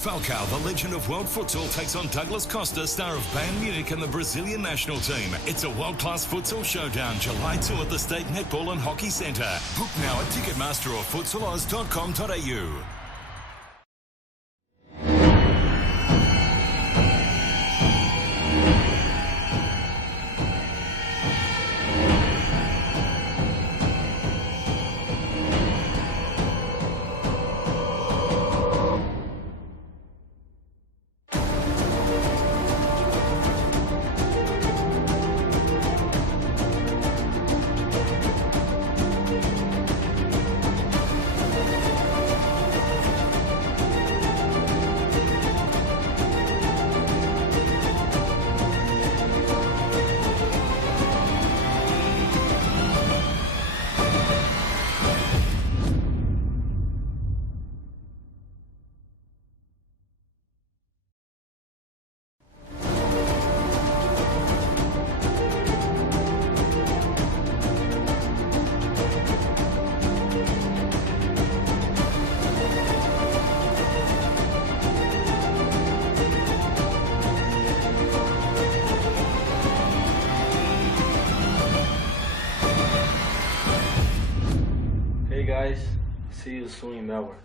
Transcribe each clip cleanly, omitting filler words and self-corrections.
Falcao, the legend of world futsal, takes on Douglas Costa, star of Bayern Munich and the Brazilian national team. It's a world-class futsal showdown, July 2 at the State Netball and Hockey Centre. Book now at Ticketmaster or futsaloz.com.au. Hey guys, see you soon in Melbourne.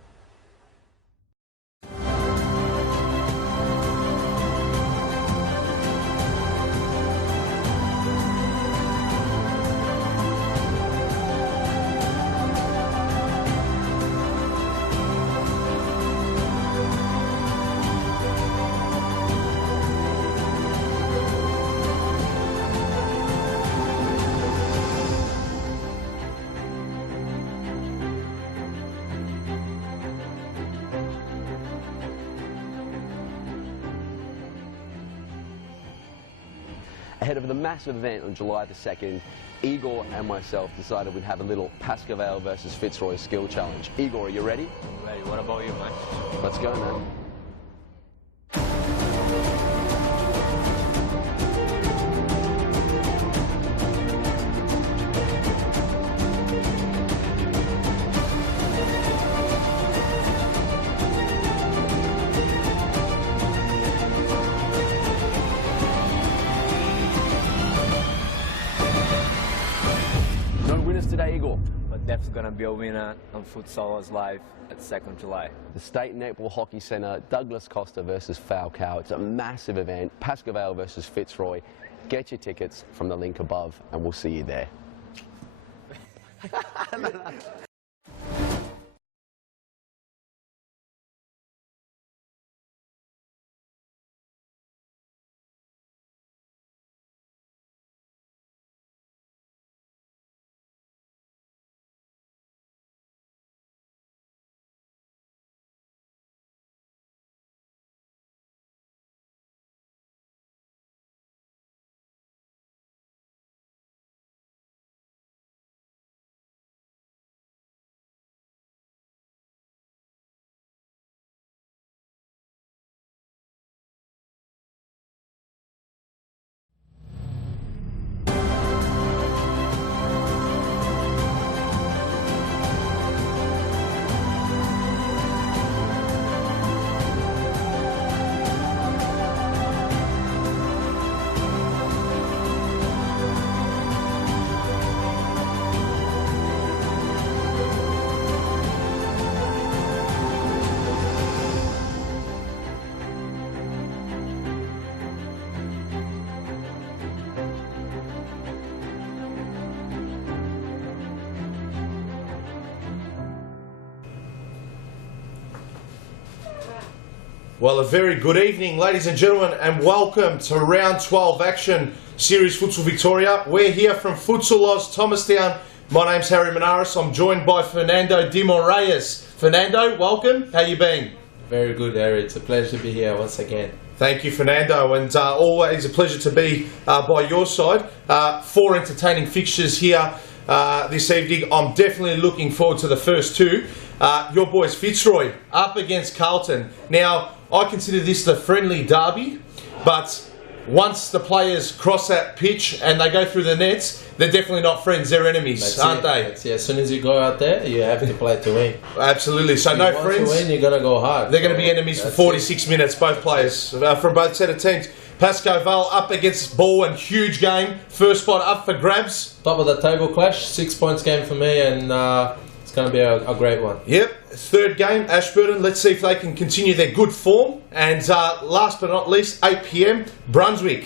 Ahead of the massive event on July the 2nd, Igor and myself decided we'd have a little PASCOE versus FITZROY skill challenge. Igor, are you ready? Ready. What about you, man? Let's go, man. Today, Igor. But that's gonna be a winner on Futsal Oz Live at 2nd July. The State Netball Hockey Centre, Douglas Costa versus Falcao. It's a massive event. PASCOE versus FITZROY. Get your tickets from the link above and we'll see you there. Well, a very good evening, ladies and gentlemen, and welcome to round 12 action, Series Futsal Victoria. We're here from Futsal Oz, Thomastown. My name's Harry Menares. I'm joined by Fernando de Moraes. Fernando, welcome. How you been? Very good, Harry. It's a pleasure to be here once again. Thank you, Fernando, and always a pleasure to be by your side. 4 entertaining fixtures here this evening. I'm definitely looking forward to the first 2. Your boys FITZROY up against CARLTON. Now, I consider this the friendly derby, but once the players cross that pitch and they go through the nets, they're definitely not friends, they're enemies, aren't they? As soon as you go out there, you have to play to win. Absolutely, so no friends. To win, you're going to go hard. They're going to be enemies for 46 minutes, both players, from both set of teams. PASCOE VALE up against BALWYN, huge game. First spot up for grabs. Top of the table clash, 6 points game for me, and it's going to be a great one. Yep, third game, Ashburton. Let's see if they can continue their good form. And last but not least, 8 PM, Brunswick.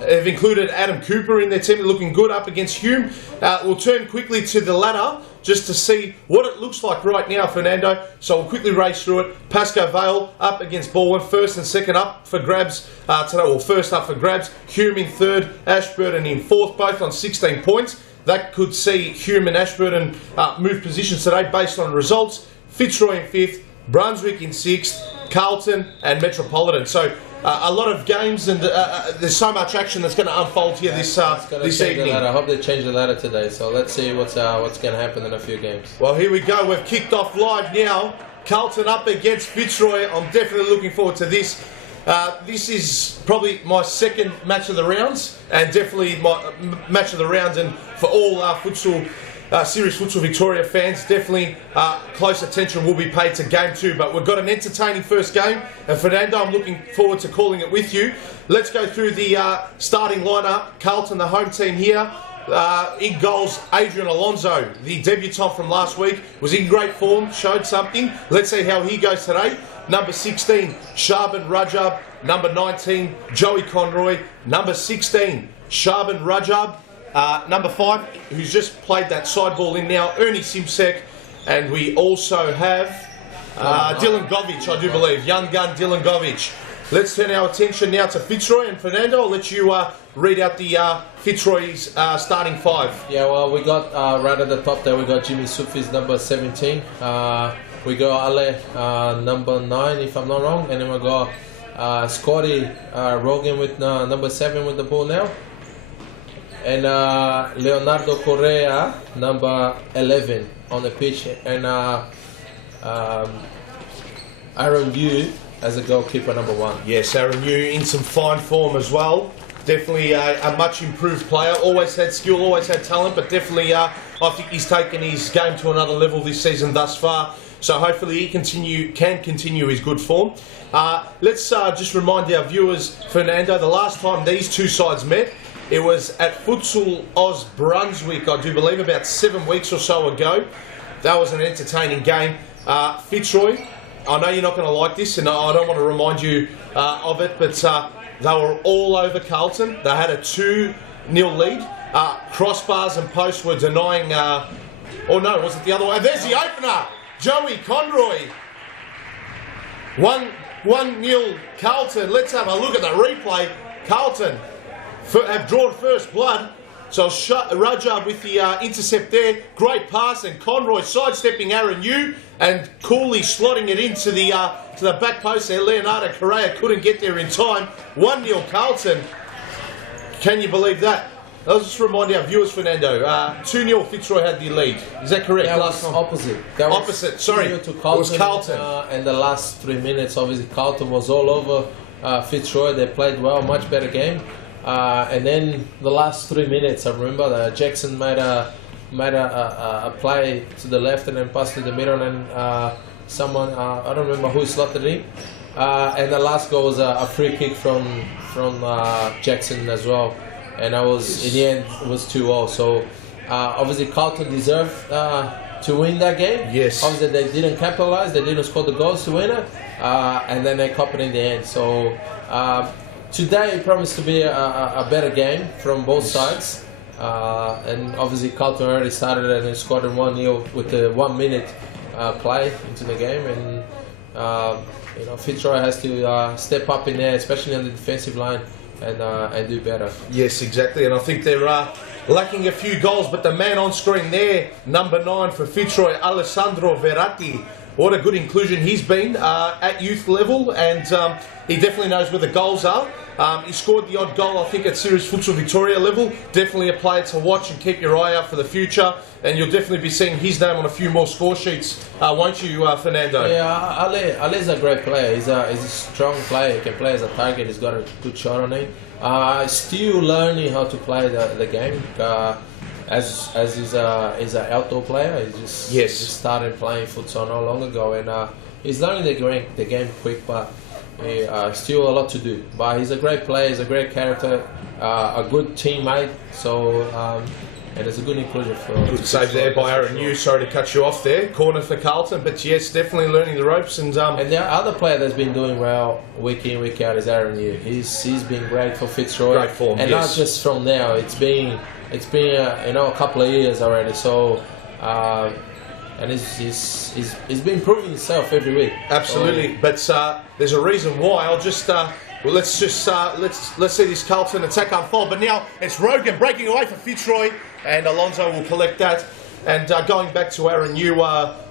They've included Adam Cooper in their team, looking good up against HUME. We'll turn quickly to the ladder just to see what it looks like right now, Fernando. So we'll quickly race through it. PASCOE VALE up against BALWYN, first and second up for grabs today, or first up for grabs. HUME in third, Ashburton in fourth, both on 16 points. That could see HUME and Ashburton move positions today based on results. FITZROY in fifth, Brunswick in sixth, CARLTON and Metropolitan. So a lot of games, and there's so much action that's going to unfold here this evening. I hope they change the ladder today. So let's see what's going to happen in a few games. Well, here we go. We've kicked off live now. CARLTON up against FITZROY. I'm definitely looking forward to this. This is probably my second match of the rounds, and definitely my match of the rounds. And for all futsal. Serious Futsal Victoria fans, definitely close attention will be paid to game 2, but we've got an entertaining first game, and Fernando, I'm looking forward to calling it with you. Let's go through the starting lineup. CARLTON, the home team here. In goals, Adrian Alonso, the debutant from last week, was in great form, showed something. Let's see how he goes today. Number 16, Shaban Rajab. Number 19, Joey Conroy. Number 16, Shaban Rajab. Number 5, who's just played that side ball in now, Ernie Simsek. And we also have Dylan Govic, I do believe. Young gun Dylan Govic. Let's turn our attention now to FITZROY. And Fernando, I'll let you read out the FITZROY's starting 5. Yeah, well, we got right at the top there, we got Jimmy Sufis, number 17. We got Ale, number 9, if I'm not wrong. And then we got Scotty Rogan with number 7 with the ball now. And Leonardo Correa, number 11 on the pitch. And Aaron Yu as a goalkeeper, number 1. Yes, Aaron Yu in some fine form as well. Definitely a much improved player. Always had skill, always had talent, but definitely I think he's taken his game to another level this season thus far. So hopefully he can continue his good form. Let's just remind our viewers, Fernando, the last time these two sides met, it was at Futsal Oz Brunswick, I do believe, about 7 weeks or so ago. That was an entertaining game. FITZROY, I know you're not going to like this, and I don't want to remind you of it, but they were all over CARLTON. They had a 2-0 lead. Crossbars and posts were denying... oh no, was it the other way? There's the opener! Joey Conroy. 1-0 CARLTON. Let's have a look at the replay. CARLTON have drawn first blood. So Rajab with the intercept there. Great pass, and Conroy sidestepping Aaron Yu and coolly slotting it into the to the back post there. Leonardo Correa couldn't get there in time. 1-0 CARLTON. Can you believe that? I'll just remind our viewers, Fernando. 2-0 FITZROY had the lead. Is that correct? That was opposite. That was opposite. Sorry, to CARLTON, it was CARLTON. And the last 3 minutes, obviously, CARLTON was all over FITZROY. They played well, much better game. And then the last 3 minutes, I remember that Jackson made a play to the left and then passed to the middle, and someone, I don't remember who slotted it in. And the last goal was a free kick from Jackson as well. And I was, in the end, it was 2-0. So obviously CARLTON deserved to win that game. Yes. Obviously they didn't capitalize, they didn't score the goals to win it, and then they copied in the end. So today it promised to be a better game from both sides. And obviously CARLTON already started and scored 1-0 with the 1 minute play into the game. And you know, FITZROY has to step up in there, especially on the defensive line, and do better. Yes, exactly, and I think they're lacking a few goals, but the man on screen there, number 9 for FITZROY, Alessandro Verratti, what a good inclusion he's been at youth level, and he definitely knows where the goals are. He scored the odd goal, I think, at Series Futsal Victoria level. Definitely a player to watch and keep your eye out for the future, and you'll definitely be seeing his name on a few more score sheets, won't you, Fernando? Yeah, Ali's a great player. He's a strong player. He can play as a target. He's got a good shot on him. Still learning how to play the game. As he's an outdoor player, he's just started playing futsal not long ago, and he's learning the game quick, but still a lot to do. But he's a great player, he's a great character, a good teammate, so and it's a good inclusion for... Good save there by Aaron Yu. Sorry to cut you off there. Corner for Carlton, but yes, definitely learning the ropes. And the other player that's been doing well week in, week out is Aaron Yu. He's been great for FITZROY. Great form, and not just from now. It's been a couple of years already. So and he's been proving himself every week. Absolutely, but there's a reason why. I'll just let's see this Carlton attack unfold. But now it's Rogan breaking away for FITZROY, and Alonso will collect that. And going back to Aaron Yu,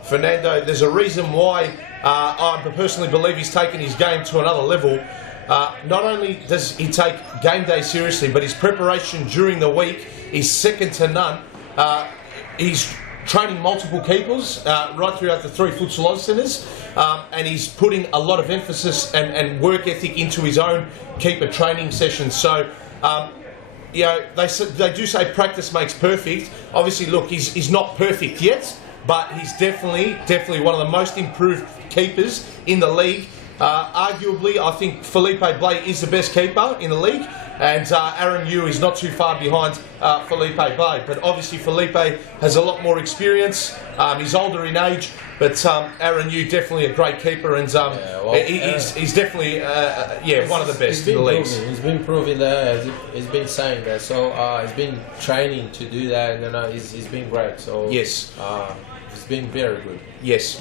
Fernando, there's a reason why I personally believe he's taken his game to another level. Not only does he take game day seriously, but his preparation during the week is second to none. He's training multiple keepers right throughout the 3 Futsal Oz centres, and he's putting a lot of emphasis and work ethic into his own keeper training sessions. So, you know, they do say practice makes perfect. Obviously, look, he's not perfect yet, but he's definitely one of the most improved keepers in the league. Arguably, I think Felipe Blay is the best keeper in the league, and Aaron Yu is not too far behind Felipe Blay. But obviously, Felipe has a lot more experience. He's older in age, but Aaron Yu definitely a great keeper, and he's definitely one of the best in the league. He's been proving that. He's been saying that. So he's been training to do that, and he's been great. So yes. It's been very good. Yes.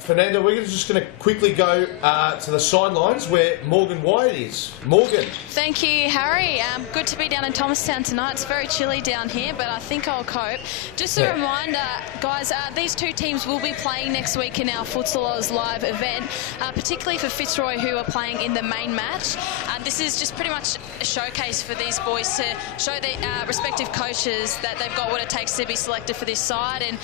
Fernando, we're just going to quickly go to the sidelines where Morgan Wyatt is. Morgan. Thank you, Harry. Good to be down in Thomastown tonight. It's very chilly down here, but I think I'll cope. Just a reminder, guys, these two teams will be playing next week in our Futsal Oz live event, particularly for FITZROY, who are playing in the main match. This is just pretty much a showcase for these boys to show their respective coaches that they've got what it takes to be selected for this side, and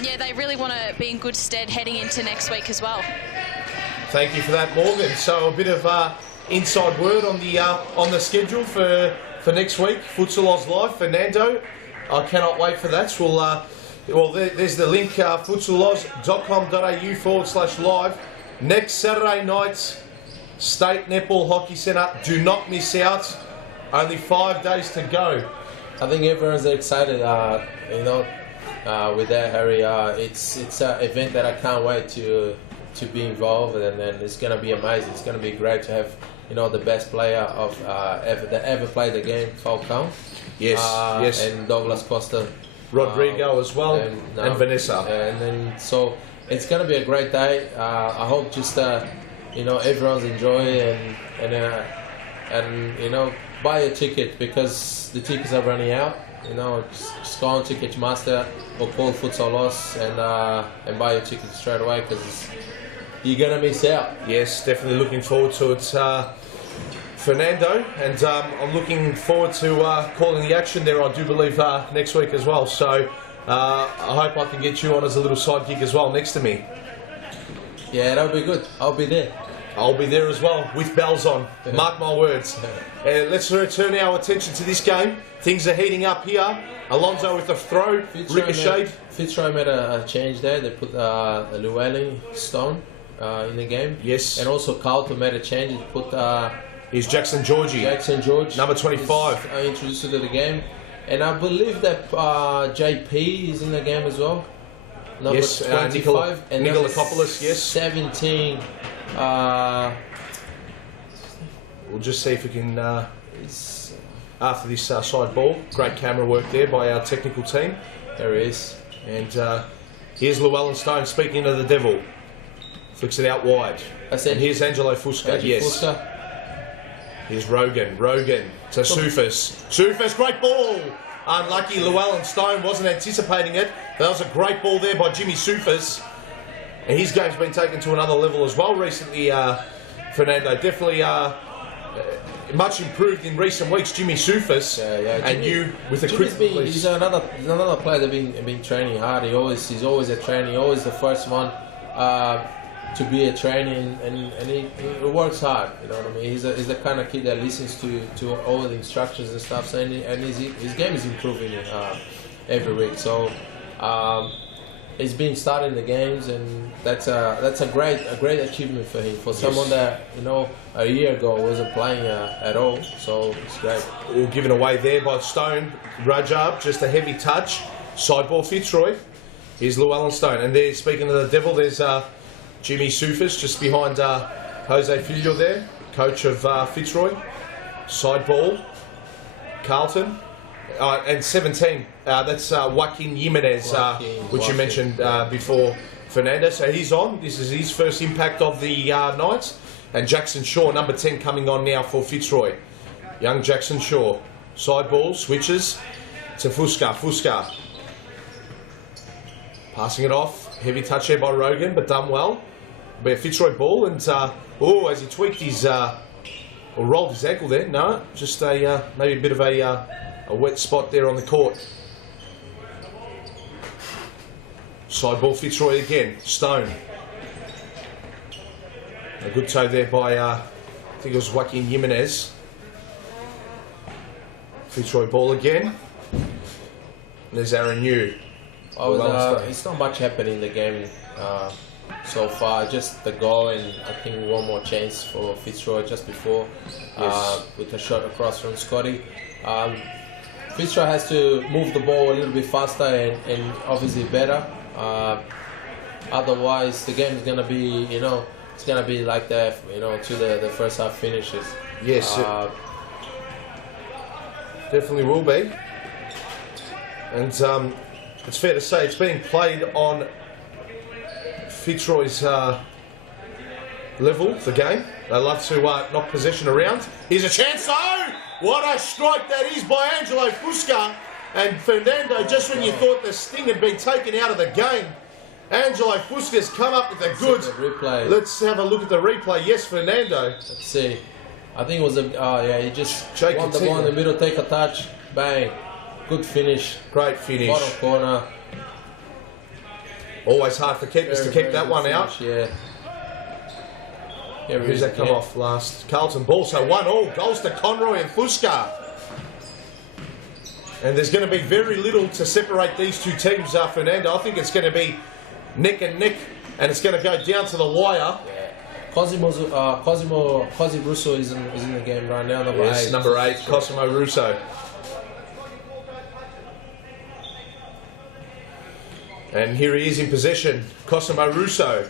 they really want to be in good stead heading into next week as well. Thank you for that, Morgan. So a bit of inside word on the schedule for next week, Futsal Oz Live. Fernando, I cannot wait for that. There's the link, futsaloz.com.au/live. Next Saturday night, State Netball Hockey Centre. Do not miss out. Only 5 days to go. I think everyone's excited. With that, Harry, it's an event that I can't wait to be involved in, and it's going to be amazing. It's going to be great to have the best player that ever played the game, FALCAO. Yes. And Douglas Costa, Rodrigo as well, and Vanessa. And then so it's going to be a great day. I hope just everyone's enjoying and buy a ticket, because the tickets are running out. Just go on Ticketmaster or call Futsal Oz and buy your ticket straight away, because you're gonna miss out. Yes, definitely looking forward to it, Fernando, and I'm looking forward to calling the action there. I do believe next week as well. So I hope I can get you on as a little side gig as well next to me. Yeah, that'll be good. I'll be there. I'll be there as well with bells on. Mark my words. Let's turn our attention to this game. Things are heating up here. Alonso with the throw, ricocheted. FITZROY made a change there. They put Llewellyn Stone in the game. Yes. And also CARLTON made a change. He put Here's Jackson Georgie. Number 25. Introduced to the game. And I believe that JP is in the game as well. Number 25. And Nikolakopoulos, yes. 17. We'll just see if we can, after this side ball, great camera work there by our technical team. There he is. And here's Llewellyn Stone speaking to the devil. Flicks it out wide. And here's Angelo Fusca, yes. Fusca. Here's Rogan to Sufis, great ball. Unlucky, Llewellyn Stone wasn't anticipating it. That was a great ball there by Jimmy Sufis. and his game's been taken to another level as well recently, Fernando. Definitely much improved in recent weeks. Jimmy Sufis, and you with the quick. He's another player that's been training hard. He's always at training, always the first one to be at training, and he works hard. You know what I mean? He's the kind of kid that listens to all the instructions and stuff. So and his game is improving every week. So he's been starting the games, and that's a great achievement for him, for someone that, you know, a year ago wasn't playing at all. So it's great. All given away there by Stone. Rajab, just a heavy touch. Side ball Fitzroy. Here's Llewellyn Stone, and there, speaking of the devil, there's Jimmy Sufis just behind Jose Filho there, coach of Fitzroy. Side ball, Carlton. And 17, that's Joaquin Jimenez, which you mentioned before, Fernando. So he's on. This is his first impact of the night. And Jackson Shaw, number 10, coming on now for Fitzroy. Young Jackson Shaw. Side ball, switches to Fusca. Fusca. Passing it off. Heavy touch there by Rogan, but done well. Be a Fitzroy ball, and as he tweaked his, or rolled his ankle there. No, just maybe a bit of a wet spot there on the court. Side ball Fitzroy again. Stone. A good toe there by, I think it was Joaquin Jimenez. Fitzroy ball again. And there's Aaron New. It's not much happening in the game so far. Just the goal, and I think one more chance for Fitzroy just before, with a shot across from Scotty. Fixture has to move the ball a little bit faster and obviously better. Otherwise, the game is going to be, you know, it's going to be like that, you know, to the first half finishes. Yes, definitely will be. And it's fair to say it's being played on Fitzroy's level, the game. They love to knock possession around. Here's a chance, though! What a strike that is by Angelo Fusca. And Fernando, just when you thought the sting had been taken out of the game, Angelo Fusca's come up with a good... replay. Let's have a look at the replay. Yes, Fernando. Let's see. I think it was he just Jake won the ball in the middle, take a touch, bang. Good finish. Great finish. Bottom corner. Always hard for keepers to keep that one out. Yeah. Who's that come off last? Carlton ball, so 1-1. Goals to Conroy and Fusca. And there's going to be very little to separate these two teams, Fernando. I think it's going to be neck and neck, and it's going to go down to the wire. Cosimo Russo is in the game right now, number 8. Number 8, Cosimo Russo. And here he is in possession, Cosimo Russo.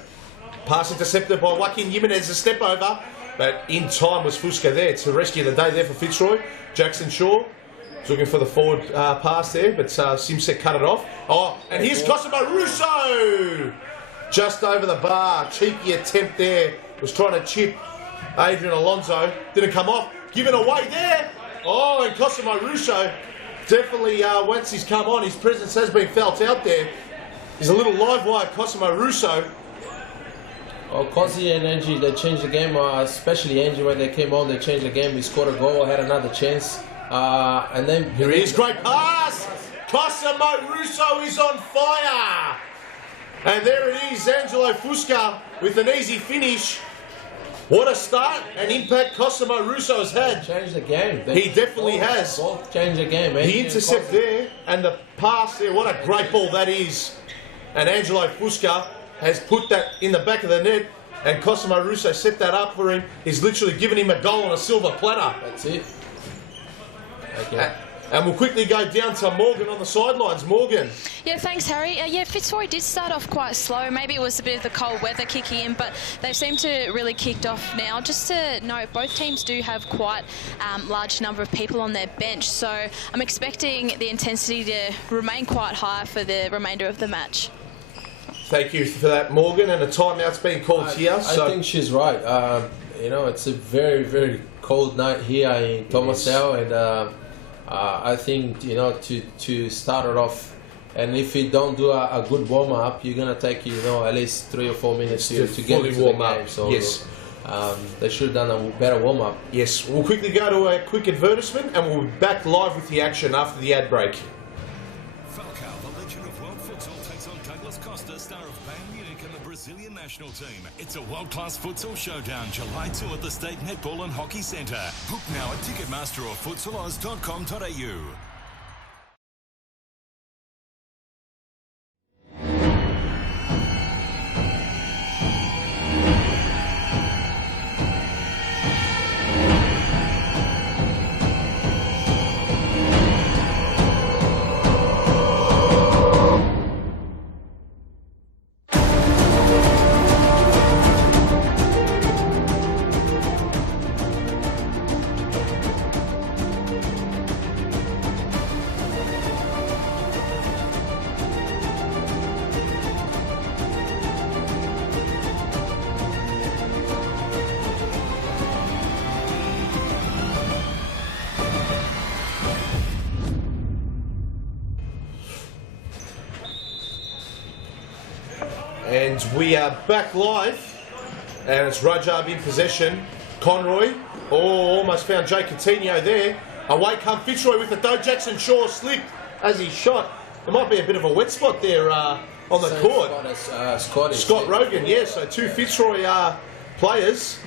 Pass intercepted by Joaquin Jimenez, a step over, but in time was Fusca there to rescue the day there for Fitzroy. Jackson Shaw was looking for the forward pass there, but Simsek cut it off. Oh, and here's Cosimo Russo! Just over the bar, cheeky attempt there. Was trying to chip Adrian Alonso, didn't come off, given away there. Oh, and Cosimo Russo definitely, once he's come on, his presence has been felt out there. He's a little live wire, Cosimo Russo. Oh, Cosi and Angie, they changed the game, especially Angie when they came on, they changed the game. We scored a goal, had another chance. And then... Here he is, great pass! Cosimo Russo is on fire! And there it is, Angelo Fusca with an easy finish. What a start and impact Cosimo Russo has had. Changed the game. He definitely has. Both changed the game. The intercept there and the pass there, what a great ball that is. And Angelo Fusca has put that in the back of the net, and Cosimo Russo set that up for him. He's literally given him a goal on a silver platter. That's it. Okay. And we'll quickly go down to Morgan on the sidelines. Morgan. Yeah, thanks, Harry. Yeah, Fitzroy did start off quite slow. Maybe it was a bit of the cold weather kicking in, but they seem to really kicked off now. Just to note, both teams do have quite large number of people on their bench, so I'm expecting the intensity to remain quite high for the remainder of the match. Thank you for that, Morgan. And a timeout's been called here. I think she's right. You know, it's a very, very cold night here in Thomastown, and I think, you know, to start it off And if you don't do a good warm-up, you're going to take, you know, at least 3 or 4 minutes to get into the game. So, yes. They should have done a better warm-up. Yes. We'll quickly go to a quick advertisement and we'll be back live with the action after the ad break. FALCAO, the legend of world futsal, takes on Douglas Costa, star of Bayern Munich and the Brazilian national team. It's a world-class futsal showdown, July 2 at the State Netball and Hockey Centre. Book now at Ticketmaster or futsaloz.com.au. And we are back live, and it's Rajab in possession. Conroy, almost found Jay Coutinho there. Away come Fitzroy with the dough. Jackson Shaw slipped as he shot. There might be a bit of a wet spot there on the court. Scott Rogan, yes. So two Fitzroy players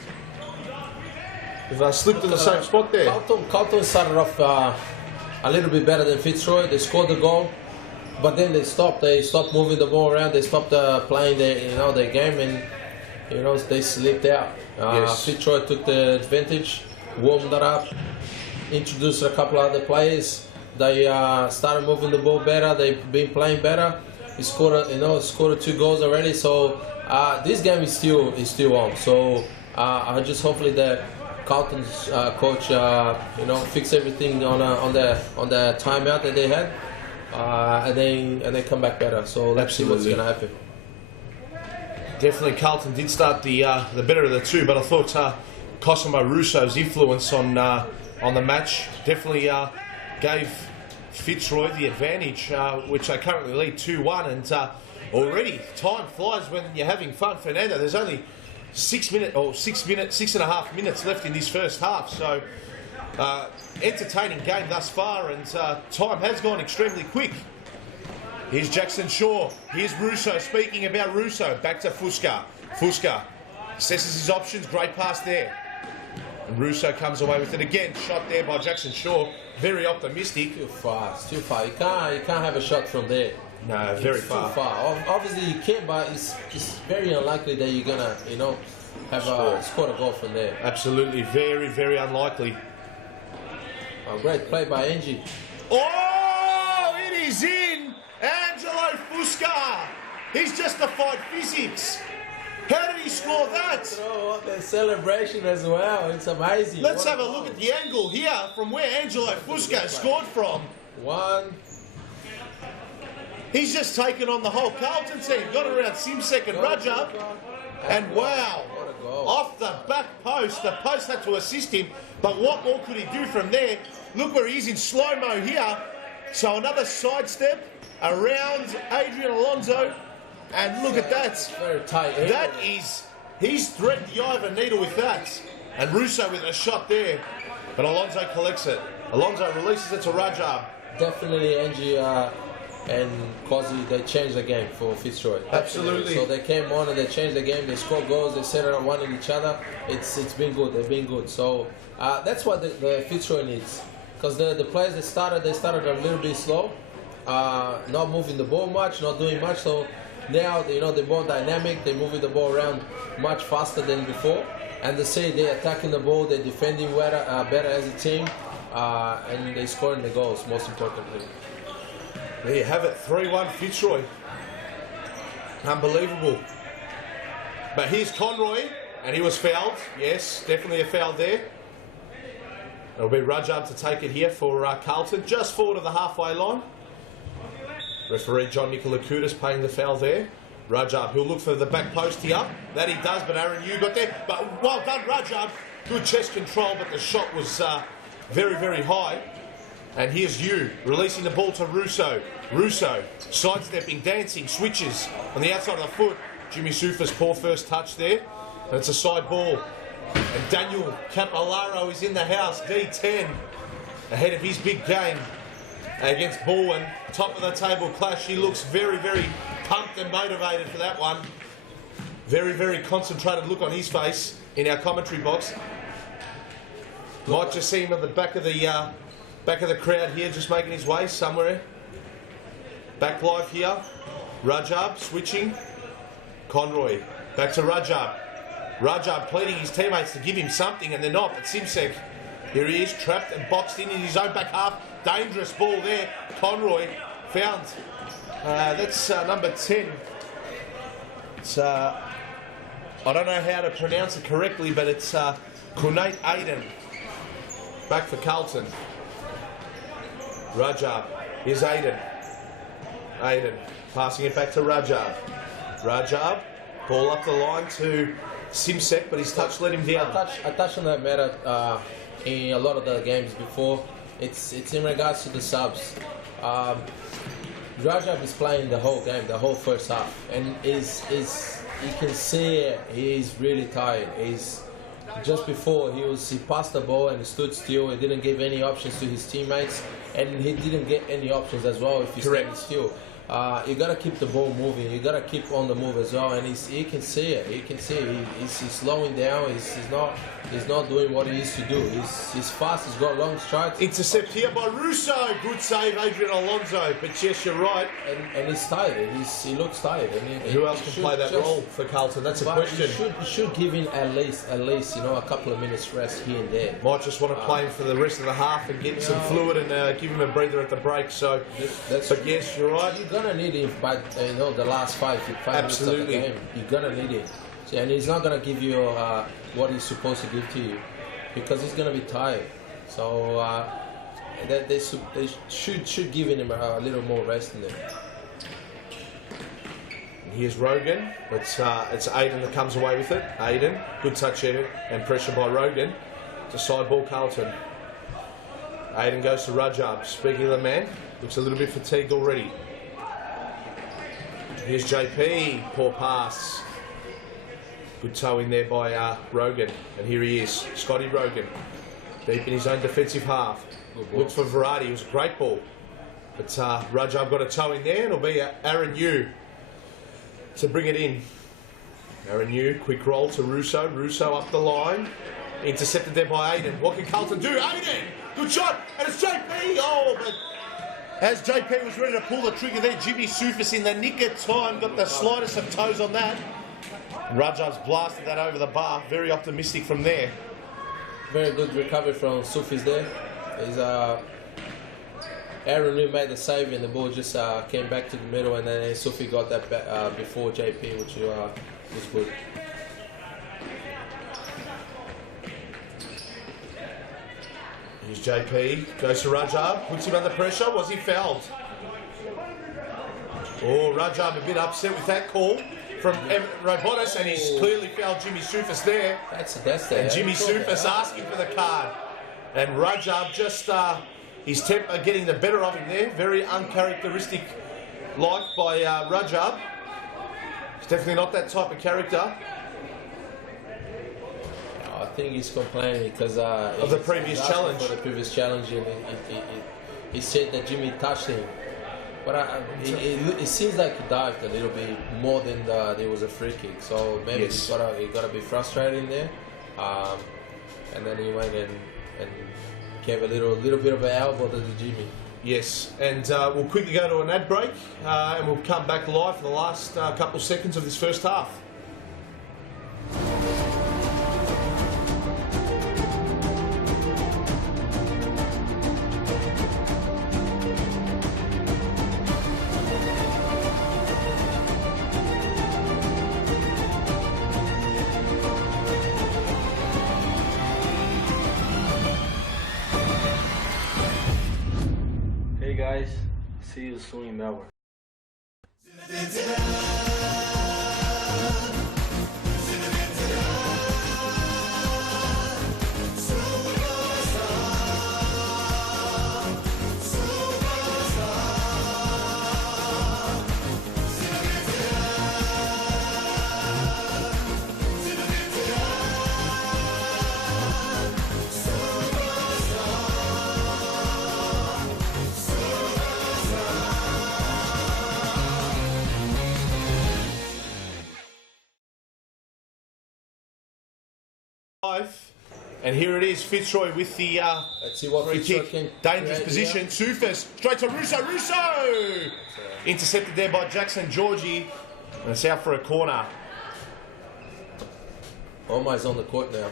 have slipped in the same spot there. CARLTON started off a little bit better than Fitzroy. They scored the goal. But then they stopped. They stopped moving the ball around. They stopped playing their game, and they slipped out. Yes. Fitzroy took the advantage, warmed it up, introduced a couple other players. They started moving the ball better. They've been playing better. He scored, scored 2 goals already. So this game is still on. So I just hopefully the CARLTON's coach fix everything on the timeout that they had. And then come back better. So let's see what's going to happen. Definitely, CARLTON did start the better of the two, but I thought Cosimo Russo's influence on the match definitely gave Fitzroy the advantage, which they currently lead 2-1. And already time flies when you're having fun, Fernando. There's only 6 and a half minutes left in this first half. So. Entertaining game thus far, and time has gone extremely quick. Here's Jackson Shaw. Here's Russo. Speaking about Russo, back to Fusca. Fusca assesses his options. Great pass there. And Russo comes away with it again. Shot there by Jackson Shaw. Very optimistic. Too far. It's too far. You can't have a shot from there. No, very far. Too far. Obviously you can, but it's very unlikely that you're gonna have scored a goal from there. Absolutely, very, very unlikely. Oh, great play by Angie. Oh, it is in! Angelo Fusca! He's justified physics. How did he score that? Oh, the celebration as well. It's amazing. Let's have a look at the angle here from where Angelo Fusca scored from. He's just taken on the whole CARLTON team. Got around Simsek and Rajab. And wow, off the back post. The post had to assist him. But what more could he do from there? Look where he is in slow-mo here. So another sidestep around Adrian Alonso. And look at that. Very tight. That is, he's threaded the eye of a needle with that. And Russo with a shot there. But Alonso collects it. Alonso releases it to Rajab. Definitely Angie and Quasi, they changed the game for Fitzroy. Absolutely. So they came on and they changed the game. They scored goals. They set it on one in each other. It's been good. They've been good. So that's what the Fitzroy needs. Because the players they started a little bit slow, not moving the ball much, not doing much. So now they're more dynamic. They're moving the ball around much faster than before. And they say they're attacking the ball. They're defending better as a team, and they're scoring the goals. Most importantly. There you have it, 3-1 Fitzroy. Unbelievable. But here's Conroy, and he was fouled. Yes, definitely a foul there. It'll be Rajab to take it here for CARLTON, just forward of the halfway line. Referee John Nicolakoutis paying the foul there. Rajab, he'll look for the back post here. That he does, but Aaron, you got there. But well done, Rajab. Good chest control, but the shot was very, very high. And here's you, releasing the ball to Russo. Russo, sidestepping, dancing, switches on the outside of the foot. Jimmy Sufa's poor first touch there. And it's a side ball. And Daniel Capolaro is in the house, D10, ahead of his big game against BALWYN. Top of the table clash. He looks very, very pumped and motivated for that one. Very, very concentrated look on his face in our commentary box. Might just see him at the back of the crowd here, just making his way somewhere. Back live here. Rajab switching. Conroy back to Rajab. Rajab pleading his teammates to give him something, and they're not. But Simsek, here he is, trapped and boxed in his own back half. Dangerous ball there. Conroy found. That's number 10. It's I don't know how to pronounce it correctly, but it's Kunate Aiden. Back for Carlton. Rajab. Here's Aiden. Aiden passing it back to Rajab. Rajab. Ball up the line to Simsek, but his touch let him down. I touched on that matter in a lot of the games before. It's in regards to the subs. Rajab is playing the whole game, the whole first half, and you can see he's really tired. Just before he passed the ball and he stood still. He didn't give any options to his teammates, and he didn't get any options as well if he's standing still. You gotta keep the ball moving. You gotta keep on the move as well. And you can see it. You can see it. He's slowing down. He's not doing what he used to do. He's fast. He's got long strides. Intercept here by Russo. Good save, Adrian Alonso. But yes, you're right. And he's tired. He looks tired. Who else can play that role for Carlton? That's a question. You should give him at least a couple of minutes rest here and there. Might just want to play him for the rest of the half and get some fluid and give him a breather at the break. So, but yes, you're right. You're gonna need him by the last five minutes of the game. You're gonna need him, and he's not gonna give you what he's supposed to give to you because he's gonna be tired. So they should give him a little more rest in there. Here's Rogan. It's Aiden that comes away with it. Aiden, good touch here and pressure by Rogan. It's a side ball, Carlton. Aiden goes to Rajab. Speaking of the man, looks a little bit fatigued already. Here's JP, poor pass. Good toe in there by Rogan. And here he is, Scotty Rogan. Deep in his own defensive half. Looks for variety, it was a great ball. But Rajab got a toe in there, and it'll be Aaron Yu to bring it in. Aaron Yu, quick roll to Russo. Russo up the line. Intercepted there by Aiden. What can Carlton do? Aiden! Good shot! And it's JP! Oh, but as JP was ready to pull the trigger there, Jimmy Sufis in the nick of time got the slightest of toes on that. Rajab's blasted that over the bar. Very optimistic from there. Very good recovery from Sufis there. Aaron Lee made the save and the ball just came back to the middle, and then Sufi got that back, before JP, which was good. Here's JP, goes to Rajab, puts him under pressure. Was he fouled? Oh, Rajab a bit upset with that call from Robotis, and he's clearly fouled Jimmy Sufis there. That's the and Jimmy Sufis asking for the card. And Rajab just his temper getting the better of him there. Very uncharacteristic like by Rajab. He's definitely not that type of character. I think he's complaining because of the previous challenge. For the previous challenge, and he said that Jimmy touched him. But it seems like he dived a little bit more than there was a free kick. So maybe he got to be frustrated in there. And then he went and gave a little bit of an elbow to Jimmy. Yes, and we'll quickly go to an ad break, and we'll come back live for the last couple of seconds of this first half. Hey guys, see you soon in Melbourne. And here it is, Fitzroy with the Let's see what free Fitzroy kick. can Dangerous create position. Sufis straight to Russo. Intercepted there by Jackson Georgie. And it's out for a corner. Omar's on the court now.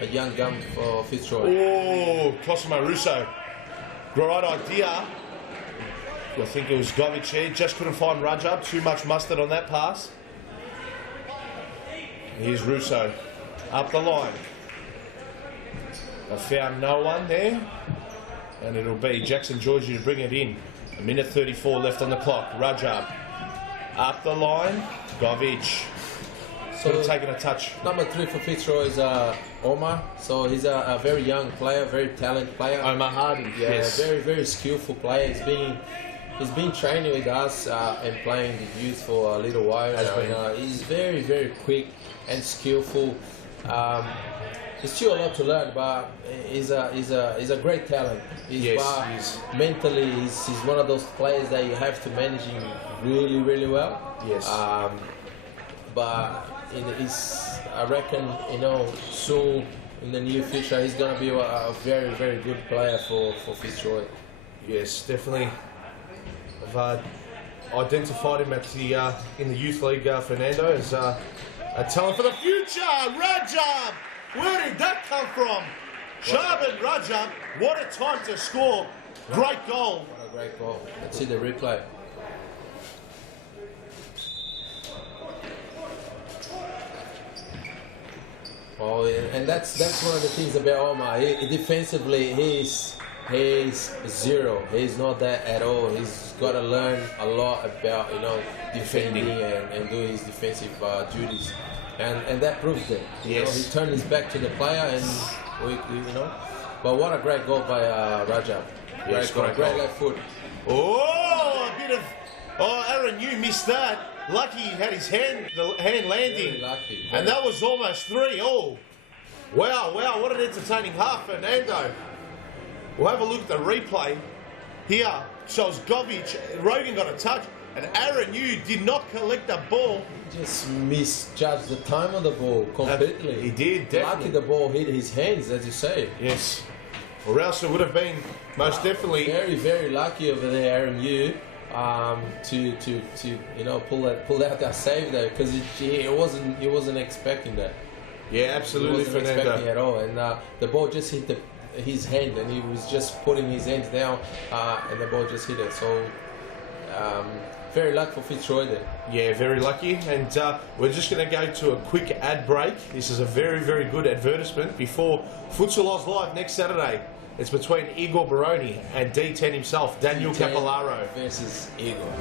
A young gun for Fitzroy. Oh, Cosimo Russo. Great idea. I think it was Govic here. Just couldn't find Rajab. Too much mustard on that pass. Here's Russo. Up the line. I found no one there. And it'll be Jackson Georgie to bring it in. 1:34 left on the clock. Rajab. Up the line. Govic. Could have taken a touch. Number 3 for Fitzroy is Omar. So he's a very young player, very talented player. Omar Hardy. Yeah, Yes. very, very skillful player. He's been training with us and playing the youth for a little while now. And, he's very, very quick and skillful. There's still a lot to learn, but he's a great talent. Mentally, he's one of those players that you have to manage him really, really well. Yes. But I reckon, soon in the near future, he's going to be a very, very good player for Fitzroy. Yes, definitely. I've identified him at the in the youth league, Fernando, as a talent for the future. Rajab, where did that come from? Shaban Rajab, what a time to score! Great goal. What a great goal! Let's see the replay. Oh, and that's one of the things about Omar. Defensively, he's zero. He's not that at all. He's got to learn a lot about defending and do his defensive duties, and that proves it. Yes. He turned his back to the player, and But what a great goal by Rajab. Yes, great left foot. Oh, a bit of. Oh, Aaron, you missed that. Lucky he had his hand landing. Very lucky. And that was almost 3. Oh, wow, what an entertaining half, Fernando. We'll have a look at the replay. Here shows Govic. Rogan got a touch, and Aaron, you did not collect the ball. Just misjudged the time of the ball completely. He did, definitely. Lucky the ball hit his hands, as you say. Yes. Or else it would have been most definitely. Very, very lucky over there, Aaron Yu, to pull out that save there, because he wasn't expecting that. Yeah, absolutely, he wasn't expecting at all, and the ball just hit his hand, and he was just putting his hands down, and the ball just hit it. So very lucky for Fitzroy there. Yeah, very lucky. And we're just going to go to a quick ad break. This is a very, very good advertisement before Futsal Oz Live next Saturday. It's between Igor Baroni and D10 himself, Daniel D10 Capellaro. versus Igor.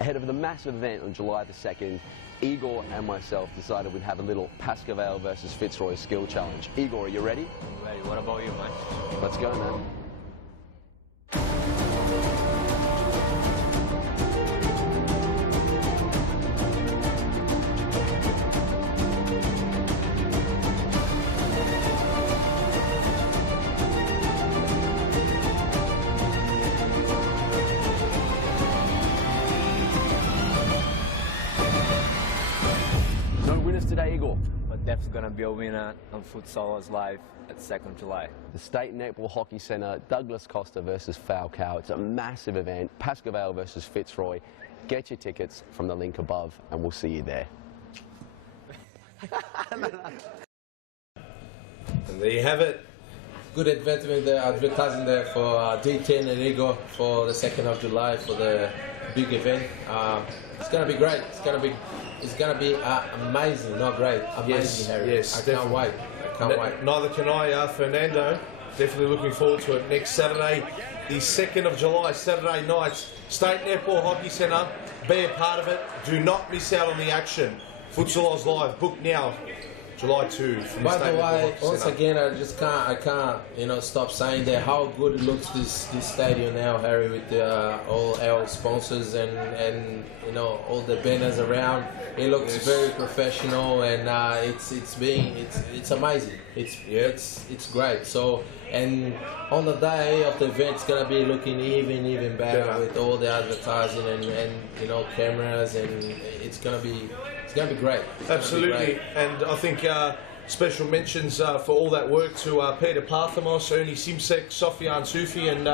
Ahead of the massive event on July the 2nd, Igor and myself decided we'd have a little PASCOE versus FITZROY skill challenge. Igor, are you ready? Ready. What about you, man? Let's go, man. Today, Igor. But that's gonna be a winner on Futsal Oz Live at 2nd July. The State Netball Hockey Centre, Douglas Costa versus FALCAO. It's a massive event. PASCOE versus FITZROY. Get your tickets from the link above, and we'll see you there. And there you have it. Good advertising there for D10 and Igor for the 2nd of July for the big event. It's gonna be great. It's gonna be amazing, not great. Amazing, Harry. Yes, I can't wait. Neither can I, Fernando. Definitely looking forward to it. Next Saturday, the 2nd of July, Saturday night, State Netball Hockey Centre. be a part of it. Do not miss out on the action. Futsal Oz Live, book now. July 2 from By the the State way, Hockey once Centre. again, I can't, stop saying that how good it looks this stadium now, Harry, with all our sponsors and all the banners around. It looks very professional, and it's amazing. It's great. So, and on the day of the event, it's gonna be looking even better with all the advertising and cameras, and it's gonna be great. Absolutely, and I think special mentions for all that work to Peter Parthamos, Ernie Simsek, Sofian Sufi, and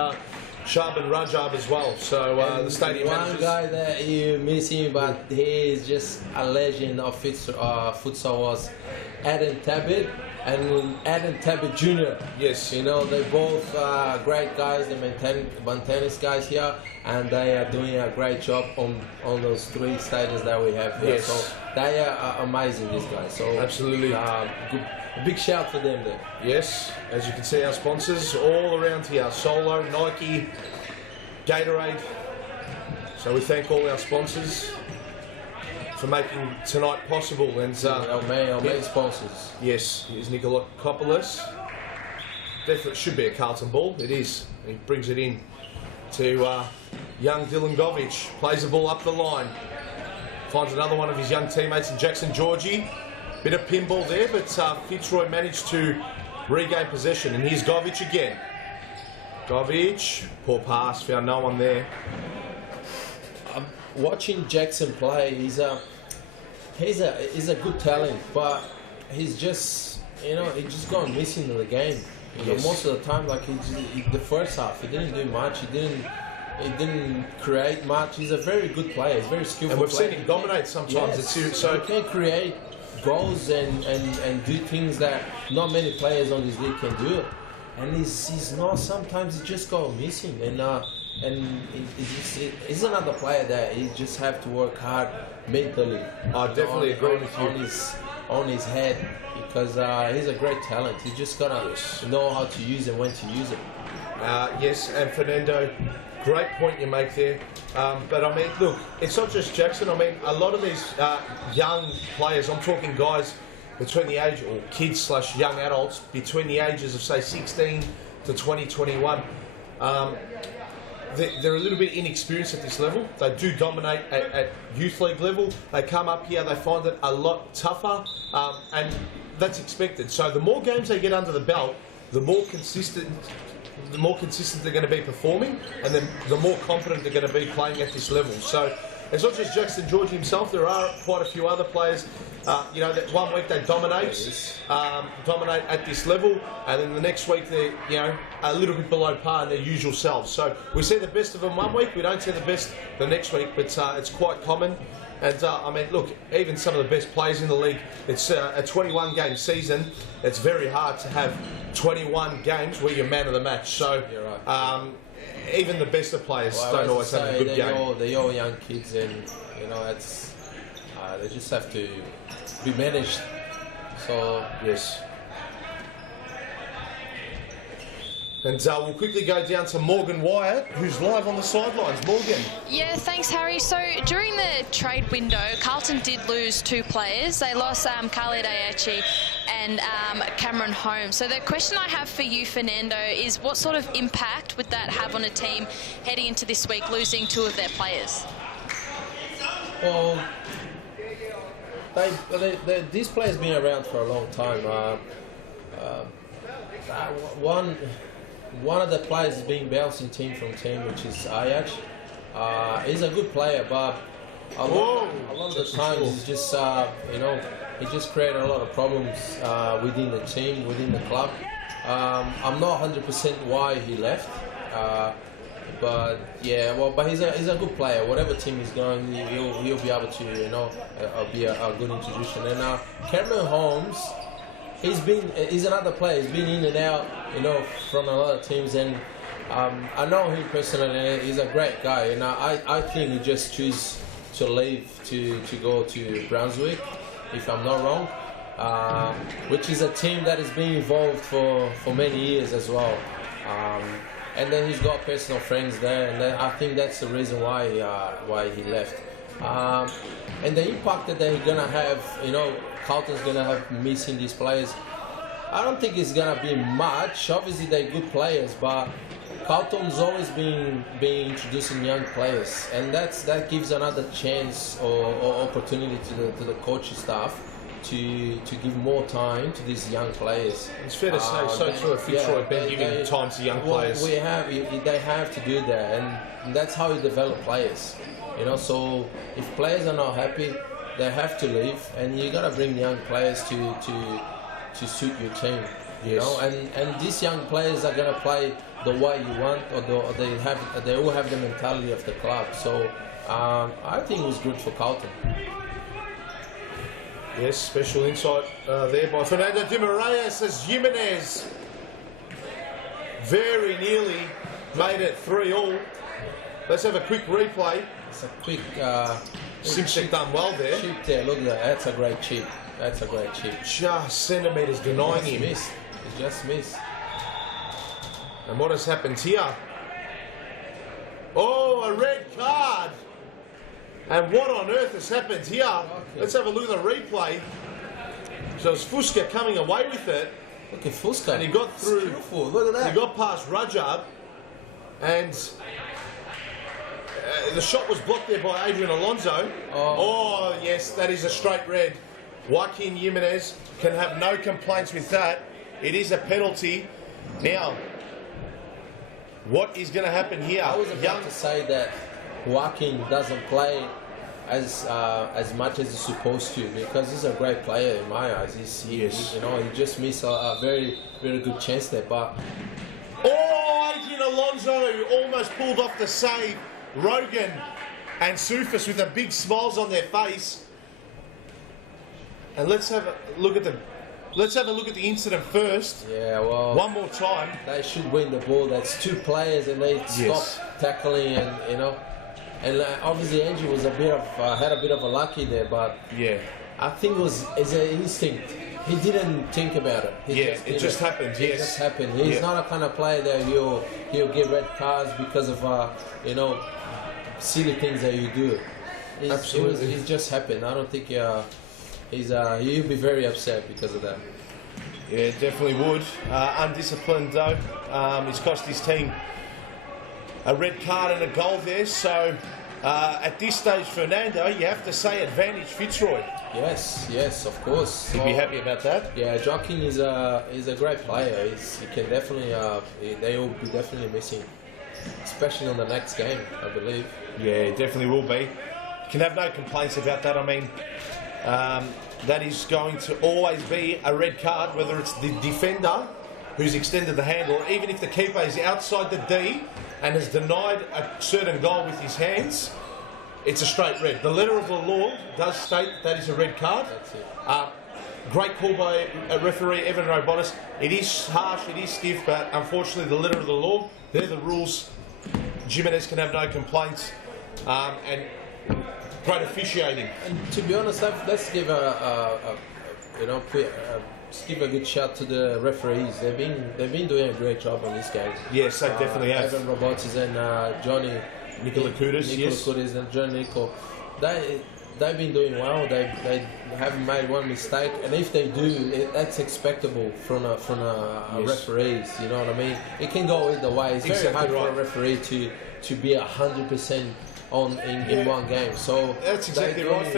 Shaban Rajab as well. So the stadium one managers. guy that you miss him, but he is just a legend of futsal was Adam Tabit and Adam Tabit Jr. Yes. They're both great guys, the maintenance guys here, and they are doing a great job on those 3 stadiums that we have here. Yes. So they are amazing, these guys. So Absolutely. big shout for them there. Yes, as you can see, our sponsors all around here: Solo, Nike, Gatorade. So we thank all our sponsors for making tonight possible. And Our main sponsors. yes, here's Nikolakopoulos. Definitely should be a CARLTON ball. It is. He brings it in to young Dylan Govic. Plays the ball up the line. Finds another one of his young teammates in Jackson Georgie. Bit of pinball there, but FITZROY managed to regain possession. And here's Govic again. Govic, poor pass, found no one there. Watching Jackson play, he's a good talent, but he's just just gone missing in the game. Yes. Most of the time, like the first half, he didn't do much. He didn't create much. He's a very good player. He's very skillful. And we've player. seen him dominate sometimes. Yes. So he can create goals and do things that not many players on this league can do. And he's not. Sometimes he just go missing. And he's another player that he just have to work hard mentally. I definitely agree with you. On his head, because he's a great talent. He just gotta know how to use it, when to use it. yes, and Fernando, great point you make there. But I mean, look, it's not just Jackson. I mean, a lot of these young players, I'm talking guys between the age, or kids / young adults, between the ages of say 16 to 20, 21, they're a little bit inexperienced at this level. They do dominate at youth league level. They come up here, they find it a lot tougher, and that's expected. So the more games they get under the belt, the more consistent they're going to be performing, and then the more confident they're going to be playing at this level. So it's not just Jackson George himself. There are quite a few other players. That one week they dominate at this level, and then the next week they're a little bit below par in their usual selves. So we see the best of them one week, we don't see the best the next week, but it's quite common. And I mean, look, even some of the best players in the league, it's a 21-game season. It's very hard to have 21 games where you're man of the match. So even the best of players don't always have a good game. They're all young kids, and they just have to be managed. So yes. And we'll quickly go down to Morgan Wyatt, who's live on the sidelines. Morgan. Yeah, thanks, Harry. So during the trade window, CARLTON did lose 2 players. They lost Khalid Ayachi and Cameron Holmes. So the question I have for you, Fernando, is what sort of impact would that have on a team heading into this week, losing 2 of their players? Well, these players been around for a long time. One of the players is being bouncing team from team, which is Ayash. He's a good player, but a lot of the times he's just he just created a lot of problems within the team, within the club. I'm not 100% why he left, but yeah, but he's a good player. Whatever team he's going, he'll be able to be a good introduction. And Cameron Holmes, he's another player. He's been in and out, from a lot of teams, and I know him personally. And he's a great guy, and I think he just chose to leave to go to Brunswick, if I'm not wrong, which is a team that has been involved for many years as well. And then he's got personal friends there, and I think that's the reason why he left. And the impact that they're gonna have, you know, Carlton's gonna have missing these players. I don't think it's gonna be much. Obviously, they're good players, but Carlton's always been introducing young players, and that gives another chance or opportunity to the coaching staff to give more time to these young players. It's fair to say, so too at Fitzroy, been giving time to young players. They have to do that, and that's how you develop players. You know, so if players are not happy, they have to leave, and you gotta bring young players to suit your team. You know, and these young players are gonna play the way you want, or they all have the mentality of the club. So I think it was good for Carlton. Yes, special insight there by Fernando de Moraes as Jimenez very nearly made it 3-3. Let's have a quick replay. It's a quick. Simpson done well there. Chip there, look at that. That's a great chip. That's a great chip. Just centimetres denying him. Missed. He just missed. And what has happened here? Oh, a red card. And what on earth has happened here? Okay. Let's have a look at the replay. So it's Fuska coming away with it. Look at Fuska. And he got through. Skillful. Look at that. He got past Rajab. And the shot was blocked there by Adrian Alonso. Oh, yes, that is a straight red. Joaquin Jimenez can have no complaints with that. It is a penalty. Now, what is going to happen here? I was about to say that Joaquin doesn't play as much as he's supposed to, because he's a great player in my eyes. He just missed a very, very good chance there. But Adrian Alonso almost pulled off the save. Rogan and Sufis with the big smiles on their face. And let's have a look at the incident first. Yeah, well, one more time. They should win the ball. That's two players, and they stopped tackling, and you know, and obviously Angie was had a bit of a lucky there, but yeah, I think it's an instinct. He didn't think about it. It just happened. It just happened. He's not a kind of player that he'll get red cards because of silly things that you do. Absolutely, it just happened. I don't think he'll be very upset because of that. Yeah, definitely would. Undisciplined though. He's cost his team a red card and a goal there. So at this stage, Fernando, you have to say advantage Fitzroy. Yes, of course. You'd be happy about that. Yeah, Joaquin is a great player. He can definitely. They will be definitely missing, especially on the next game, I believe. Yeah, definitely will be. You can have no complaints about that. I mean, that is going to always be a red card, whether it's the defender who's extended the hand, or even if the keeper is outside the D and has denied a certain goal with his hands. It's a straight red. The letter of the law does state that is a red card. That's it. Great call by referee Evan Robonis. It is harsh, it is stiff, but unfortunately the letter of the law, they're the rules. Jimenez can have no complaints. And great officiating. And to be honest, let's give give a good shout to the referees. They've been doing a great job on this game. Yes, they definitely have. Evan Robotis and Johnny Nicola Kudis, and John Nico. They've been doing well. They haven't made one mistake, and if they do, that's expectable from a referees. You know what I mean? It can go either way. It's very hard for a referee to be 100% in one game. So that's exactly right.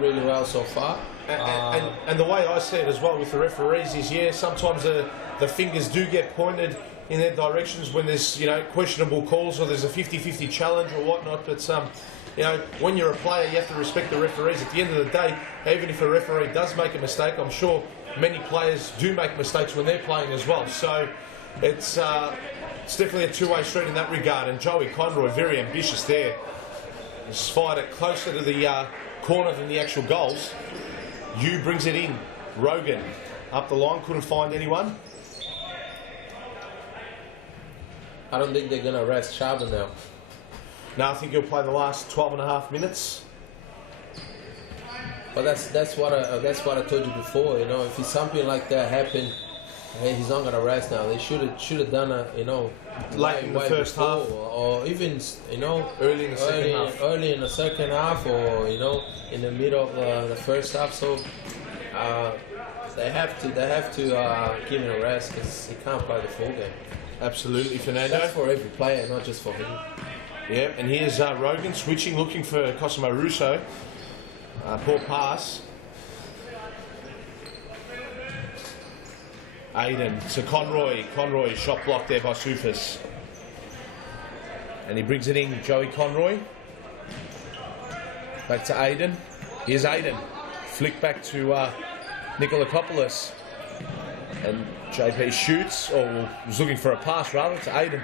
Really well so far. And the way I see it as well with the referees is, sometimes the fingers do get pointed in their directions when there's questionable calls, or there's a 50-50 challenge or whatnot. But when you're a player, you have to respect the referees. At the end of the day, even if a referee does make a mistake, I'm sure many players do make mistakes when they're playing as well. So it's definitely a two-way street in that regard. And Joey Conroy, very ambitious there. He's fired it closer to the corner than the actual goals. Yu brings it in. Rogan up the line, couldn't find anyone. I don't think they're going to rest Charbon now. No, I think he'll play the last 12.5 minutes. But that's what I told you before. If something like that happened, he's not going to rest now. They should have done late in the first half, or even early in the second half. Early in the second half, or in the middle of the first half. So they have to give him a rest because he can't play the full game. Absolutely, Fernando. That's for every player, not just for him. Yeah, and here's Rogan switching, looking for Cosimo Russo. Poor pass. Aiden to Conroy, shot blocked there by Soufis. And he brings it in, Joey Conroy. Back to Aiden. Here's Aiden. Flick back to Nikolakopoulos. And JP shoots, or was looking for a pass rather, to Aiden.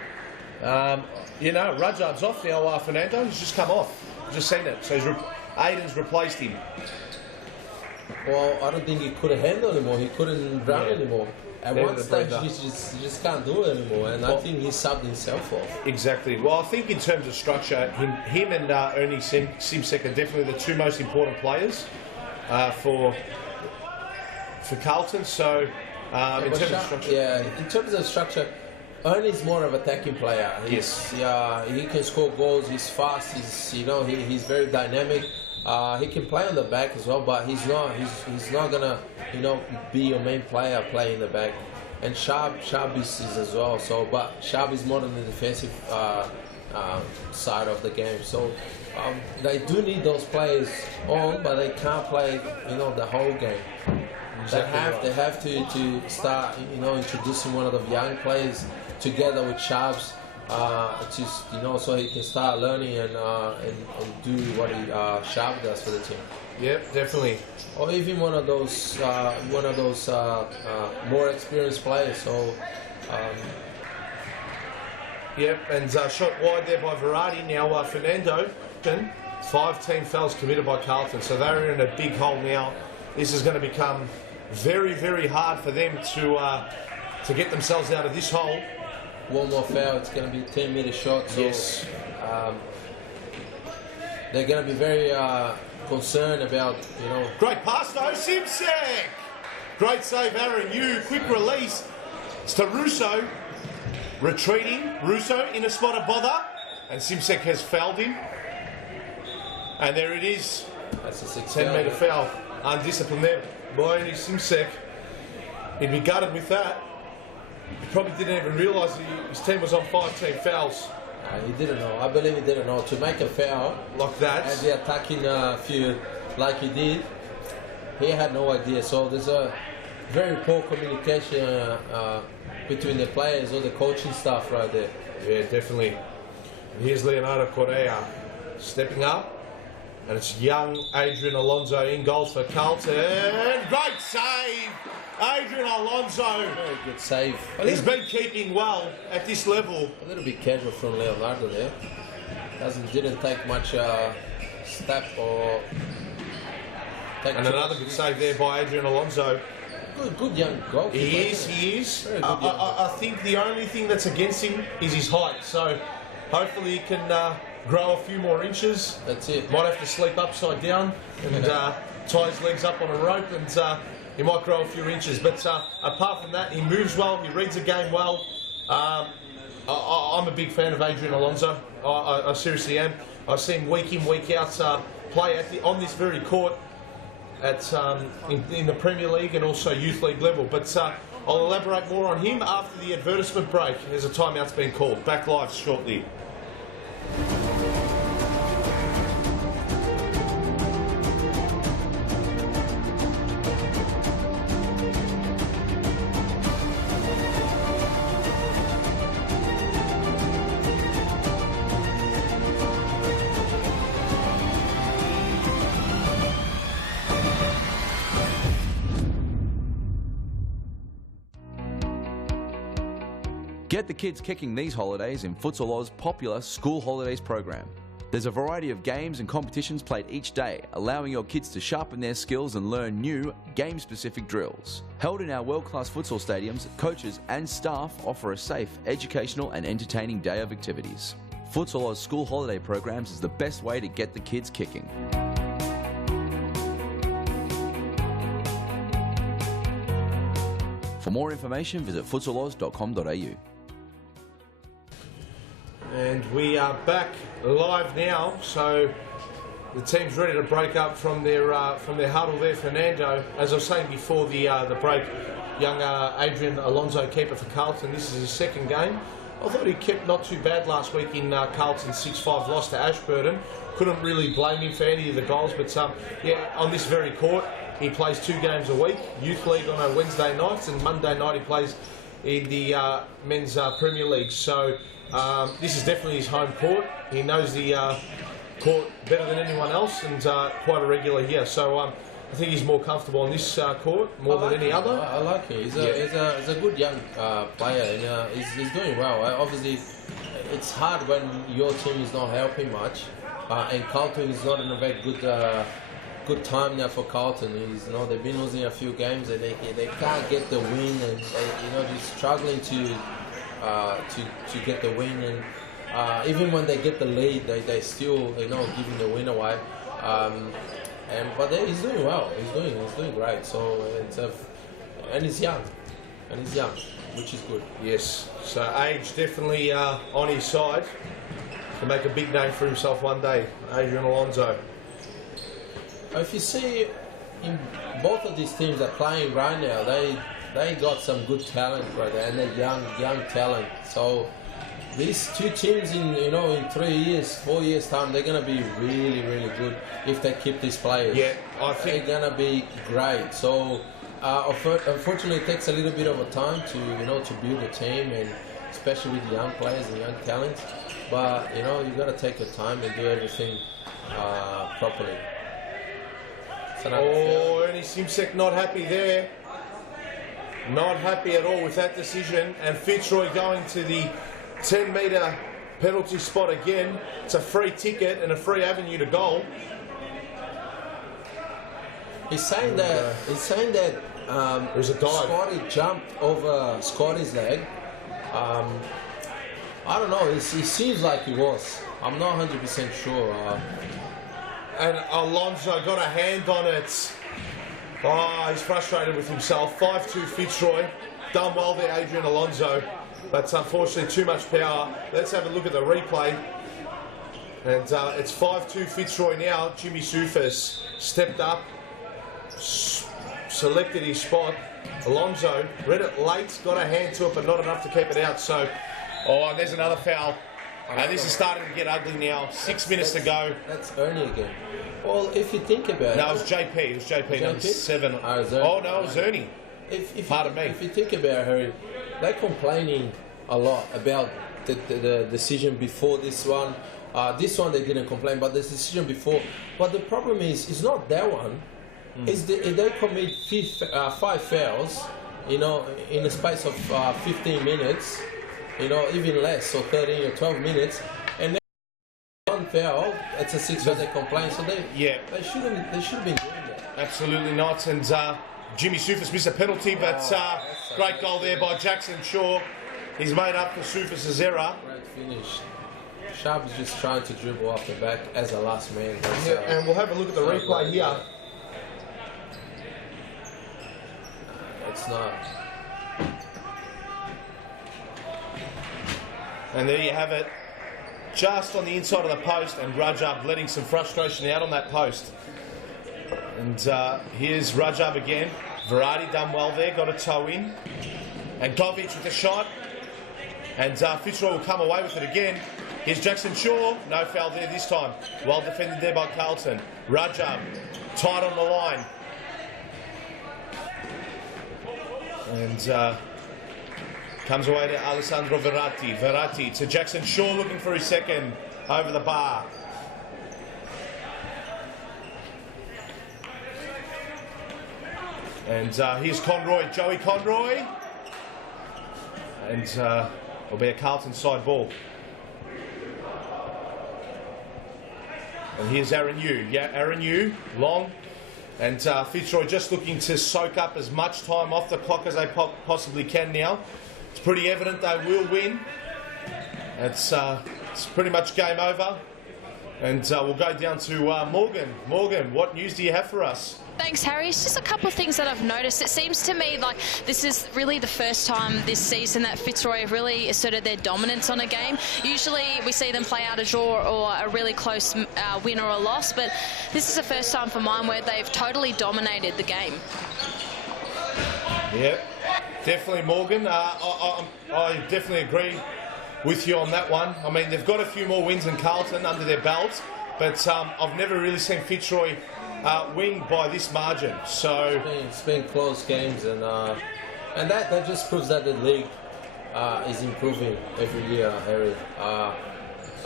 Rudyard's off now, Fernando. He's just come off. Just seen it. So Aiden's replaced him. Well, I don't think he could handle anymore. He couldn't run anymore. At one stage, he just can't do it anymore, and I think he subbed himself off. Exactly. Well, I think in terms of structure, him and Ernie Simsek are definitely the two most important players for Carlton. So, in terms of structure, in terms of structure, Ernie's more of an attacking player. He can score goals. He's fast. He's very dynamic. He can play on the back as well, but he's not gonna be your main player playing the back. And Sharp is as well. So, but Sharp is more on the defensive side of the game. So they do need those players on, but they can't play the whole game. Exactly. They have to start introducing one of the young players together with Sharps. So he can start learning and do what Sharp does for the team. Yep, definitely. Or even one of those more experienced players. So. Yep, and shot wide there by Verratti. Now Fernando, 5 team fouls committed by Carlton, so they're in a big hole now. This is going to become very, very hard for them to get themselves out of this hole. One more foul, it's going to be a 10-metre shot. So, yes. They're going to be very concerned about, Great pass though, Simsek! Great save, Aaron Yu. Quick release. It's to Russo. Retreating. Russo in a spot of bother. And Simsek has fouled him. And there it is. That's a 10-metre foul. Undisciplined there by Simsek. He'd be gutted with that. He probably didn't even realise his team was on 5 team fouls. He didn't know. I believe he didn't know. To make a foul like that, and the attacking field like he did, he had no idea. So there's a very poor communication between the players or the coaching staff right there. Yeah, definitely. And here's Leonardo Correa stepping up, and it's young Adrian Alonso in goals for Carlton. Great save! Adrian Alonso. Very good save. He's been keeping well at this level. A little bit casual from Leonardo there. Didn't take much step or. And another good save there by Adrian Alonso. Good young goalkeeper. He is. I think the only thing that's against him is his height. So hopefully he can grow a few more inches. That's it. Might have to sleep upside down and tie his legs up on a rope, and he might grow a few inches. But apart from that, he moves well, he reads the game well. I'm a big fan of Adrian Alonso. I seriously am. I see him week in, week out play on this very court in the Premier League and also Youth League level. But I'll elaborate more on him after the advertisement break. There's a timeout's been called. Back live shortly. Get the kids kicking these holidays in Futsal Oz popular School Holidays program. There's a variety of games and competitions played each day, allowing your kids to sharpen their skills and learn new, game-specific drills. Held in our world-class futsal stadiums, coaches and staff offer a safe, educational and entertaining day of activities. Futsal Oz School Holiday programs is the best way to get the kids kicking. For more information, visit futsaloz.com.au. And we are back live now, so the team's ready to break up from their huddle there. Fernando, as I was saying before the break, young Adrian Alonso, keeper for Carlton. This is his second game. I thought he kept not too bad last week in Carlton's 6-5 loss to Ashburton. Couldn't really blame him for any of the goals, but yeah, on this very court, he plays 2 games a week. Youth League on a Wednesday night, and Monday night he plays in the Men's Premier League. So this is definitely his home court. He knows the court better than anyone else, and quite a regular here. So I think he's more comfortable on this court more than any other. I like him. He's a good young player, and he's doing well. Obviously, it's hard when your team is not helping much, and Carlton is not in a very good time now for Carlton. They've been losing a few games, and they can't get the win, and they're struggling to get the win. And even when they get the lead, they still giving the win away. But he's doing well. He's doing great. So and he's young, which is good. Yes. So age definitely on his side. Can make a big name for himself one day. Adrian Alonso. If you see in both of these teams that are playing right now, they got some good talent right there, and they're young talent. So these two teams in 3 years, 4 years time, they're gonna be really, really good if they keep these players. Yeah, I think they're gonna be great. So unfortunately, it takes a little bit of a time to build a team, and especially with young players and young talents. But you gotta take your time and do everything properly. Oh, Ernie Simsek not happy there. Not happy at all with that decision. And FITZROY going to the 10-metre penalty spot again. It's a free ticket and a free avenue to goal. He's saying that there's a dive. Scotty jumped over Scotty's leg. I don't know. It seems like he was. I'm not 100% sure. And Alonso got a hand on it. Oh, he's frustrated with himself. 5-2 FITZROY. Done well there, Adrian Alonso. But unfortunately, too much power. Let's have a look at the replay. And it's 5-2 FITZROY now. Jimmy Sufis stepped up, selected his spot. Alonso read it late, got a hand to it, but not enough to keep it out. So, and there's another foul. And this is starting to get ugly now. 6 minutes to go. That's Ernie again. Well, if you think about it... No, it was JP. It was JP, number 7. Oh, no, it was Ernie. Pardon me. If you think about Harry, they're complaining a lot about the decision before this one. This one they didn't complain, but the decision before. But the problem is, it's not that one. Is they commit 5 fouls, in the space of 15 minutes. Even less, so 13 or 12 minutes, and then one foul, it's a 6-minute complaint. So they should have been doing that. Absolutely not. And Jimmy Sufis missed a penalty, but great goal there by Jackson Shaw. He's made up for Sufis' error. Great finish. Sharp is just trying to dribble off the back as a last man. And we'll have a look at the replay here. It's not. And there you have it, just on the inside of the post, and Rajab letting some frustration out on that post. And here's Rajab again. Verratti done well there, got a toe in. And Govic with a shot. And FITZROY will come away with it again. Here's Jackson Shaw, no foul there this time. Well defended there by Carlton. Rajab, tight on the line. And comes away to Alessandro Verratti. Verratti to Jackson Shaw, looking for his second over the bar. And here's Conroy, Joey Conroy. And it'll be a Carlton side ball. And here's Aaron Yu. Yeah, Aaron Yu, long. And FITZROY just looking to soak up as much time off the clock as they possibly can now. It's pretty evident they will win. It's pretty much game over. And we'll go down to Morgan. Morgan, what news do you have for us? Thanks, Harry. It's just a couple of things that I've noticed. It seems to me like this is really the first time this season that FITZROY have really asserted their dominance on a game. Usually we see them play out a draw or a really close win or a loss, but this is the first time for mine where they've totally dominated the game. Yep, definitely, Morgan. I definitely agree with you on that one. I mean, they've got a few more wins than Carlton under their belt, but I've never really seen FITZROY win by this margin. So it's been close games, and that just proves that the league is improving every year, Harry. I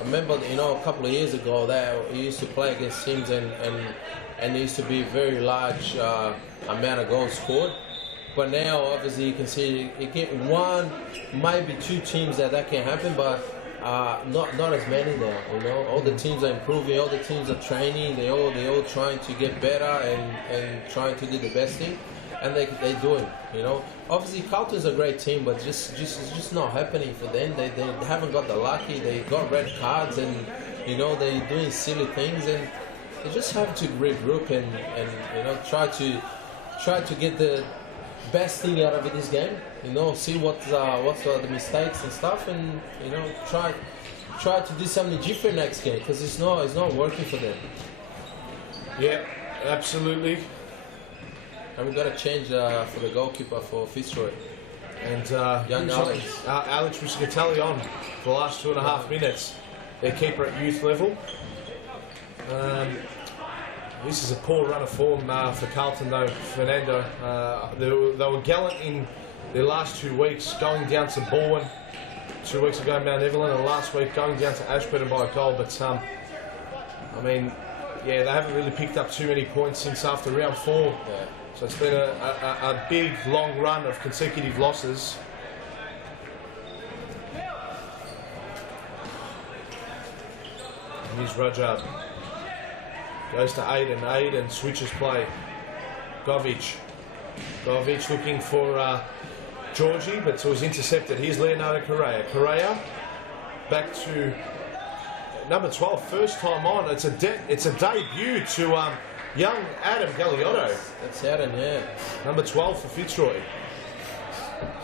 remember, a couple of years ago that we used to play against teams, and there used to be a very large amount of goals scored. But now, obviously, you can see it get one, maybe two teams that can happen, but not as many now. All the teams are improving, all the teams are training, they all trying to get better and trying to do the best thing, and they're doing. Obviously, Carlton's a great team, but it's just not happening for them. They haven't got the lucky. They got red cards, and they're doing silly things, and they just have to regroup and try to get the best thing out of this game, see what's the mistakes and stuff, and try to do something different next game, because it's not working for them. Yeah, absolutely. And we've got to change for the goalkeeper for FITZROY. And young Alex. Alex Muscatelli on for the last 2.5 minutes. Their keeper at youth level. This is a poor run of form for Carlton, though, Fernando. They were gallant in their last 2 weeks, going down to BALWYN 2 weeks ago, Mount Evelyn, and last week going down to ASHBURTON by a goal. But, I mean, yeah, they haven't really picked up too many points since after round 4. Yeah. So it's been a big, long run of consecutive losses. And here's Rajab. Goes to Aiden. Aiden switches play. Govic looking for Georgie, but it was intercepted. Here's Leonardo Correa. Correa back to number 12, first time on. It's a debut to young Adam Galliotto. That's Adam, yeah. Number 12 for FITZROY.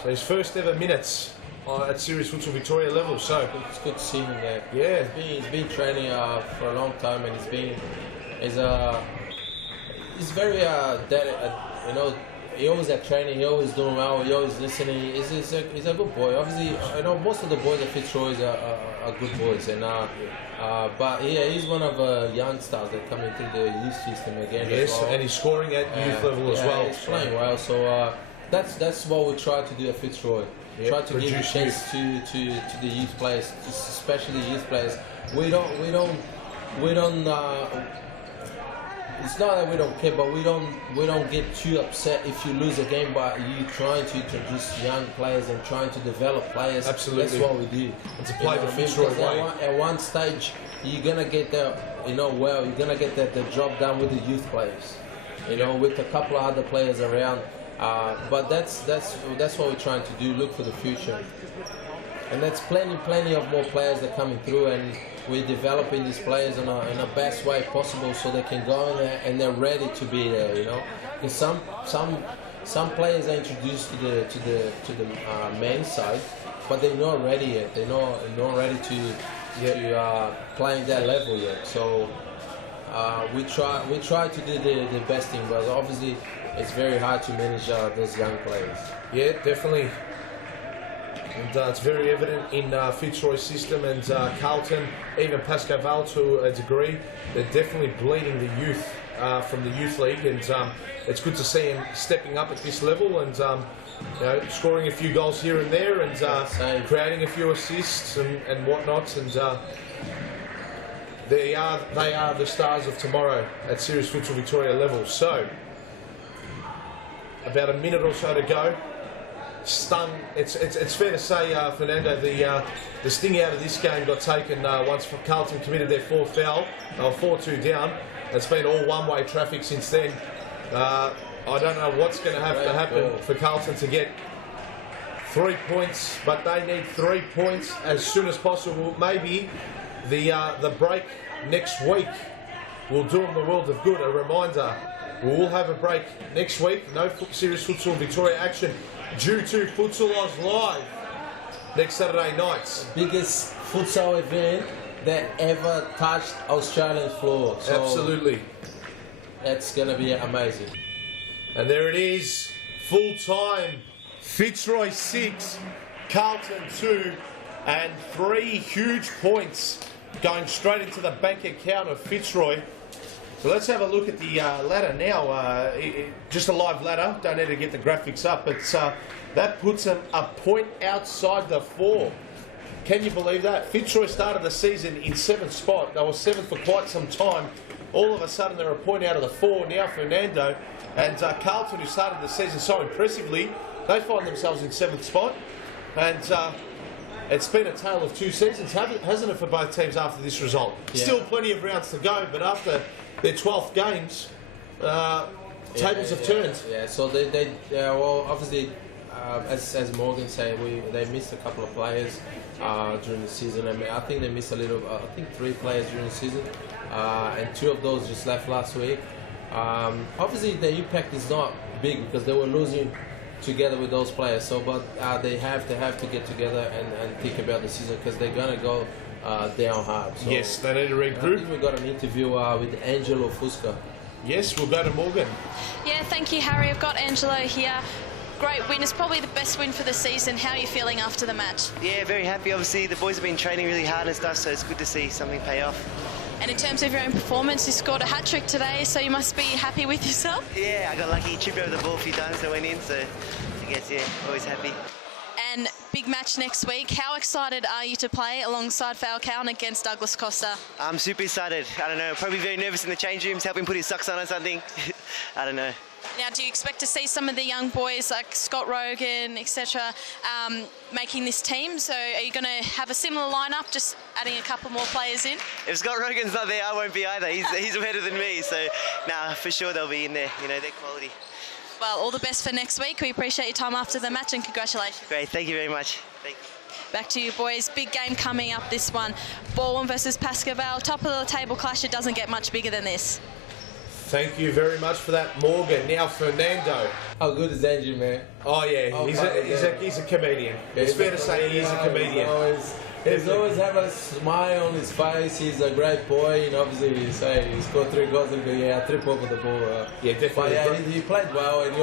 So his first ever minutes at Series Futsal Victoria level. So it's good to see him there. Yeah, he's been training for a long time, and he's very he always at training, he always doing well, he always listening. He's a good boy. Obviously, most of the boys at FITZROY are good boys, and but yeah, he's one of the young stars that come into the youth system again. Yes, as well. And he's scoring at youth level as well. He's playing well, so that's what we try to do at FITZROY. Yep, try to give a chance to the youth players, especially the youth players. We don't. It's not that we don't care, but we don't get too upset if you lose a game. But you trying to introduce young players and trying to develop players. Absolutely, that's what we do. And to play the FITZROY way. At one stage, you're gonna get the you're gonna get the job done with the youth players. With a couple of other players around. But that's what we're trying to do. Look for the future, and that's plenty of more players that are coming through, and we're developing these players in a best way possible, so they can go in there and they're ready to be there. Because some players are introduced to the men's side, but they're not ready yet. They're not ready to play in that level yet. So we try to do the best thing, but obviously it's very hard to manage those young players. Yeah, definitely. And it's very evident in FITZROY's system, and Carlton, even PASCOE VALE to a degree, they're definitely bleeding the youth from the youth league, and it's good to see him stepping up at this level and scoring a few goals here and there, and creating a few assists and whatnot. And they are the stars of tomorrow at Series Futsal Victoria level. So about a minute or so to go. It's fair to say, Fernando, the sting out of this game got taken once Carlton committed their 4th foul. They were 4-2 down. It's been all one-way traffic since then. I don't know what's going to have to happen for Carlton to get 3 points, but they need 3 points as soon as possible. Maybe the break next week will do them the world of good. A reminder, we will have a break next week. No serious futsal Victoria action due to Futsal Oz Live next Saturday nights. Biggest futsal event that ever touched Australian floor. So absolutely. It's going to be amazing. And there it is, full time. Fitzroy 6, Carlton 2, and 3 huge points going straight into the bank account of Fitzroy. So let's have a look at the ladder now. Just a live ladder, don't need to get the graphics up, but that puts them a point outside the 4. Can you believe that? Fitzroy started the season in 7th spot. They were 7th for quite some time. All of a sudden they're a point out of the 4. Now Fernando and Carlton, who started the season so impressively, they find themselves in 7th spot. And it's been a tale of 2 seasons, hasn't it, for both teams after this result? Yeah. Still plenty of rounds to go, but after their 12th games, tables have turned. Yeah, so well, obviously, as Morgan said, they missed a couple of players during the season. I mean, I think they missed a little. I think 3 players during the season, and 2 of those just left last week. Obviously, the impact is not big because they were losing together with those players. So, but they have to get together and think about the season because they're gonna go down hard. So yes, they need to regroup. I think we got an interview with Angelo Fusca. Yes, we'll go to Morgan. Yeah, thank you, Harry. I've got Angelo here. Great win. It's probably the best win for the season. How are you feeling after the match? Yeah, very happy. Obviously, the boys have been training really hard and stuff, so it's good to see something pay off. And in terms of your own performance, you scored a hat-trick today, so you must be happy with yourself? Yeah, I got lucky, tripped over the ball a few times, so I went in, so I guess, yeah, always happy. And big match next week. How excited are you to play alongside FALCAO and against Douglas Costa? I'm super excited. I don't know, probably very nervous in the change rooms, helping put his socks on or something. I don't know. Now, do you expect to see some of the young boys like Scott Rogan, etc., making this team? So are you going to have a similar lineup, just adding a couple more players in? If Scott Rogan's not there, I won't be either. He's better than me, so nah, for sure they'll be in there. You know, they're quality. Well, all the best for next week. We appreciate your time after the match and congratulations. Great, thank you very much. Thank you. Back to you, boys. Big game coming up, this one. BALWYN versus PASCOE VALE. Top of the table clash. It doesn't get much bigger than this. Thank you very much for that, Morgan. Now Fernando. How good is Andrew, man? Oh yeah, he's a comedian. It's fair to say he's a comedian. He's always have a smile on his face. He's a great boy, and obviously he scored 3 goals and I trip over the ball. Yeah, definitely. But yeah, he played well, and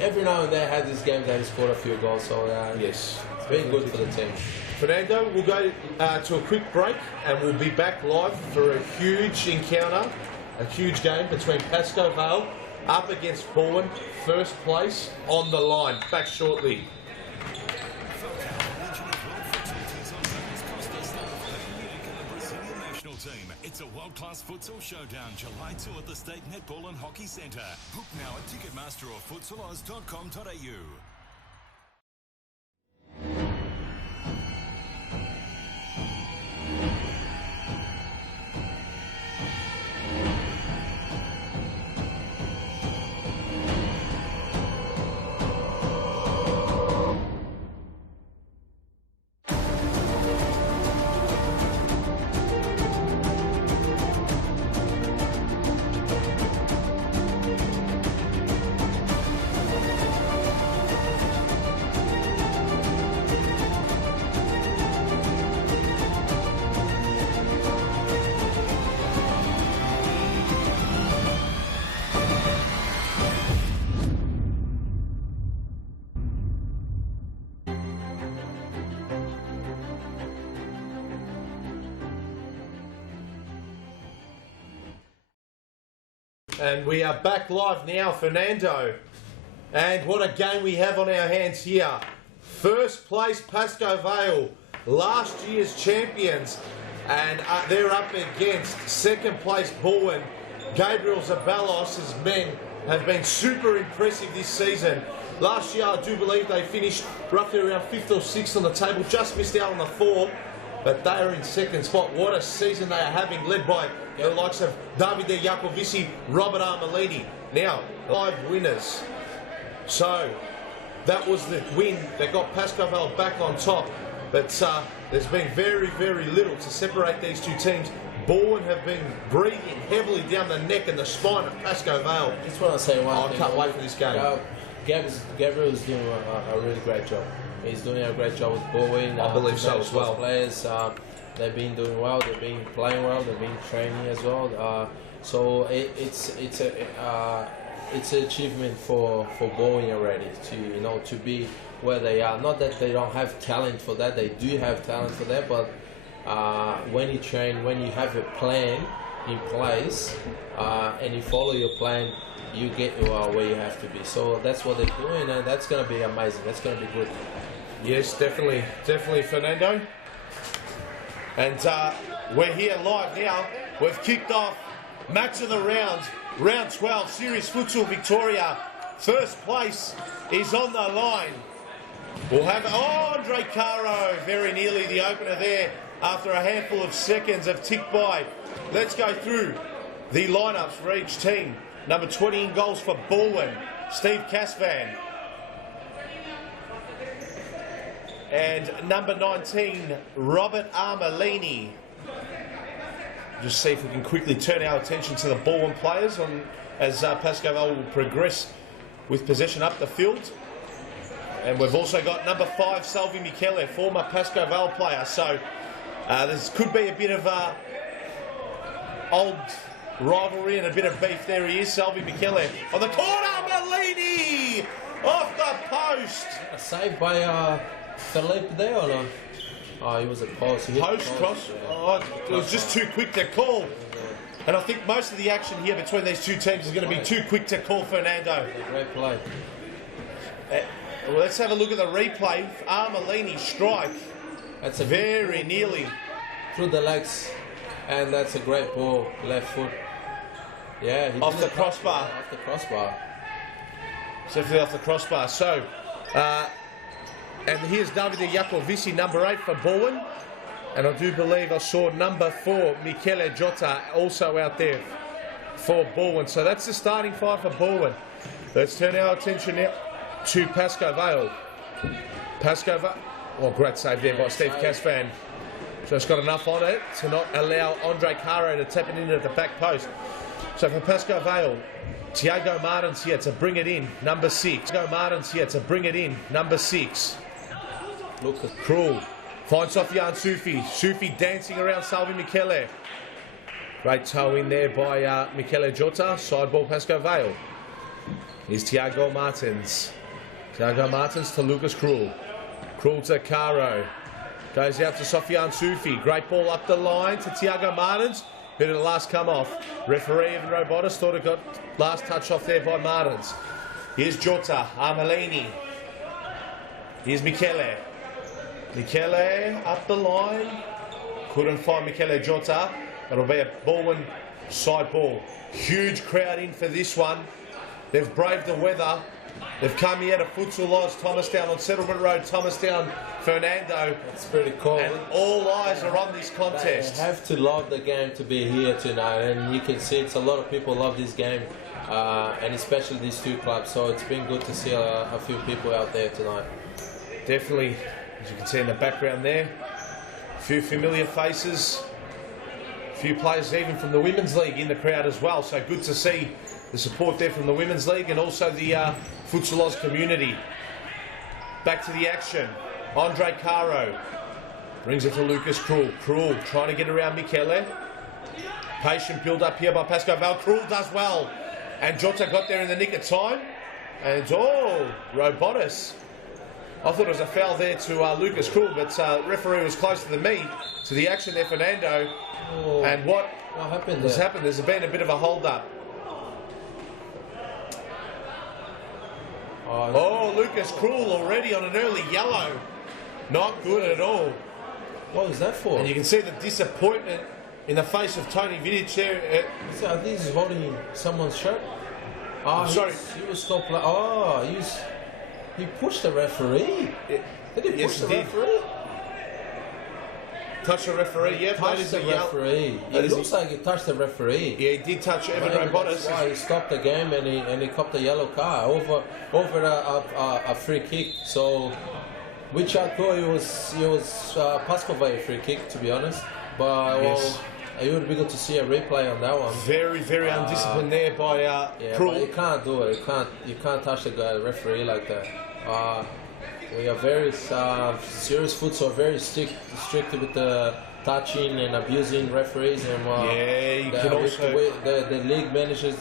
every now and then had this game that he scored a few goals. So yes, it's been good for the team. Fernando, we'll go to a quick break, and we'll be back live for a huge encounter. A huge game between PASCOE VALE up against BRUNSWICK, first place on the line. Back shortly. It's a world-class futsal showdown, July 2 at the State Netball and Hockey Centre. Book now at Ticketmaster or futsaloz.com.au. And we are back live now, Fernando. And what a game we have on our hands here. First place PASCOE VALE, last year's champions. And they're up against second place BALWYN. Gabriel Zabalos' men have been super impressive this season. Last year, I do believe they finished roughly around 5th or 6th on the table, just missed out on the 4. But they are in second spot. What a season they are having, led by the likes of Davide Jacovici, Robert Armelini. Now, 5 winners. So, that was the win that got PASCOE VALE back on top. But there's been very, very little to separate these two teams. BALWYN have been breathing heavily down the neck and the spine of PASCOE VALE. I just want to say one thing. I can't wait for this game. Gabriel is doing a really great job. He's doing a great job with BALWYN. I believe so as well. Players, they've been doing well. They've been playing well. They've been training as well. So it's an achievement for BALWYN already to be where they are. Not that they don't have talent for that. They do have talent for that. But when you train, when you have a plan in place and you follow your plan, you get where you have to be. So that's what they're doing, and that's going to be amazing. That's going to be good. Yes, definitely, Fernando. And we're here live now. We've kicked off match of the round, round 12, Series Futsal Victoria. First place is on the line. We'll have Andre Caro, very nearly the opener there after a handful of seconds have ticked by. Let's go through the lineups for each team. Number 20 in goals for BALWYN, Steve Casvan. And number 19, Robert Armelini. Just see if we can quickly turn our attention to the BALWYN players as PASCOE VALE will progress with possession up the field. And we've also got number 5, Salvi Michele, former PASCOE VALE player. So this could be a bit of old rivalry and a bit of beef. There he is, Salvi Michele on the corner. Armelini off the post. A save by Philippe there or not? Oh, he was a post. Post cross. Oh, it was just too quick to call. And I think most of the action here between these two teams is going to be too quick to call, Fernando. Great play. Well, let's have a look at the replay. Armelini strike. That's a very nearly through the legs, and that's a great ball, left foot. Yeah, he off the crossbar. Off the crossbar. Definitely off the crossbar. So, and here's Davide Jacovici, number 8 for BALWYN. And I do believe I saw number 4, Michele Jota, also out there for BALWYN. So that's the starting 5 for BALWYN. Let's turn our attention now to PASCOE VALE. PASCOE VALE. Oh, great save there by Steve Casvan. So it's got enough on it to not allow Andre Caro to tap it in at the back post. So for PASCOE VALE, Tiago Martins here to bring it in, number 6. Tiago Martins here to bring it in, number 6. Lucas Cruel. Finds Sofiane Soufi. Soufi dancing around Salvi Michele. Great toe in there by Michele Jota. Side ball PASCOE VALE. Here's Tiago Martins. Tiago Martins to Lucas Cruel. Cruel to Caro. Goes out to Sofiane Soufi. Great ball up the line to Tiago Martins. Who did the last come off? Referee Evan Robotis thought it got last touch off there by Martins. Here's Jota. Armelini. Here's Michele. Michele up the line. Couldn't find Michele Jota. It'll be a BALWYN side ball. Huge crowd in for this one. They've braved the weather. They've come here to Futsal Oz, Thomastown on Settlement Road, Thomastown, Fernando. That's pretty cool. And all eyes are on this contest. They have to love the game to be here tonight, and you can see it's a lot of people love this game, and especially these two clubs. So it's been good to see a few people out there tonight. Definitely, as you can see in the background there, a few familiar faces, a few players even from the Women's League in the crowd as well. So good to see the support there from the Women's League and also the Futsal Oz community. Back to the action. Andre Caro brings it to Lucas Cruel. Cruel trying to get around Michele. Patient build up here by PASCOE VALE. Cruel does well. And Jota got there in the nick of time. And Robotis. I thought it was a foul there to Lucas Cruel, but referee was closer than me to the action there, Fernando. Oh, and what happened has there? happened? There's been a bit of a hold up. Oh, Lucas Cruel already on an early yellow. Not good at all. What was that for? And you can see the disappointment in the face of Tony Vidic there. So I think he's holding someone's shirt. Oh, sorry. He was stopped. Oh, he pushed the referee. Did he push the referee? Touch the referee, yeah. Touched the referee. It looks like he touched the referee. Yeah, he did touch Evan Robotis. That's why he stopped the game and he copped a yellow card over a free kick. So, which I thought it was PASCOE VALE free kick, to be honest. But yes. it would be good to see a replay on that one. Very, very undisciplined there by yeah, Krul. but you can't do it. You can't touch the guy, referee like that. We are very serious futsal, very strict with the touching and abusing referees, and yeah, you can also the league managers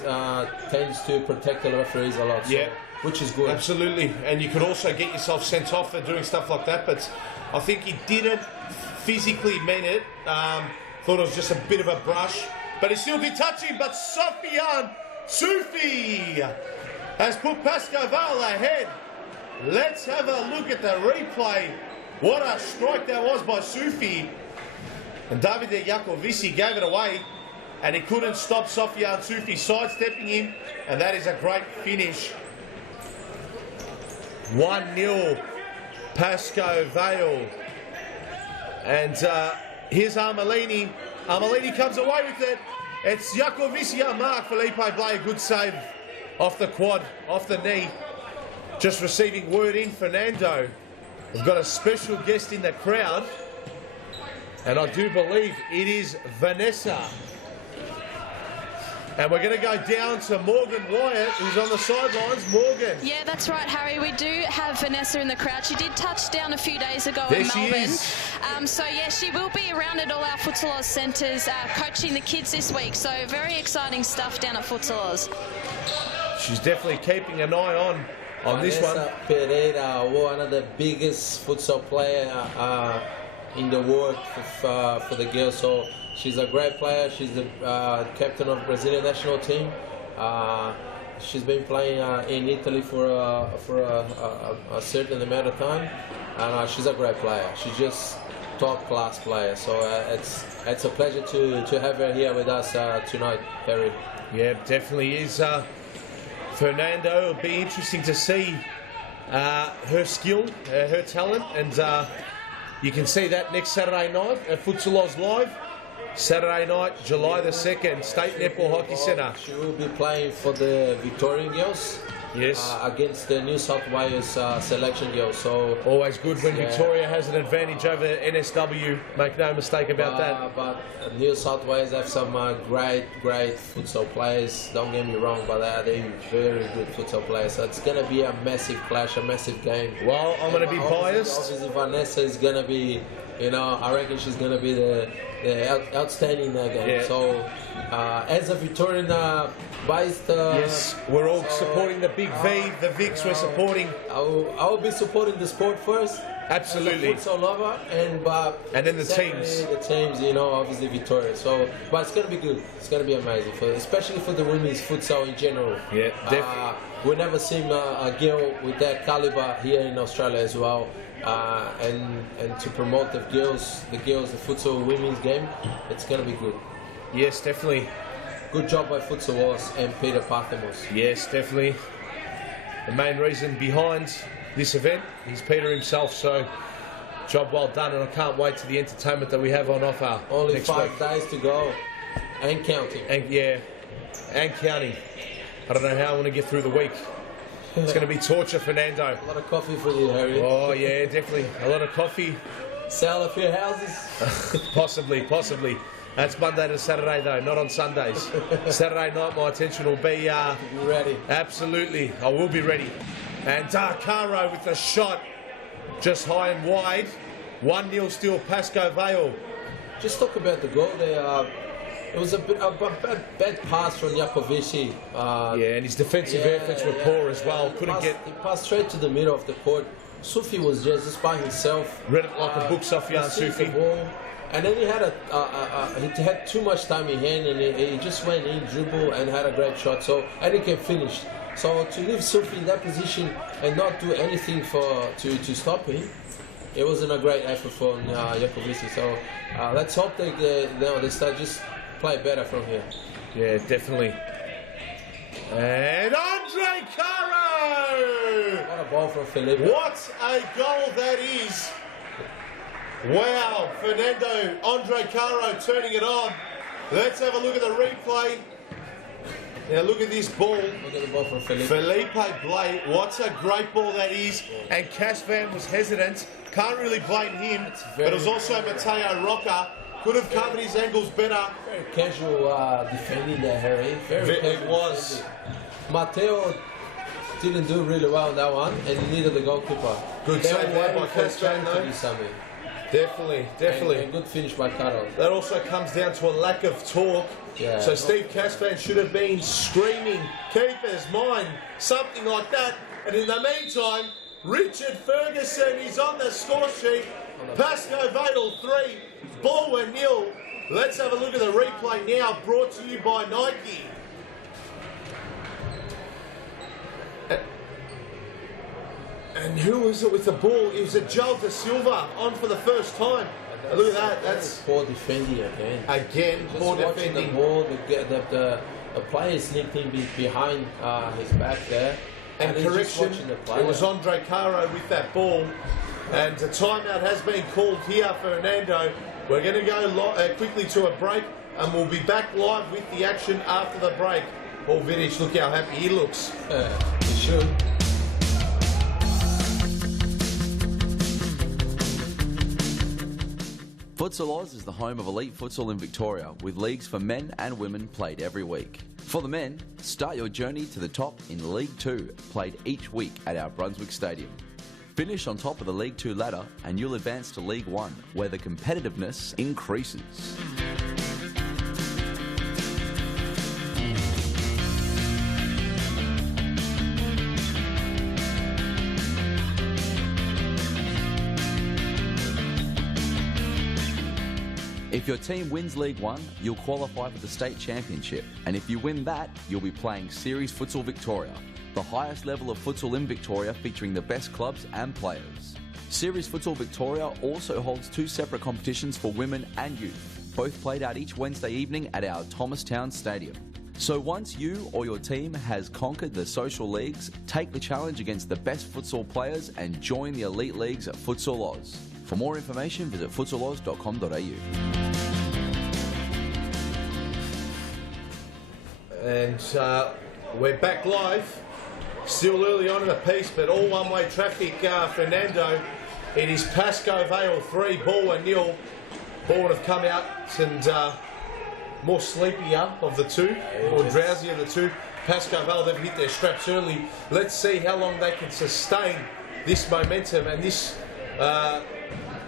tends to protect the referees a lot. Yeah, so, which is good. Absolutely, and you could also get yourself sent off for doing stuff like that. But I think he didn't physically mean it. Thought it was just a bit of a brush, but he still did touch him. But Sofian Sufi has put PASCOE VALE ahead. Let's have a look at the replay. What a strike that was by Sufi. And Davide Iacovici gave it away, and he couldn't stop Sofian Sufi sidestepping him, and that is a great finish. 1-0 PASCOE VALE. And here's Armelini. Armelini comes away with it. It's Iacovici on mark. Felipe Blay, a good save off the quad, off the knee. Just receiving word in, Fernando. We've got a special guest in the crowd, and I do believe it is Vanessa. And we're going to go down to Morgan Wyatt, who's on the sidelines. Morgan. Yeah, that's right, Harry. We do have Vanessa in the crowd. She did touch down a few days ago there in Melbourne. Is. So, yeah, she will be around at all our Futsal Oz centres coaching the kids this week. So, very exciting stuff down at Futsal Oz. She's definitely keeping an eye on this one. Vanessa Pereira, one of the biggest futsal player in the world for the girls. So she's a great player. She's the captain of Brazilian national team. She's been playing in Italy for a certain amount of time, and she's a great player. She's just top class player. So it's a pleasure to have her here with us tonight, Harry. Yeah, definitely is. Fernando, it'll be interesting to see her skill, her talent, and you can see that next Saturday night at Futsal Oz Live. Saturday night, July the 2nd, State Netball Hockey Centre. She will be playing for the Victorian girls. Yes. Against the New South Wales selection girls. So always good when Victoria has an advantage over NSW. Make no mistake about that. But New South Wales have some great futsal players. Don't get me wrong, but they're very good futsal players. So it's going to be a massive clash, a massive game. Well, I'm going to be biased. Obviously, Vanessa is going to be, I reckon she's going to be the outstanding game. Yeah. So, as a Victorian biased, yes, we're all supporting the big V, the Vics. We're supporting. I will be supporting the sport first. Absolutely. As a futsal lover, and then the teams. The teams, obviously Victoria. So, but it's going to be good. It's going to be amazing, especially for the women's futsal in general. Yeah, definitely. We've never seen a girl with that caliber here in Australia as well. And to promote the girls, the futsal women's game, it's going to be good. Yes, definitely. Good job by Futsal Oz and Peter Parthamos. Yes, definitely. The main reason behind this event is Peter himself, so job well done, and I can't wait to the entertainment that we have on offer. Only next 5 week. days to go, and counting. And counting. I don't know how I want to get through the week. It's going to be torture, Fernando. A lot of coffee for you, Harry. Oh, yeah, definitely. A lot of coffee. Sell a few houses? Possibly. That's Monday to Saturday, though, not on Sundays. Saturday night, my attention will be... ready. Absolutely. I will be ready. And Caro with the shot just high and wide. 1-0 still, PASCOE VALE. Just talk about the goal there. It was a bad pass from Iacovici. And his defensive efforts were poor as well. He passed straight to the middle of the court. Sufi was just by himself. Read it like a book, Sofian Sufi. And then he had too much time in hand, and he just went in, dribble, and had a great shot. And he can finish. So to leave Sufi in that position and not do anything to stop him, it wasn't a great effort from Iacovici. So let's hope they start just play better from here. Yeah, definitely. And Andre Caro! What a ball from Felipe. What a goal that is. Wow, Fernando, Andre Caro turning it on. Let's have a look at the replay. Now look at this ball. Look at the ball from Felipe. Felipe Blay, what a great ball that is. And Cash Van was hesitant. Can't really blame him. But it was also Mateo Roca Could have covered his angles better. Very casual defending there, Harry. Very casual. It was. Mateo didn't do really well on that one, and neither the goalkeeper. Good They save were there by waiting for a Castan, chance to though. do something. Definitely. And good finish by Carol. That also comes down to a lack of talk. Yeah. So Steve Castan should have been screaming, keeper's mine, something like that. And in the meantime, Richard Ferguson is on the score sheet. PASCOE VALE 3, BALWYN 0. Let's have a look at the replay now, brought to you by Nike. And who was it with the ball? It was a Joel Da Silva on for the first time. And look at that. That's poor defending again. Again, Just poor watching defending. the ball, the player sneaked in behind his back there. And he's just correction, watching the player. it was Andre Caro with that ball. And a timeout has been called here for Fernando. We're going to go quickly to a break, and we'll be back live with the action after the break. Paul Vidic, look how happy he looks. He should. Futsal Oz is the home of elite futsal in Victoria, with leagues for men and women played every week. For the men, start your journey to the top in League 2, played each week at our Brunswick Stadium. Finish on top of the League 2 ladder and you'll advance to League 1, where the competitiveness increases. If your team wins League 1, you'll qualify for the State Championship. And if you win that, you'll be playing Series Futsal Victoria, the highest level of futsal in Victoria featuring the best clubs and players. Series Futsal Victoria also holds 2 separate competitions for women and youth, both played out each Wednesday evening at our Thomastown Stadium. So once you or your team has conquered the social leagues, take the challenge against the best futsal players and join the elite leagues at Futsal Oz. For more information, visit futsaloz.com.au. And we're back live. Still early on in the piece, but all one-way traffic, Fernando. It is PASCOE VALE 3, BALWYN 0. BALWYN have come out and more sleepier of the two, or drowsy of the two. PASCOE VALE, they've hit their straps early. Let's see how long they can sustain this momentum and this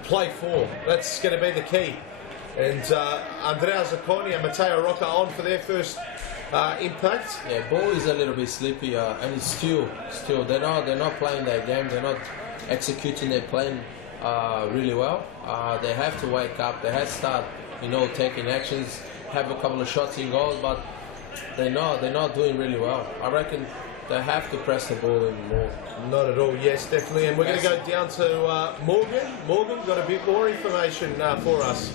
play for. That's going to be the key. And Andrea Zacconi and Matteo Rocca on for their first impact. Yeah, ball is a little bit sleepy, and it's still they're not playing their game. They're not executing their plan really well. They have to wake up. They have to start, taking actions, have a couple of shots in goal, but they're not doing really well. I reckon they have to press the ball in more. Not at all. Yes, definitely. And we're going to go down to Morgan. Morgan, got a bit more information for us.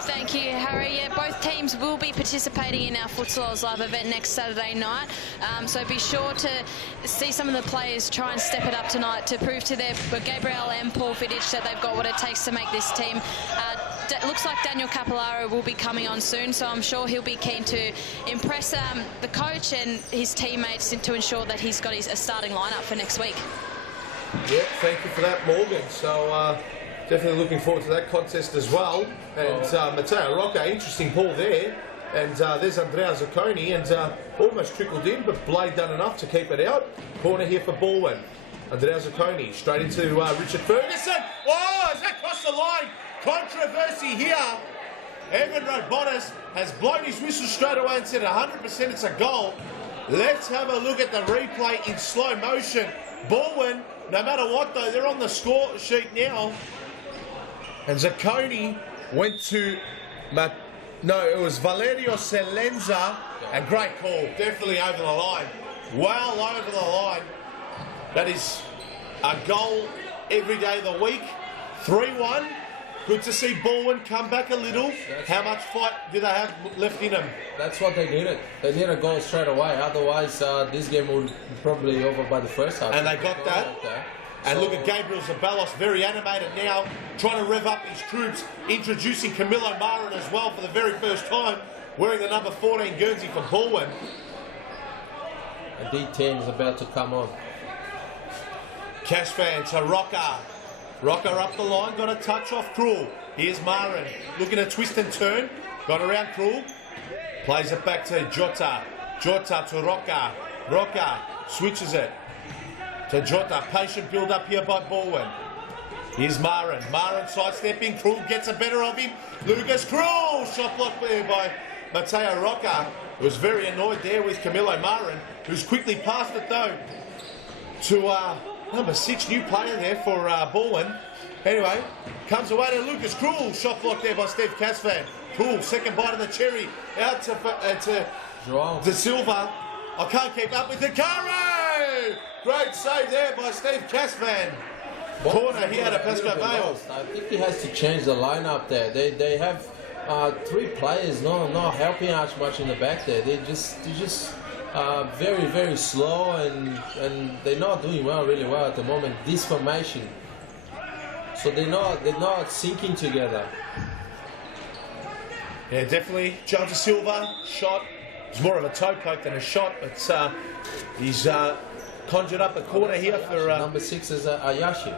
Thank you, Harry. Yeah, both teams will be participating in our Futsal Oz Live event next Saturday night. So be sure to see some of the players try and step it up tonight to prove to their Gabriel and Paul Vidic that they've got what it takes to make this team. Looks like Daniel Capillaro will be coming on soon, so I'm sure he'll be keen to impress the coach and his teammates to ensure that he's got a starting lineup for next week. Yeah, thank you for that, Morgan. So definitely looking forward to that contest as well. And Matteo Rocca, interesting ball there. And there's Andrea Zacconi, and almost trickled in, but Blade done enough to keep it out. Corner here for BALWYN. Andrea Zacconi straight into Richard Ferguson. Oh, is that crossed the line? Controversy here. Evan Robotis has blown his whistle straight away and said 100% it's a goal. Let's have a look at the replay in slow motion. BALWYN, no matter what though, they're on the score sheet now. And Zacconi went to, it was Valerio Celenza, and great call, definitely over the line. Well over the line. That is a goal every day of the week. 3-1. Good to see BALWYN come back a little. How much fight do they have left in them? That's what they needed. They needed a goal straight away. Otherwise, this game would probably be over by the first half. And they got that. And look at Gabriel Zabalos, very animated now, trying to rev up his troops, introducing Camilo Marin as well for the very first time, wearing the number 14 Guernsey for BALWYN. And D10 is about to come on. Cashfan to Rocca. Rocca up the line, got a touch off Krul. Here's Marin looking to twist and turn. Got around Krul. Plays it back to Jota. Jota to Roca. Roca switches it to Jota. Patient build up here by BALWYN. Here's Marin. Marin sidestepping. Krul gets a better of him. Lucas Krul. Shot blocked there by Mateo Roca. Who was very annoyed there with Camilo Marin, who's quickly passed it though to number 6, new player there for BALWYN. Anyway, comes away to Lucas Krul. Shot blocked there by Steve Casvan. Krul, second bite of the cherry. Out to De Silva. I can't keep up with the Caro! Great save there by Steve Casvan. Corner here to PASCOE VALE. I think he has to change the lineup there. They have 3 players not helping out much in the back there. They're just very, very slow and they're not doing really well at the moment. This formation. So they're not syncing together. Yeah, definitely. John De Silva shot. It's more of a toe poke than a shot. But he's conjured up a corner here for number 6 is Ayashi.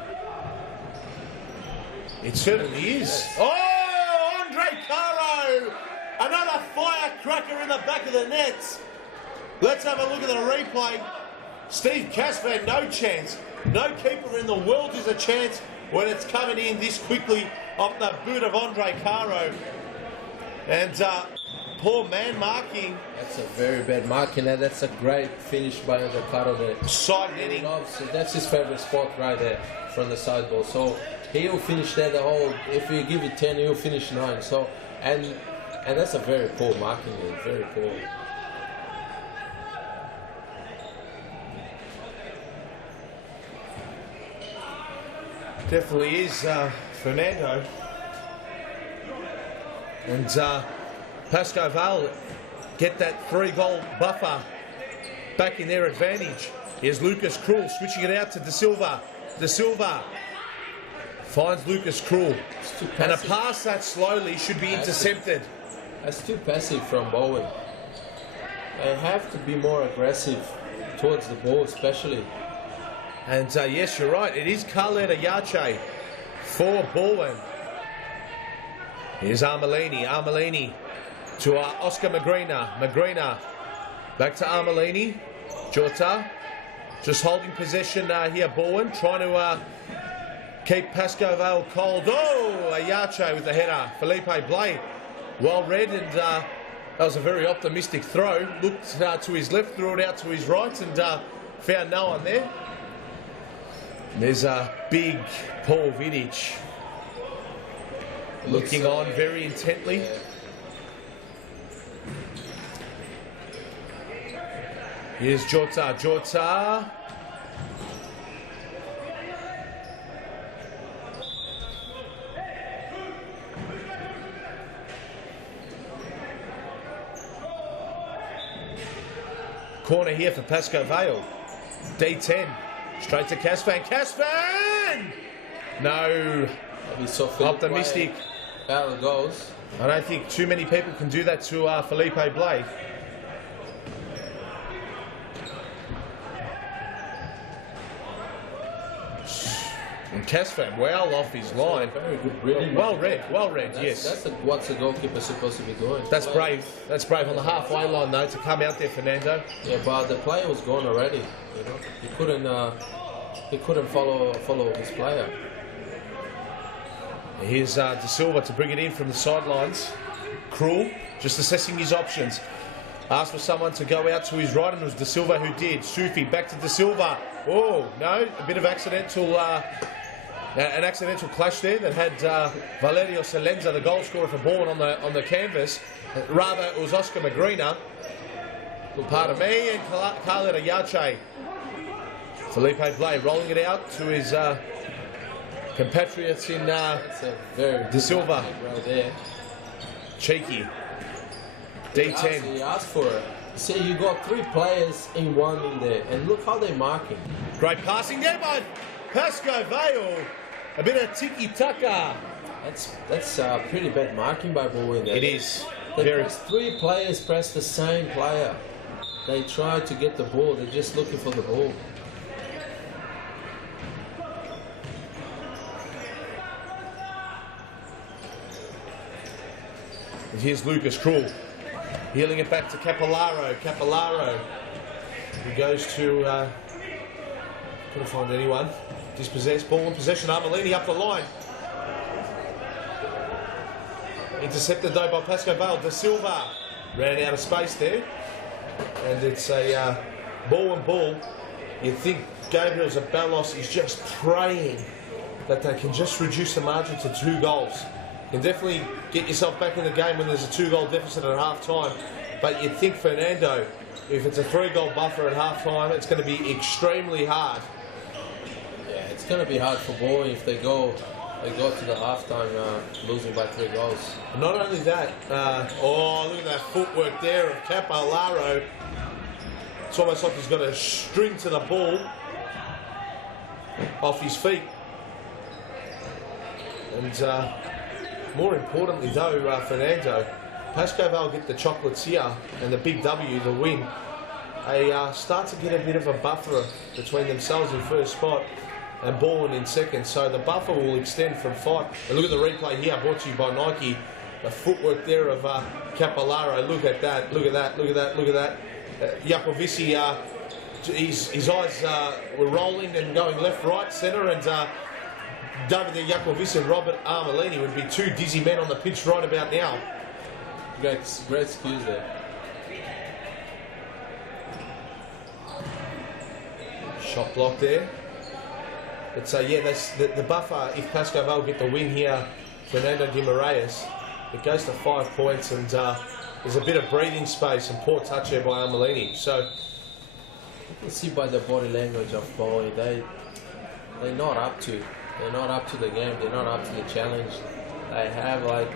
It certainly is. Yes. Oh, Andre Caro! Another firecracker in the back of the nets. Let's have a look at the replay. Steve Casvan, no chance. No keeper in the world is a chance when it's coming in this quickly off the boot of Andre Caro. And poor man marking. That's a very bad marking. That's a great finish by Andre Caro there. Side netting. That's his favorite spot right there from the sideball. So he'll finish there the whole. If you give it 10, he'll finish 9. So and that's a very poor marking there. Very poor. Definitely is Fernando. And PASCOE VALE get that 3-goal buffer back in their advantage. Here's Lucas Krul switching it out to De Silva. De Silva finds Lucas Krul. And a pass that slowly should be intercepted. That's too passive from BALWYN. They have to be more aggressive towards the ball especially. And yes, you're right. It is Khaled Ayache for BALWYN. Here's Armelini. Armelini to Oscar Magrina. Magrina back to Armelini. Jota just holding possession here. BALWYN trying to keep PASCOE VALE cold. Oh, Ayache with the header. Felipe Blay well read, and that was a very optimistic throw. Looked to his left, threw it out to his right, and found no one there. There's a big Paul Vidic looking on very intently. Here's Jota. Jota. Corner here for PASCOE VALE. D10. Straight to Casvan. Casvan! No. Optimistic. Out it goes. I don't think too many people can do that to Felipe Blay. And Casvan well off his line. Very good reading. Well read, yes. That's what's the goalkeeper supposed to be doing. That's brave. That's brave on the halfway line though to come out there, Fernando. Yeah, but the player was gone already. You know, he couldn't follow his player. Here's De Silva to bring it in from the sidelines. Krul just assessing his options. Asked for someone to go out to his right, and it was De Silva who did. Sufi back to De Silva. Oh no, a bit of accidental. An accidental clash there that had Valerio Salenza, the goal scorer for BALWYN, on the canvas. Rather, it was Oscar Magrina. Pardon me, and Khaled Ayache. Felipe Blay rolling it out to his compatriots in De Silva. Right there. Cheeky. D10. He asked for it. See, you got 3 players in one in there, and look how they're marking. Great passing there by PASCOE VALE. A bit of tiki-taka. That's pretty bad marking by BALWYN. It is. They 3 players press the same player. They try to get the ball. They're just looking for the ball. And here's Lucas Krull. Healing it back to Capillaro. Capillaro. He goes to... couldn't find anyone. Dispossessed. Ball in possession. Armelini up the line. Intercepted though by PASCOE VALE. De Silva ran out of space there. And it's a ball. You'd think Gabriel Zabalos is just praying that they can just reduce the margin to 2 goals. You can definitely get yourself back in the game when there's a 2-goal deficit at half-time. But you'd think Fernando, if it's a 3-goal buffer at half-time, it's going to be extremely hard. Yeah, it's going to be hard for BALWYN if they go to the half-time losing by 3 goals. Not only that, oh, look at that footwork there of Capillaro. It's almost like he's got a string to the ball off his feet. And more importantly though, Fernando, PASCOE VALE get the chocolates here and the big W, the win. They start to get a bit of a buffer between themselves in first spot and BALWYN in second, so the buffer will extend from 5. And look at the replay here, brought to you by Nike. The footwork there of Capillaro. Look at that, look at that, look at that, look at that. Jakovici, his eyes were rolling and going left, right, centre, and David Jakovici and Robert Armelini would be 2 dizzy men on the pitch right about now. Great skills there. Shot block there. But so yeah, the buffer, if PASCOE VALE get the win here, Fernando Guimaraes, it goes to 5 points, and there's a bit of breathing space and poor touch there by Armelini. So you can see by the body language of BALWYN, they're not up to the game, they're not up to the challenge. They have like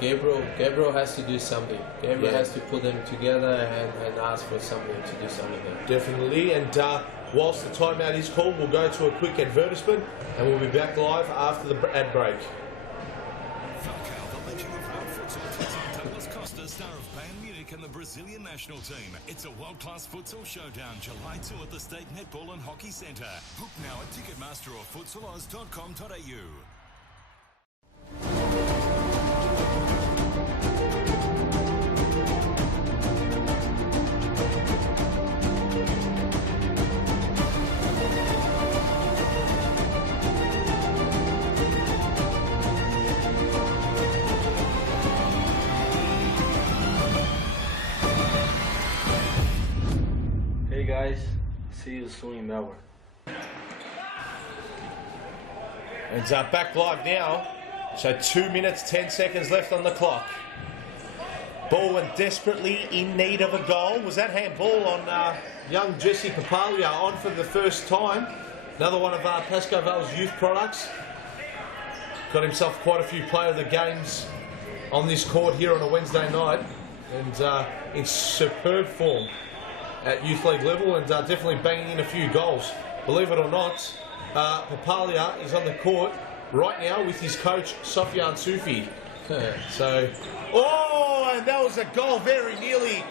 Gabriel has to do something. Gabriel has to put them together and ask for something to do something there. Definitely, and whilst the timeout is called, we'll go to a quick advertisement and we'll be back live after the ad break. FALCAO, the legend of world futsal, takes on Douglas Costa, star of Bayern Munich and the Brazilian national team. It's a world-class futsal showdown, July 2 at the State Netball and Hockey Centre. Book now at Ticketmaster or futsaloz.com.au. Hey guys, see you soon in Melbourne. And back live now. So 2 minutes, 10 seconds left on the clock. BALWYN desperately in need of a goal. Was that handball on young Jesse Papalia on for the first time? Another one of PASCOE VALE's youth products. Got himself quite a few player of the games on this court here on a Wednesday night. And in superb form at youth league level, and definitely banging in a few goals. Believe it or not, Papalia is on the court right now with his coach, Sofiane Soufi. So, oh, and that was a goal very nearly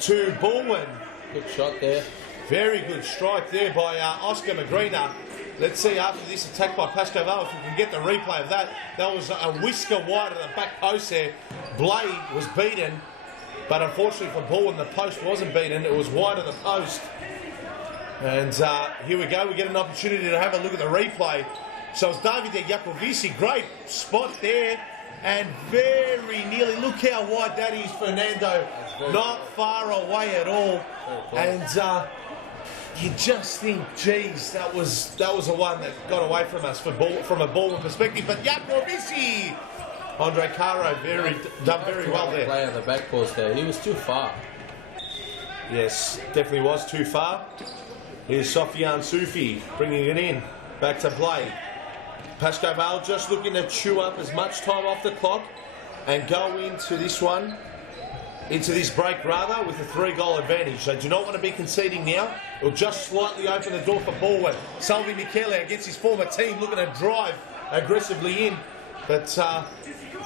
to BALWYN. Good shot there. Very good strike there by Oscar Magrina. Let's see after this attack by PASCOE VALE if we can get the replay of that. That was a whisker wide of the back post there. Blade was beaten, but unfortunately for BALWYN, the post wasn't beaten. It was wide of the post. And here we go. We get an opportunity to have a look at the replay. So it's Davide Jakovici. Great spot there. And very nearly, look how wide that is, Fernando. Not far away at all. And you just think, geez, that was the one that got away from us from a BALWYN perspective. But Jakovici, Andre Caro, done very well there. Play on the back post there. He was too far. Yes, definitely was too far. Here's Sofiane Soufi bringing it in. Back to play. PASCOE VALE just looking to chew up as much time off the clock and go into this one, into this break rather, with a 3-goal advantage. They do not want to be conceding now. It'll just slightly open the door for BALWYN. Salvi Michele against his former team looking to drive aggressively in. But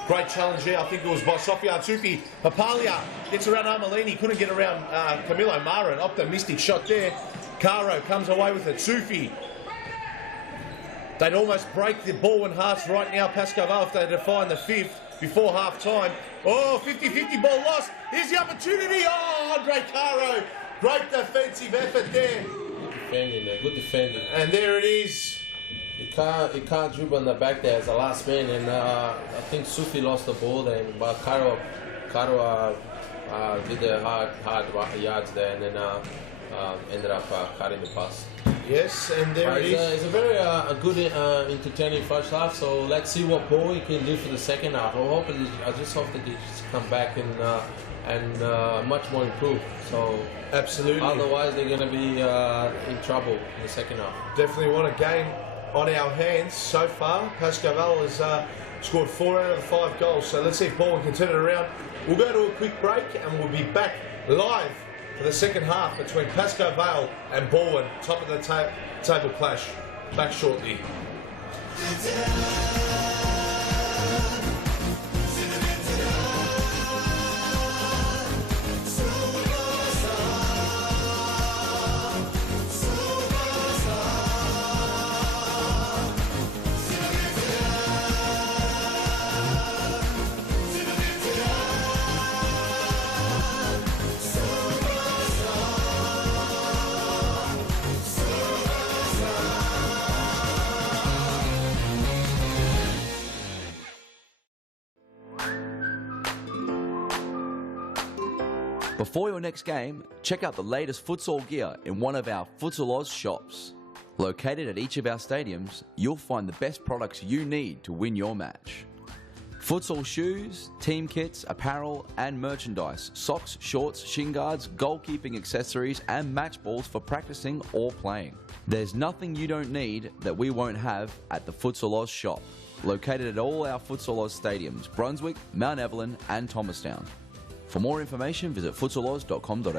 great challenge there. I think it was by Sofiane Soufi. Papalia gets around Armelini. Couldn't get around Camilo Mara. An optimistic shot there. Caro comes away with it. Soufi. They'd almost break the BALWYN hearts right now, PASCOE VALE, if they define the 5th. before half-time. Oh, 50-50 ball lost. Here's the opportunity. Oh, Andre Caro. Great defensive effort there. Good defending there, good defending. And there it is. He can't dribble on the back there as the last man, and I think Sufi lost the ball there, but Caro did the hard yards there, and then ended up cutting the pass. Yes, and there it is. It's a very good, entertaining first half. So let's see what Bowie can do for the second half. I just hope that they just come back and much more improved. So absolutely. Otherwise, they're going to be in trouble in the second half. Definitely want a game on our hands so far. PASCOE VALE has scored 4 out of the 5 goals. So let's see if BALWYN can turn it around. We'll go to a quick break and we'll be back live for the second half between PASCOE VALE and BALWYN. Top of the table clash. Back shortly. Before your next game, check out the latest futsal gear in one of our Futsal Oz shops. Located at each of our stadiums, you'll find the best products you need to win your match. Futsal shoes, team kits, apparel and merchandise, socks, shorts, shin guards, goalkeeping accessories and match balls for practicing or playing. There's nothing you don't need that we won't have at the Futsal Oz shop. Located at all our Futsal Oz stadiums, Brunswick, Mount Evelyn and Thomastown. For more information, visit futsaloz.com.au.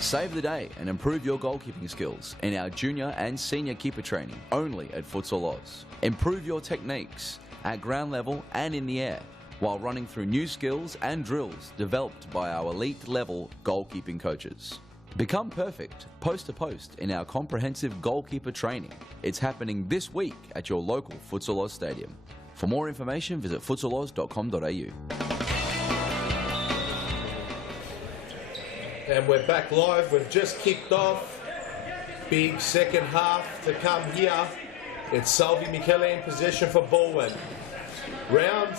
Save the day and improve your goalkeeping skills in our junior and senior keeper training only at Futsal Oz. Improve your techniques at ground level and in the air while running through new skills and drills developed by our elite level goalkeeping coaches. Become perfect post to post in our comprehensive goalkeeper training. It's happening this week at your local Futsal Oz stadium. For more information, visit futsaloz.com.au. And we're back live. We've just kicked off. Big second half to come here. It's Salvi Michele in possession for BALWYN. Round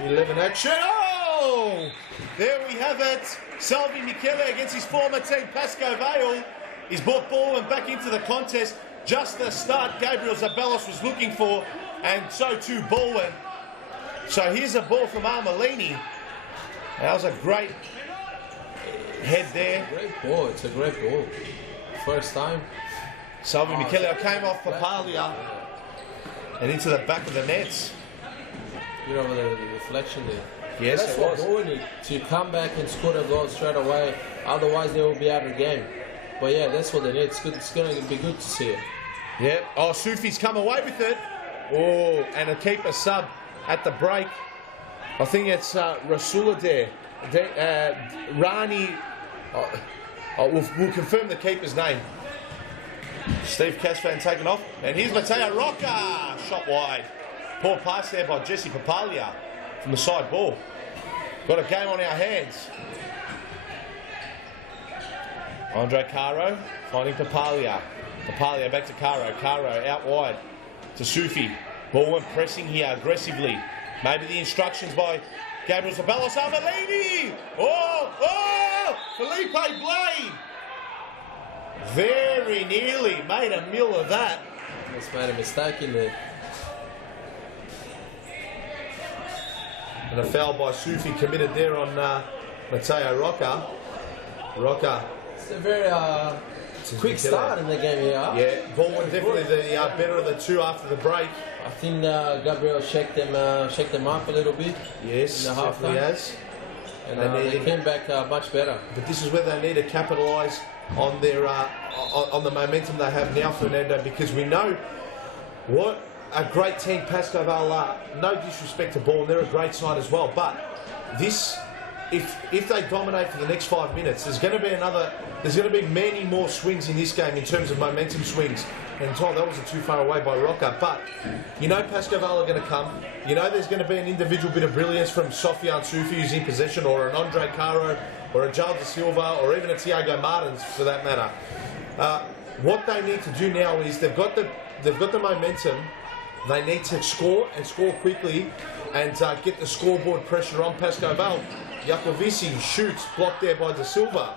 11 action. Oh! There we have it. Salvi Michele against his former team, PASCOE VALE. He's brought BALWYN back into the contest. Just the start Gabriel Zabelos was looking for, and so too BALWYN. So here's a ball from Armelini. That was a great head there. Great ball. It's a great ball. First time. Salvi Michele came off Papalia and into the back of the nets. You know, the deflection there. Yes, that's it what was. BALWYN need to come back and score the goal straight away. Otherwise, they will be out of the game. But yeah, that's what they need. It's good. It's going to be good to see it. Yeah. Oh, Sufi's come away with it. Oh, and a keeper sub at the break. I think it's Rasula there. Rani. We'll confirm the keeper's name. Steve Casvan taken off. And here's Mateo Rocca. Shot wide. Poor pass there by Jesse Papalia from the side ball. Got a game on our hands. Andre Caro finding Papalia. Papalia back to Caro. Caro out wide to Sufi. BALWYN pressing here aggressively. Maybe the instructions by Gabriel Zabelos. Armelini! Oh! Felipe Blade! Very nearly made a meal of that. Just made a mistake in there. And a foul by Sufi committed there on Mateo Rocca. Rocca. It's a very quick start in the game here. Yeah, BALWYN definitely the better of the two after the break. I think Gabriel shaked them up a little bit. Yes, in the half time. has. And they came back much better. But this is where they need to capitalise on their on the momentum they have now, Fernando, because we know what a great team PASCOE VALE are. No disrespect to BALWYN, they're a great side as well. But this if they dominate for the next 5 minutes, there's going to be many more swings in this game in terms of momentum swings. And Tom, that wasn't too far away by Rocker. But you know PASCOE VALE are going to come. You know there's going to be an individual bit of brilliance from Sofiane Soufi who's in possession, or an Andre Caro, or a Joel Da Silva, or even a Tiago Martins for that matter. What they need to do now is they've got the momentum. They need to score and score quickly and get the scoreboard pressure on PASCOE VALE. Jacovici shoots, blocked there by Da Silva.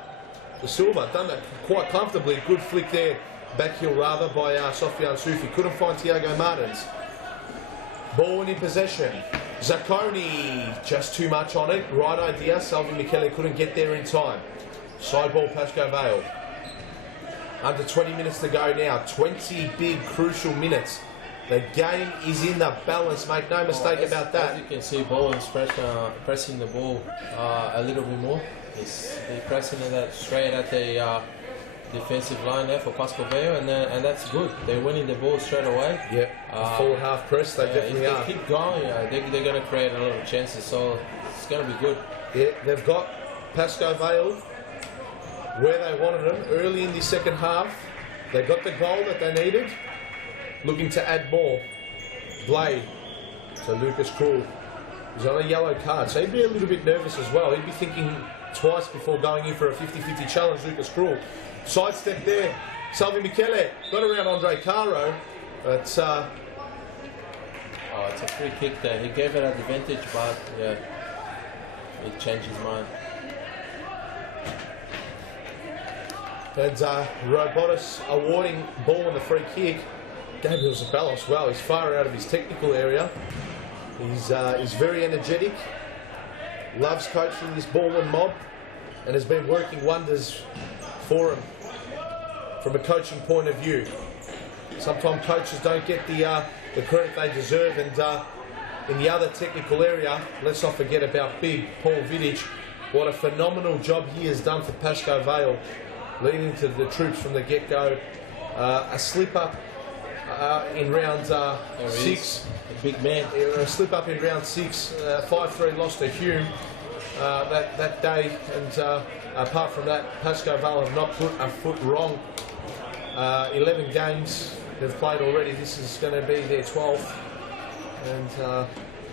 Da Silva done that quite comfortably. Good flick there, back heel rather, by Sofiane Soufi. Couldn't find Tiago Martins. BALWYN in possession. Zacconi, just too much on it. Right idea. Salvi Michele couldn't get there in time. Side ball, PASCOE VALE. Under 20 minutes to go now. 20 big, crucial minutes. The game is in the balance, make no mistake about that. As you can see, BALWYN's pressing the ball a little bit more. They're pressing it straight at the defensive line there for PASCOE VALE, and that's good. They're winning the ball straight away. Yeah, forward half press, they definitely are. If they keep going, they're going to create a lot of chances, so it's going to be good. Yeah, they've got PASCOE VALE where they wanted them early in the second half. They got the goal that they needed. Looking to add more. Blade to Lucas Krul. He's on a yellow card, so he'd be a little bit nervous as well. He'd be thinking twice before going in for a 50-50 challenge, Lucas Krul. Sidestep there. Salvi Michele got around Andre Caro, but it's a free kick there. He gave it an advantage, but yeah, he changed his mind. And Robotis awarding BALWYN the free kick. Gabriel Zabel as well. He's far out of his technical area. He's very energetic. Loves coaching this BALWYN mob, and has been working wonders for him from a coaching point of view. Sometimes coaches don't get the credit they deserve, and in the other technical area, let's not forget about big Paul Vidic. What a phenomenal job he has done for PASCOE VALE, leading to the troops from the get-go. A slip-up in round 6. A big man. A slip-up in round 6. 5-3 loss to HUME that day, and apart from that, PASCOE VALE have not put a foot wrong. 11 games they've played already. This is going to be their 12th, and it'll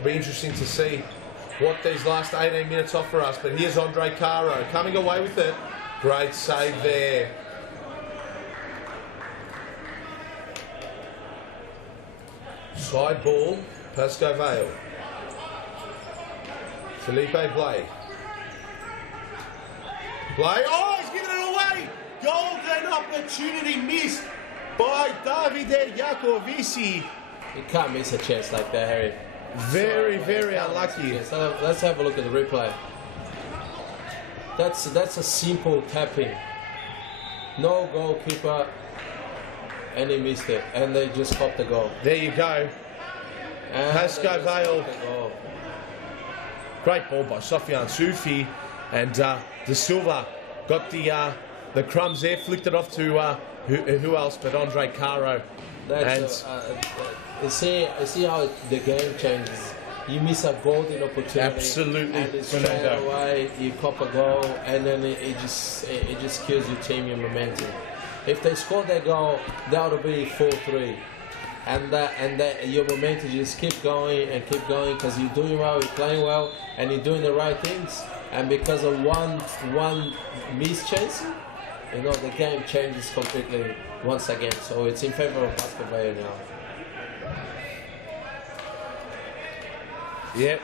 be interesting to see what these last 18 minutes offer us. But here's Andre Caro coming away with it. Great save there. Side ball, PASCOE VALE. Felipe Blay. Blay, oh, he's given it away! Golden opportunity missed by Davide Jacovici. You can't miss a chance like that, Harry. Very unlucky. So let's have a look at the replay. That's a simple tapping. No goalkeeper, and he missed it, and they just popped the goal. There you go. PASCOE VALE. Great ball by Sofiane Soufi, and Da Silva got the crumbs there, flicked it off to who else but Andre Caro. You see how the game changes. You miss a golden opportunity. Absolutely. And it's straight away, you cop a goal, and then it just kills your team, your momentum. If they score that goal, that would be 4-3. And your momentum just keep going because you're doing well, you're playing well, and you're doing the right things. And because of one miss chance, you know, the game changes completely once again. So it's in favor of PASCOE VALE now. Yeah,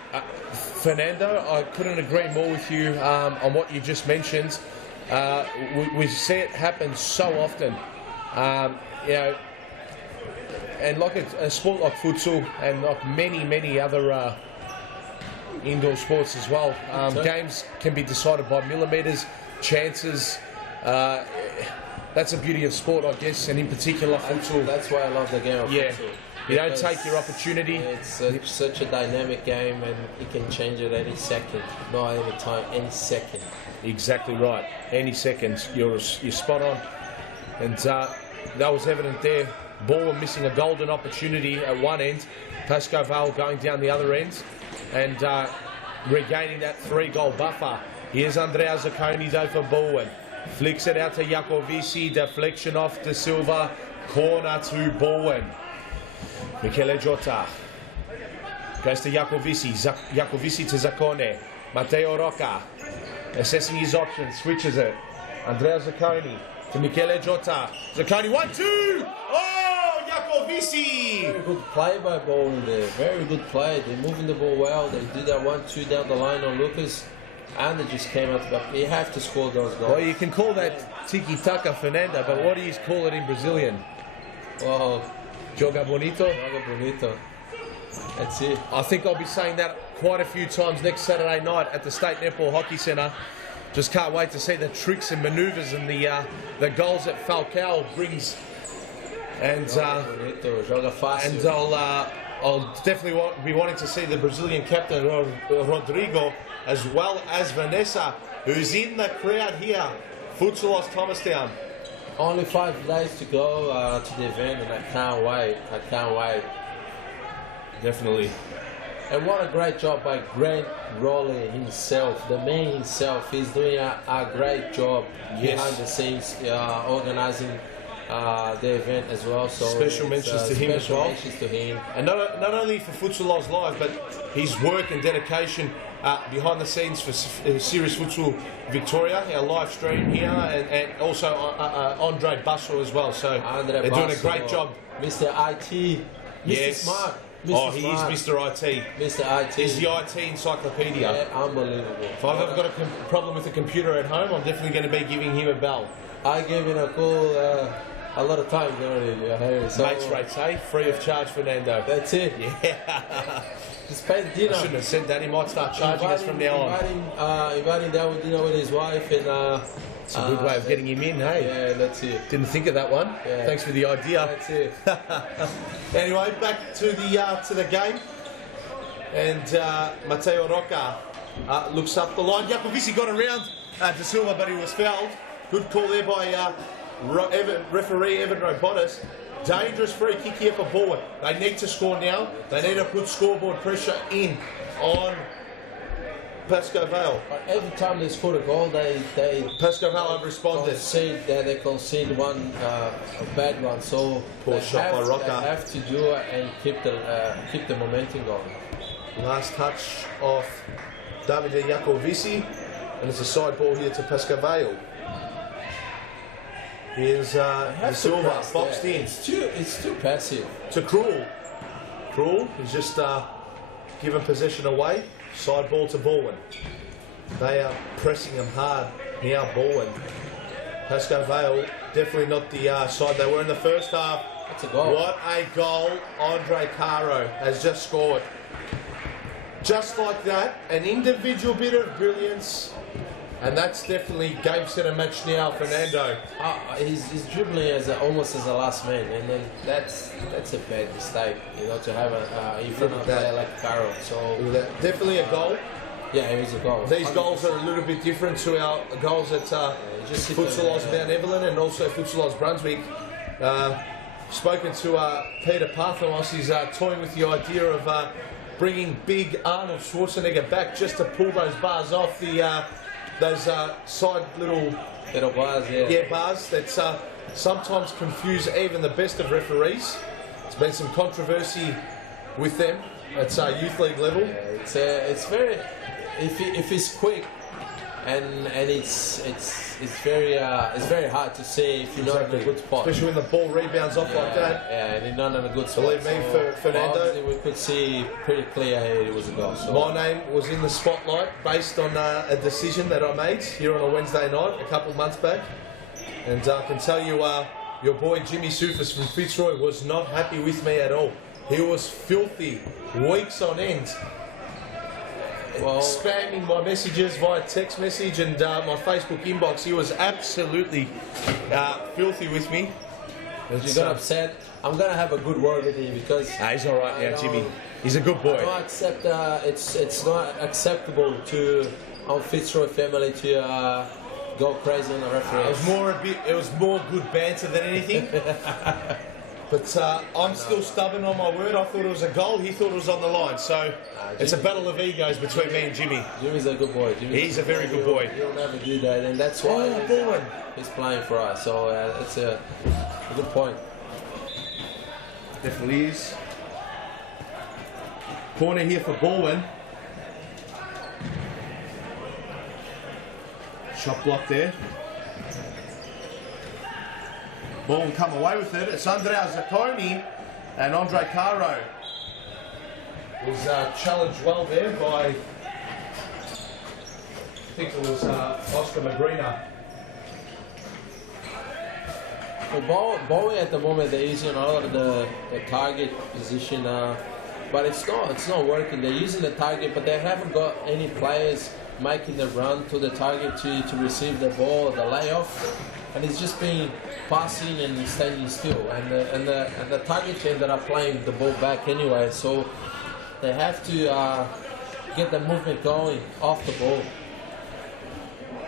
Fernando, I couldn't agree more with you on what you just mentioned. We see it happen so often, you know, and like a sport like futsal and like many other indoor sports as well, games can be decided by millimetres, chances. That's the beauty of sport, I guess, and in particular futsal. That's why I love the game of futsal. You don't take your opportunity. It's such a dynamic game, and you can change it any second. Not any time, any second. Exactly right. Any second, you're spot on. And that was evident there. BALWYN missing a golden opportunity at one end. PASCOE VALE going down the other end. And regaining that 3-goal buffer. Here's Andrea Zacconi though for BALWYN. Flicks it out to Jacovici, deflection off De Silva, corner to BALWYN. Michele Jota goes to Jacovici, Jacovici to Zaccone. Matteo Rocca assessing his options, switches it. Andrea Zacconi to Michele Jota. Zacconi, 1-2! Oh, Jacovici! Very good play by BALWYN there. Very good play. They're moving the ball well. They did that 1-2 down the line on Lucas. And they just came out, but you have to score those goals. Well, you can call that tiki-taka, Fernando, but what do you call it in Brazilian? Well, Joga bonito? Joga bonito. That's it. I think I'll be saying that quite a few times next Saturday night at the State Netball Hockey Centre. Just can't wait to see the tricks and manoeuvres and the goals that Falcao brings. And I'll definitely be wanting to see the Brazilian captain Rodrigo, as well as Vanessa, who's in the crowd here. Futsal Oz Thomastown. Only 5 days to go to the event, and I can't wait. I can't wait. Definitely. And what a great job by Grant Rowley himself, the man himself. He's doing a great job behind the scenes, organising the event as well. So special mentions to him as well. Mentions to him. And not only for Futsal Oz Live, but his work and dedication behind the scenes for Series Futsal Victoria, our live stream here, and also Andre Basso as well. So they're doing a great job. Mr. IT, Mr. Smart. Mr. He is Mr. IT. Mr. IT. He's the IT encyclopedia. Yeah, unbelievable. If I've ever got a problem with a computer at home, I'm definitely going to be giving him a bell. I gave him a call a lot of times already. So, mates rates, eh? Free of charge, Fernando. That's it. Yeah. Just pay the dinner. I shouldn't have said that. He might start charging us from now on. Inviting down with dinner with his wife, and it's a good way of getting him in, hey? Yeah, that's it. Didn't think of that one. Yeah. Thanks for the idea. That's it. Anyway, back to the game, and Matteo Rocca looks up the line. Jacovici got around De Silva, but he was fouled. Good call there by referee Evan Robotis. Dangerous free kick here for BALWYN. They need to score now. They need to put scoreboard pressure in on PASCOE VALE. Every time they score a goal, PASCOE VALE have responded. They concede one a bad one. So poor shot by Rocca. They have to do it and keep the momentum going. Last touch of Davide Jacovici, and it's a side ball here to PASCOE VALE. Here's De Silva, boxed in. It's too passive. To Cruel. Cruel is just given possession away. Side ball to BALWYN. They are pressing them hard now, BALWYN. PASCOE VALE, definitely not the side they were in the first half. That's a goal. What a goal. Andre Caro has just scored. Just like that, an individual bit of brilliance. And that's definitely game, set and match now, Fernando. He's dribbling almost as a last man, and then that's a bad mistake, to have in front of a player like Caro. So definitely a goal. Yeah, it was a goal. These 100%. Goals are a little bit different to our goals at Futsal Oz Mount Evelyn and also Futsal Oz Brunswick. Spoken to Peter Parthamos. He's toying with the idea of bringing big Arnold Schwarzenegger back just to pull those bars off those side little bars, bars that sometimes confuse even the best of referees. There's been some controversy with them at youth league level. Yeah, it's very if it's quick and it's very hard to say if you're not in a good spot. Especially when the ball rebounds off like that. Yeah, and you're not in a good spot. Believe me, for Fernando, obviously we could see pretty clear it was a goal. So. My name was in the spotlight based on a decision that I made here on a Wednesday night a couple of months back, and I can tell you, your boy Jimmy Soufis from FITZROY was not happy with me at all. He was filthy, weeks on end. Spamming my messages via text message and my Facebook inbox. He was absolutely filthy with me. You got upset. I'm gonna have a good word with him because he's all right now, Jimmy. He's a good boy. I don't accept. It's not acceptable to our FITZROY family to go crazy on the referee. It was more good banter than anything. But I'm still stubborn on my word. I thought it was a goal. He thought it was on the line. So it's a battle of egos between me and Jimmy. Jimmy's a good boy. He's a very good boy. He'll never do that, and that's why he's playing for us. So it's a good point. Definitely is. Corner here for BALWYN. Shot block there. BALWYN come away with it. It's Andrea Zacconi and Andre Caro. Was challenged well there by, I think it was Oscar Magrina. Well, BALWYN at the moment they're using a lot of the target position, but it's not working. They're using the target, but they haven't got any players making the run to the target to receive the ball, the layoff, and it's just been passing and standing still. And the target team that are playing the ball back anyway, so they have to get the movement going off the ball.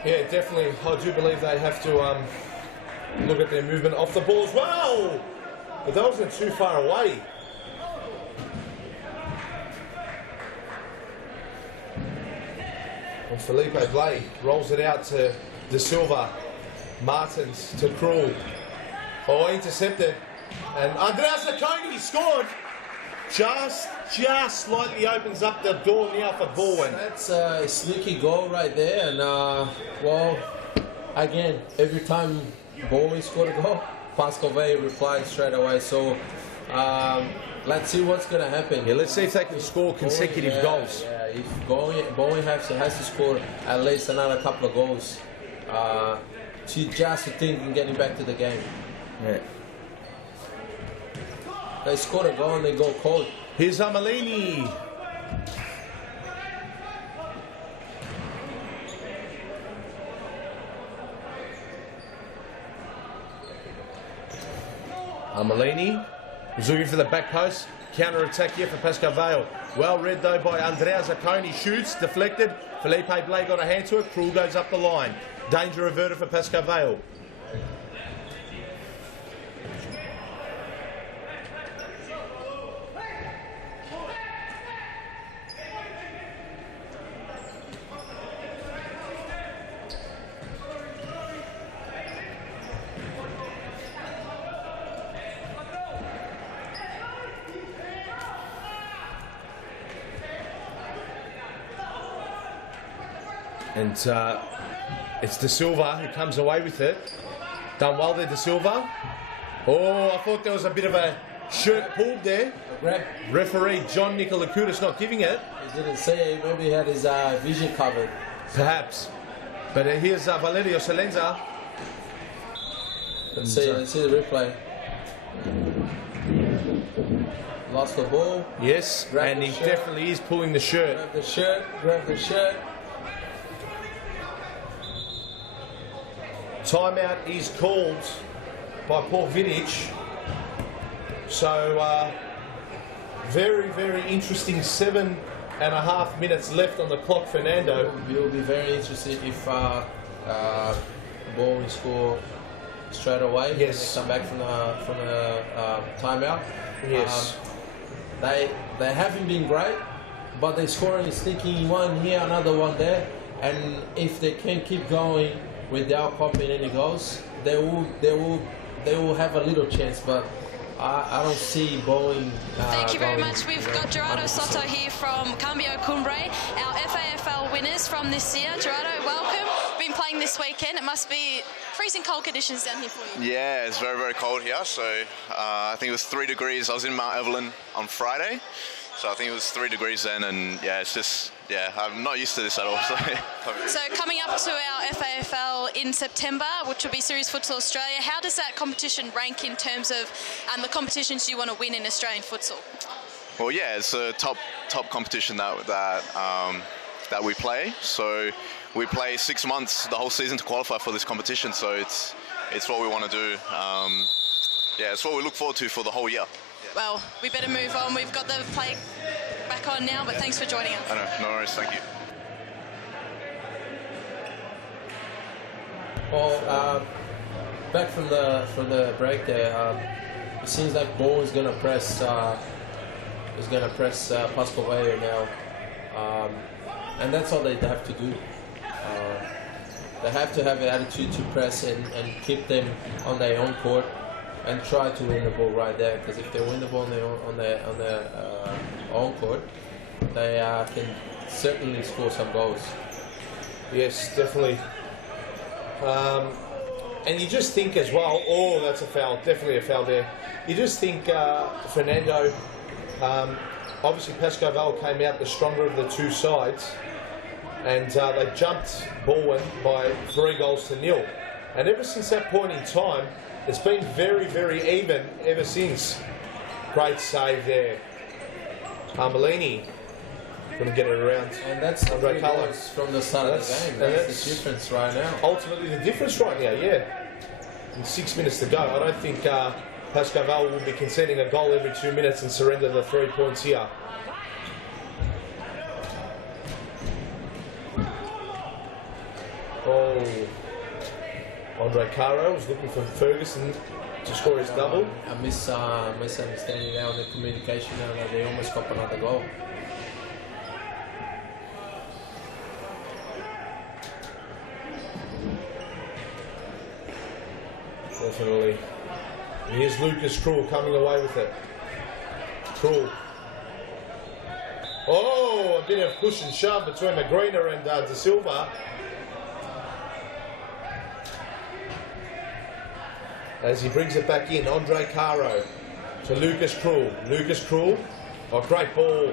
Yeah, definitely. I do believe they have to look at their movement off the ball as well. But that wasn't too far away. And Felipe Blay rolls it out to De Silva. Martins to Krul. Oh, intercepted. And Andrea Zacconi scored. Just slightly opens up the door now for BALWYN. That's a sneaky goal right there. And, well, again, every time BALWYN scored a goal, PASCOE replied straight away. So, let's see what's going to happen. Yeah, let's see if they can score consecutive goals. Yeah, if BALWYN has to score at least another couple of goals to think in getting back to the game. Yeah. They scored a goal and they go cold. Here's Amalini. Amalini is looking for the back post. Counter attack here for PASCOE VALE. Well read though by Andrea Zacconi. Shoots, deflected. Felipe Blay got a hand to it. Krul goes up the line. Danger averted for PASCOE VALE. And it's De Silva who comes away with it. Done well there, De Silva. Oh, I thought there was a bit of a shirt pulled there. Referee John Nicolakoutis not giving it. He didn't say, maybe he had his vision covered. Perhaps. But here's Valerio Salenza. Let's see the replay. Lost the ball. Yes, and he definitely is pulling the shirt. Grab the shirt. Timeout is called by Paul Vidic. So, very, very interesting 7.5 minutes left on the clock, Fernando. It will be very interesting if BALWYN score straight away. Yes. They come back from the timeout. Yes. They haven't been great, but they're scoring a sneaky one here, another one there. And if they can keep going without popping any goals, they will have a little chance, but I don't see BALWYN. Thank you very much. We've got Gerardo Soto here from Cambio Cumbre, our FAFL winners from this year. Gerardo, welcome. Been playing this weekend. It must be freezing cold conditions down here for you. Yeah, it's very, very cold here. So I think it was 3 degrees. I was in Mount Evelyn on Friday. So I think it was 3 degrees then, and yeah, it's just, yeah, I'm not used to this at all. So coming up to our FAFL in September, which will be Series Futsal Australia, how does that competition rank in terms of the competitions you want to win in Australian futsal? Well, yeah, it's a top competition that we play. So we play 6 months, the whole season, to qualify for this competition. So it's what we want to do. Yeah, it's what we look forward to for the whole year. Well, we better move on. We've got the play back on now, but thanks for joining us. I know, no worries, thank you. Well, back from the break there, it seems like BALWYN is going to press PASCOE now, and that's all they have to do. They have to have the attitude to press and keep them on their own court and try to win the ball right there. Because if they win the ball on their own court, they can certainly score some goals. Yes, definitely. And you just think as well, oh, that's a foul, definitely a foul there. You just think Fernando, obviously PASCOE VALE came out the stronger of the two sides, and they jumped BALWYN by 3-0. And ever since that point in time, it's been very, very even ever since. Great save there. Armelini going to get it around. And that's the 3 goals from the start of the game. That's the difference right now. Ultimately the difference right now, yeah. In 6 minutes to go. I don't think PASCOE VALE will be conceding a goal every 2 minutes and surrender the 3 points here. Oh, Andre Caro was looking for Ferguson to score his double. A misunderstanding there on the communication now that they almost got another goal. Definitely. And here's Lucas Krul coming away with it. Krul. Oh, a bit of push and shove between Magrina and Da Silva. As he brings it back in, Andre Caro to Lucas Krul. Lucas Krul, a great ball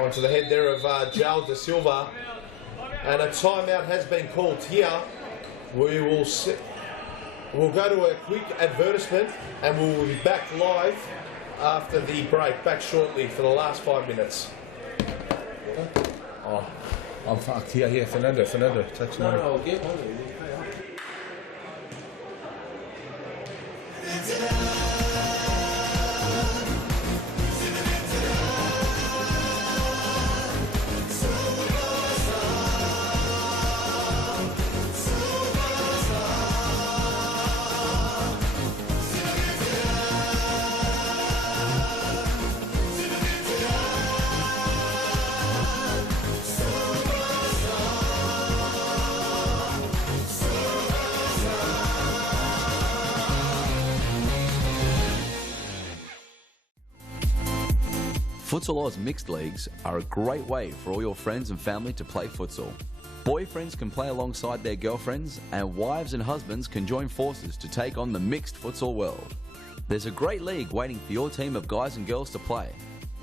onto the head there of João Da Silva. And a timeout has been called here. We'll go to a quick advertisement and we'll be back live after the break, back shortly for the last 5 minutes. Oh, I'm fucked. Yeah, Fernando, touch No, I'll get on it. Futsal Oz mixed leagues are a great way for all your friends and family to play futsal. Boyfriends can play alongside their girlfriends, and wives and husbands can join forces to take on the mixed futsal world. There's a great league waiting for your team of guys and girls to play.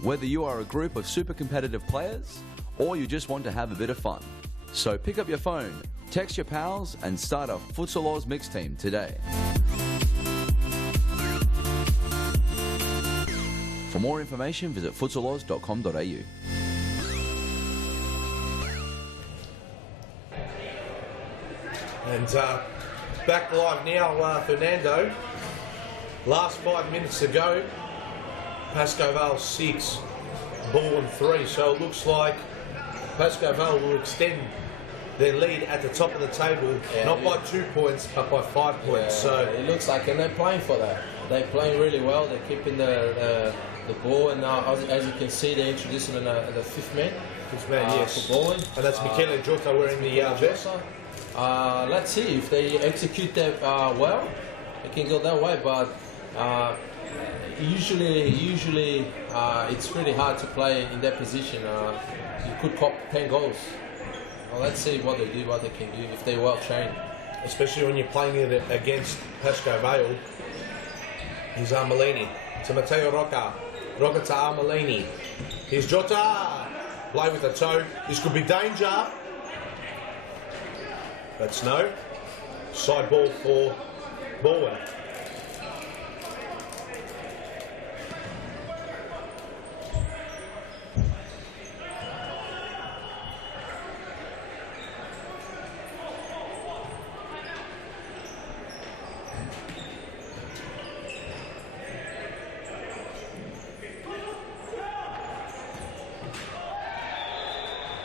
Whether you are a group of super competitive players or you just want to have a bit of fun. So pick up your phone, text your pals and start a Futsal Oz mixed team today. For more information, visit futsaloz.com.au. And back live now, Fernando. Last 5 minutes to go. PASCOE VALE 6, BALWYN 3. So it looks like PASCOE VALE will extend their lead at the top of the table, not by 2 points, but by 5 points. So it looks like, and they're playing for that. They're playing really well. They're keeping the ball, and now, as you can see, they're introducing the fifth man. Yes. For BALWYN. And that's Michele Jota wearing the vest. Let's see if they execute that well. It can go that way, but usually it's pretty hard to play in that position. You could cop 10 goals. Well, let's see what they do, what they can do if they're well trained. Especially when you're playing it against PASCOE VALE. Here's Armelini to Matteo Rocca. Rocca to Armelini. Here's Jota. Play with the toe. This could be danger. That's no. Side ball for BALWYN.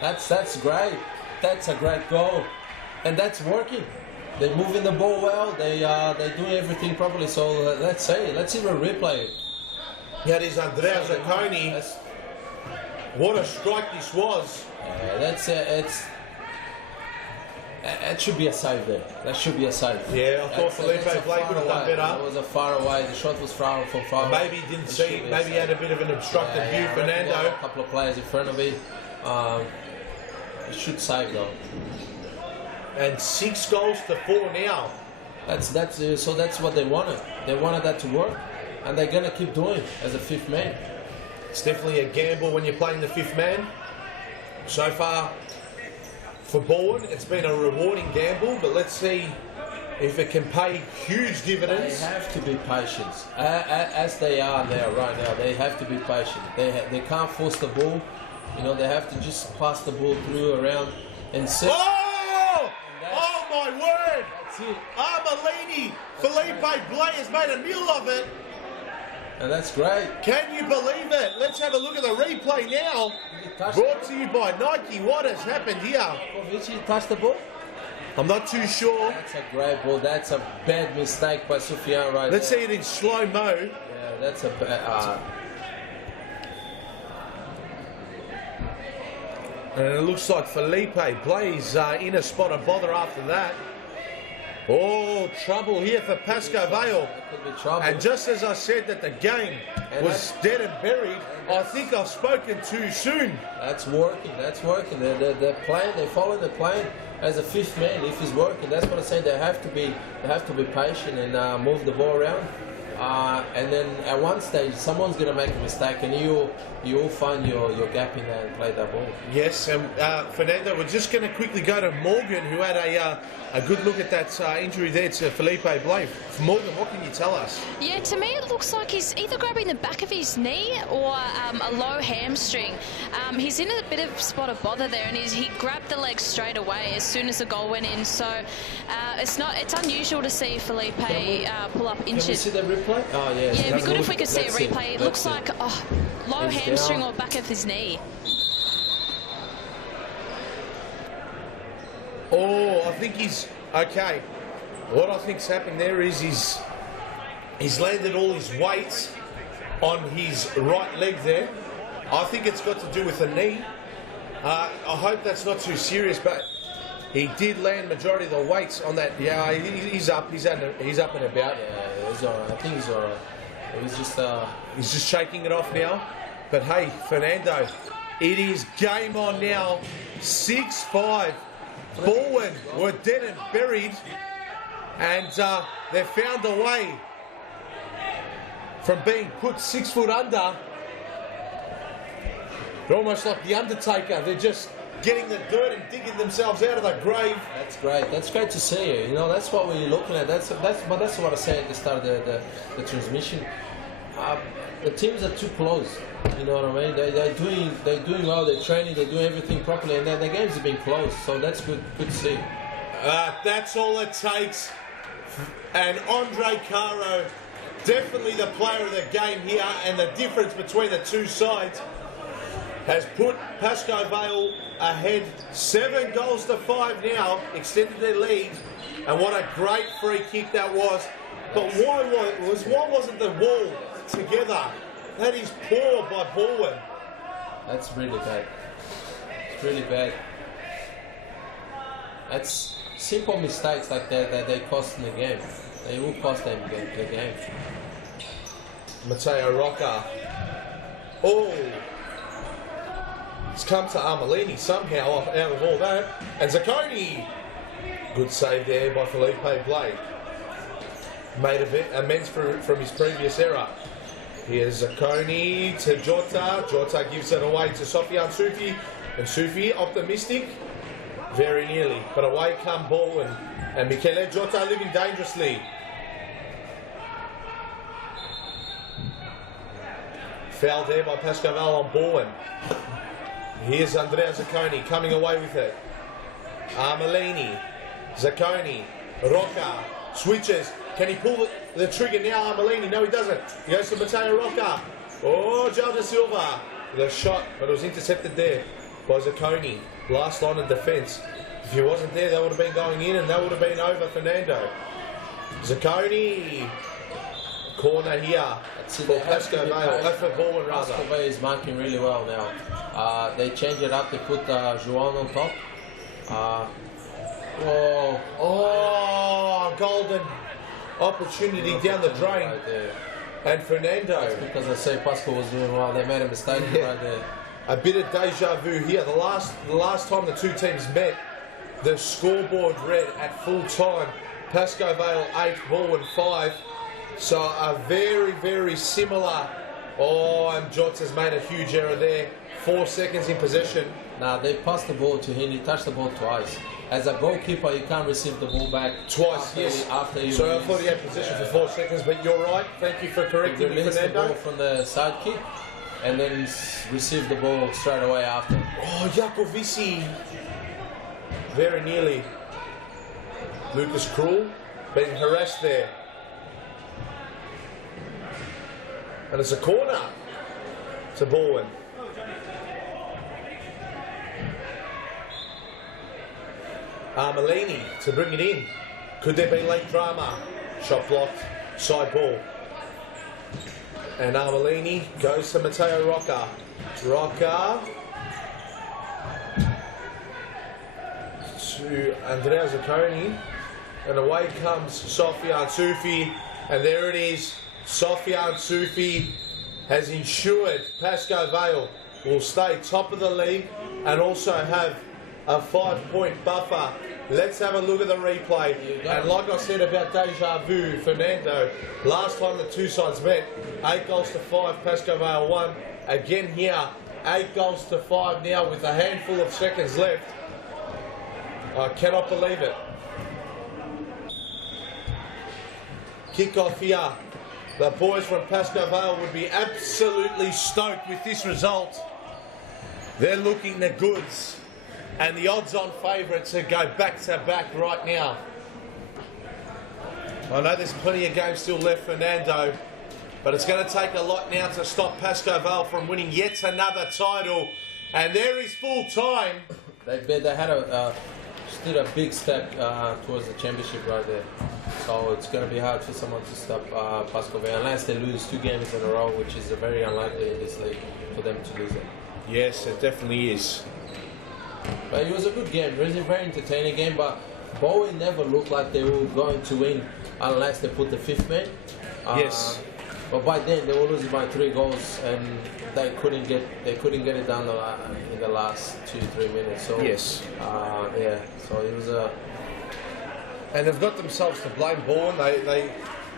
That's That's great. That's a great goal. And that's working. They're moving the ball well. They're doing everything properly. So let's see the replay. That is Andrea Zacconi. What a strike this was. It should be a save there. That should be a save. Yeah, I thought Felipe Blake would have done better. That was a far away. The shot was from far away. Maybe he didn't see it. Maybe he had a bit of an obstructed view. Fernando. A couple of players in front of me. He should save though. And 6 goals to 4 now. So that's what they wanted. They wanted that to work, and they're gonna keep doing as a 5th man. It's definitely a gamble when you're playing the 5th man. So far, for BALWYN, it's been a rewarding gamble, but let's see if it can pay huge dividends. They have to be patient, as they are now, right now. They have to be patient. They can't force the ball. You know, they have to just pass the ball through around and see. Oh my word! That's it. Armelini, Felipe Blake has made a meal of it. And that's great. Can you believe it? Let's have a look at the replay now. Brought to you by Nike. What has happened here? He touched the ball? I'm not too sure. That's a great ball. That's a bad mistake by Soufiane right Let's there. see it in slow-mo. Yeah, that's a bad... And it looks like Felipe Blai's in a spot of bother after that. Oh, trouble here for PASCOE VALE. And just as I said that the game was dead and buried, I think I've spoken too soon. That's working. That's working. They're playing. They're following the plan as a 5th man. If it's working, that's what I'm saying. They have to be patient and move the ball around. And then at one stage, someone's going to make a mistake, and you'll find your gap in there and play that ball. Yes, and Fernando, we're just going to quickly go to Morgan, who had a good look at that injury there to Felipe Blake. Morgan, what can you tell us? Yeah, to me it looks like he's either grabbing the back of his knee or a low hamstring. He's in a bit of spot of bother there, and he grabbed the leg straight away as soon as the goal went in. So it's unusual to see Felipe pull up injured. Can we see the replay? Oh yes. Yeah, it'd be good if we could see a replay. It looks like low hamstring or back of his knee. Oh, I think he's okay. What I think's happened there is he's landed all his weight on his right leg there. I think it's got to do with the knee. I hope that's not too serious, but he did land majority of the weights on that. Yeah, he's up. He's up and about. Yeah, he's all right. I think he's all right. He's just shaking it off now. But hey, Fernando, it is game on now. 6-5. BALWYN were dead and buried, and they found a way from being put 6 foot under. They're almost like the Undertaker. They're just getting the dirt and digging themselves out of the grave. That's great. That's great to see. You know, that's what we're looking at. That's what I said at the start of the transmission. The teams are too close. You know what I mean? They're doing well. They're training. They're doing everything properly, and the games have been close. So that's good to see. That's all it takes. And Andre Caro, definitely the player of the game here, and the difference between the two sides has put PASCOE VALE ahead 7 goals to 5 now, extended their lead. And what a great free kick that was. But why wasn't the wall together? That is poor by BALWYN. That's really bad. It's really bad. That's simple mistakes like that they cost in the game. They will cost them the game. Matteo Rocca. Oh. It's come to Armelini somehow out of all that. And Zacconi. Good save there by Felipe Blake. Made amends from his previous error. Here's Zacconi to Jota. Jota gives it away to Sofiane Soufi. And Soufi, optimistic, very nearly. But away come BALWYN. And Michele Jota living dangerously. Foul there by PASCOE VALE on BALWYN. Here's Andrea Zacconi coming away with it. Armelini. Zacconi. Rocca. Switches. Can he pull the trigger now, Armelini? No, he doesn't. He goes to Matteo Rocca. Oh, João da Silva. The shot, but it was intercepted there by Zacconi. Last line of defence. If he wasn't there, that would have been going in, and that would have been over Fernando. Zacconi. Corner here for PASCOE VALE. For BALWYN, rather. PASCOE VALE is marking really well now. They change it up. They put Juan on top. Golden opportunity down the drain. Right there. And Fernando. That's because I say PASCOE was doing well. They made a mistake right there. A bit of deja vu here. The last time the two teams met, the scoreboard read at full time PASCOE VALE 8, BALWYN 5. So a very, very similar. And Jots has made a huge error there. 4 seconds in possession. Now they passed the ball to him. He touched the ball twice. As a goalkeeper, you can't receive the ball back twice. After you. So I thought he had possession for 4 seconds, but you're right. Thank you for correcting me, Fernando. The ball from the side kick, and then receive the ball straight away after. Jacovici. Very nearly. Lucas Krul being harassed there. And it's a corner to BALWYN. Armelini to bring it in. Could there be late drama? Shot blocked, side ball. And Armelini goes to Matteo Rocca. Rocca to Andrea Zacconi. And away comes Sofiane Soufi. And there it is. Sofiane Soufi has ensured PASCOE VALE will stay top of the league and also have a 5-point buffer. Let's have a look at the replay. And like I said about deja vu, Fernando, last time the two sides met, 8 goals to 5, PASCOE VALE won. Again here, 8 goals to 5 now with a handful of seconds left. I cannot believe it. Kick-off here. The boys from PASCOE VALE would be absolutely stoked with this result. They're looking the goods. And the odds-on favourites to go back-to-back right now. I know there's plenty of games still left, Fernando, but it's going to take a lot now to stop PASCOE VALE from winning yet another title. And there is full time. They had stood a big step towards the championship right there. So it's going to be hard for someone to stop PASCOE VALE unless they lose 2 games in a row, which is very unlikely in this league for them to lose it. Yes, it definitely is. But it was a good game. It was a very entertaining game, but BALWYN never looked like they were going to win unless they put the 5th man. Yes. But by then they were losing by 3 goals and they couldn't get it down in the last 2-3 minutes. So yes. Yeah. So it was a. And they've got themselves to blame. BALWYN.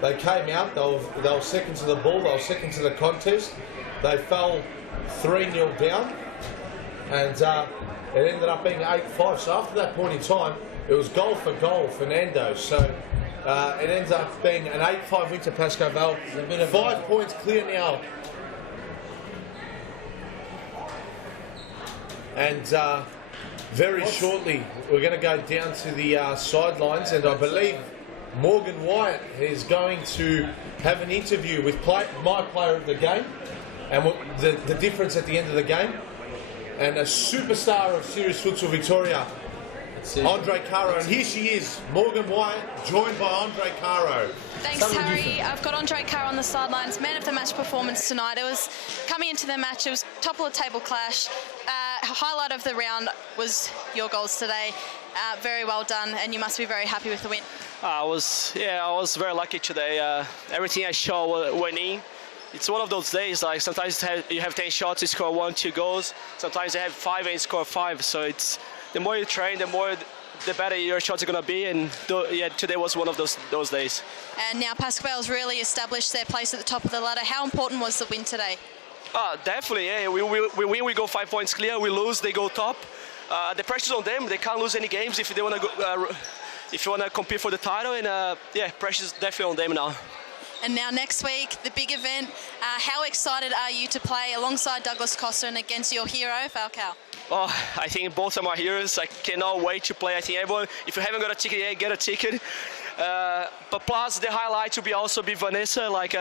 They came out. They were second to the ball. They were second to the contest. They fell 3-0 down, and it ended up being 8-5. So after that point in time, it was goal for goal, Fernando. So it ends up being an 8-5 win to PASCOE VALE. 5 points clear now. And very shortly, we're going to go down to the sidelines, and I believe Morgan Wyatt is going to have an interview with my player of the game, and the difference at the end of the game. And a superstar of Series Futsal Victoria, Andre Caro. And here she is, Morgan Wyatt, joined by Andre Caro. Thanks, Harry. I've got Andre Caro on the sidelines. Man of the match performance tonight. It was coming into the match, it was top of the table clash. Highlight of the round was your goals today. Very well done, and you must be very happy with the win. I was very lucky today. Everything I shot went in. It's one of those days, like sometimes you have 10 shots, you score 1-2 goals. Sometimes you have 5 and you score 5. So it's the more you train, the better your shots are going to be. And yeah, today was one of those days. And now PASCOE VALE's really established their place at the top of the ladder. How important was the win today? Definitely. Yeah. We win, we go 5 points clear. We lose, they go top. The pressure's on them. They can't lose any games if they want to go. If you want to compete for the title, and yeah, pressure's definitely on them now. And now next week, the big event. How excited are you to play alongside Douglas Costa and against your hero, Falcao? Oh, I think both of my heroes. I cannot wait to play. I think everyone, if you haven't got a ticket yet, get a ticket. But plus the highlight will also be Vanessa. Like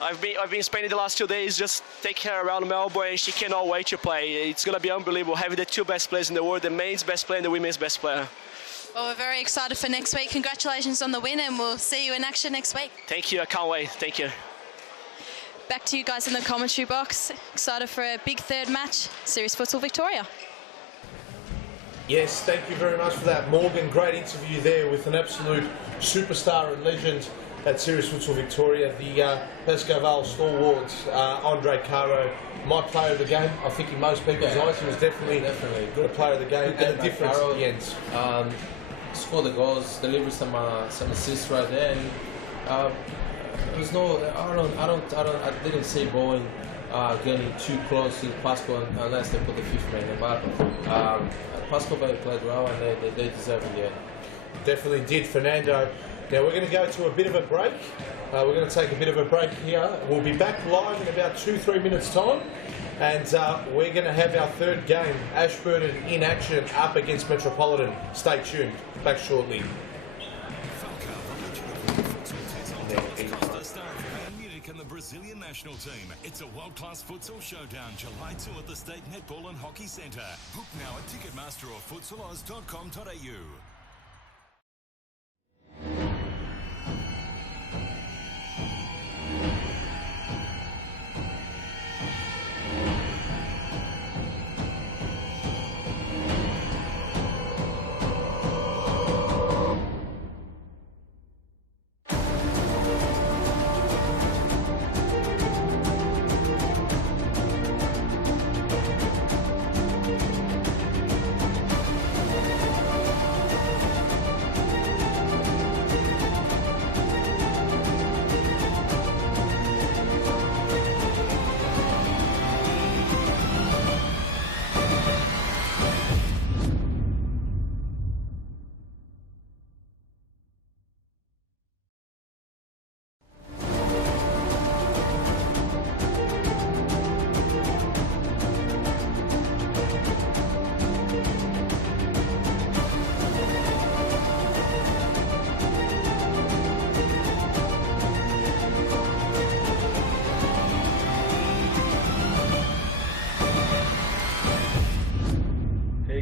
I've been spending the last 2 days just taking her around Melbourne, and she cannot wait to play. It's going to be unbelievable having the two best players in the world, the men's best player and the women's best player. Well, we're very excited for next week. Congratulations on the win, and we'll see you in action next week. Thank you. I can't wait. Thank you. Back to you guys in the commentary box. Excited for a big third match, Series Futsal Victoria. Yes, thank you very much for that, Morgan. Great interview there with an absolute superstar and legend at Series Futsal Victoria, the PASCOE VALE stalwart, Andre Caro, my player of the game. I think in most people's eyes, he was definitely the player of the game, and the difference at the end. Scored the goals, delivered some assists right there. And, there's no, I didn't see BALWYN getting too close to PASCOE unless they put the fifth man in. But PASCOE played well, and they deserve it. Yeah, definitely did, Fernando. Now we're going to go to a bit of a break. We're going to take a bit of a break here. We'll be back live in about 2-3 minutes time, and we're going to have our third game, Ashburton in action up against Metropolitan. Stay tuned. Back shortly. And the Brazilian national team. It's a world-class futsal showdown, July 2 at the State Netball and Hockey Centre. Book now at Ticketmaster or futsaloz.com.au.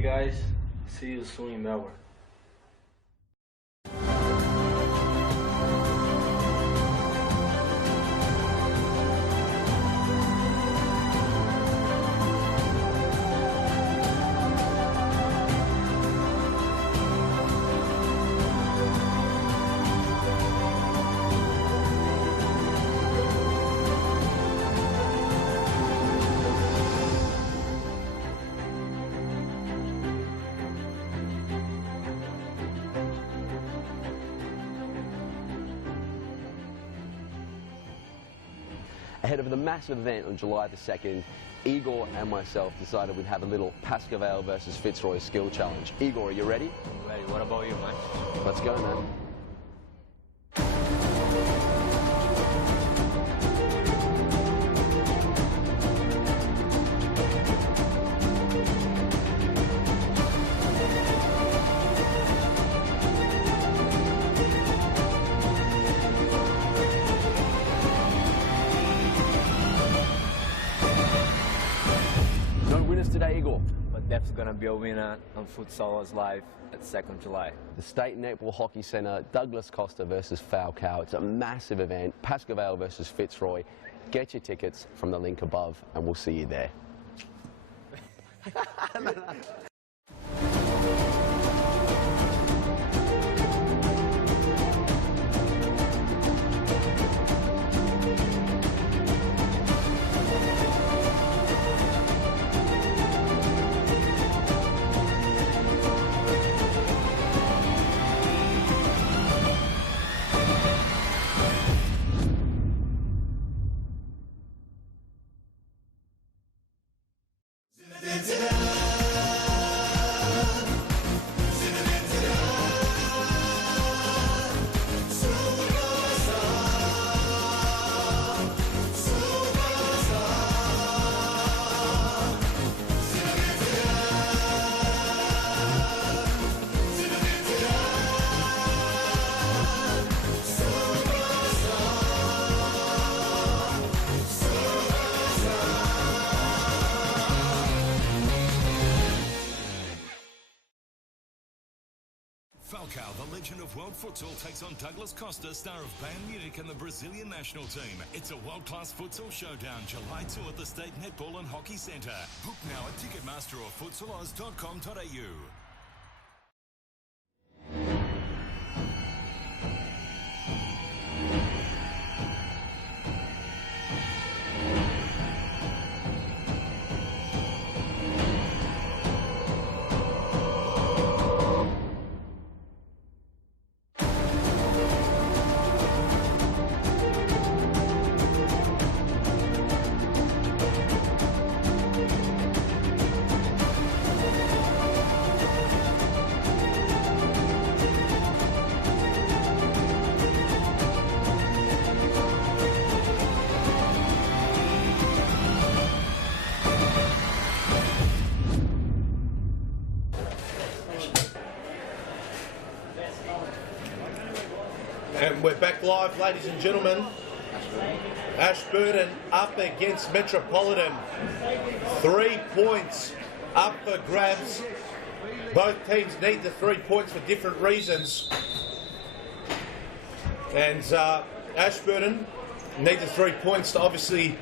Guys, see you soon in Melbourne. Ahead of the massive event on July the 2nd, Igor and myself decided we'd have a little PASCOE VALE versus FITZROY skill challenge. Igor, are you ready? I'm ready. What about you, man? Let's go, man. Today, Igor. But that's going to be a winner on Futsal Oz live at 2nd July. The State Netball Hockey Centre, Douglas Costa versus FALCAO. It's a massive event. PASCOE VALE versus FITZROY. Get your tickets from the link above, and we'll see you there. FALCAO, the legend of world futsal, takes on Douglas Costa, star of Bayern Munich and the Brazilian national team. It's a world-class futsal showdown, July 2 at the State Netball and Hockey Centre. Book now at Ticketmaster or futsaloz.com.au. And we're back live, ladies and gentlemen. Ashburton up against Metropolitan. 3 points up for grabs. Both teams need the 3 points for different reasons. And Ashburton need the 3 points to obviously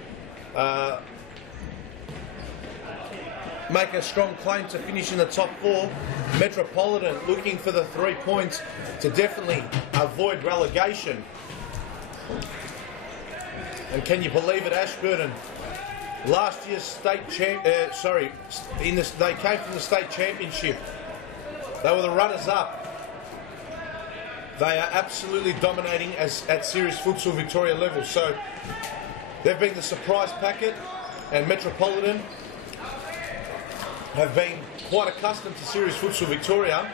make a strong claim to finish in the top 4. Metropolitan looking for the 3 points to definitely avoid relegation. And can you believe it, Ashburton? Last year's state they came from the state championship. They were the runners-up. They are absolutely dominating at Series Futsal Victoria level. So they've been the surprise packet, and Metropolitan have been quite accustomed to Series Futsal Victoria,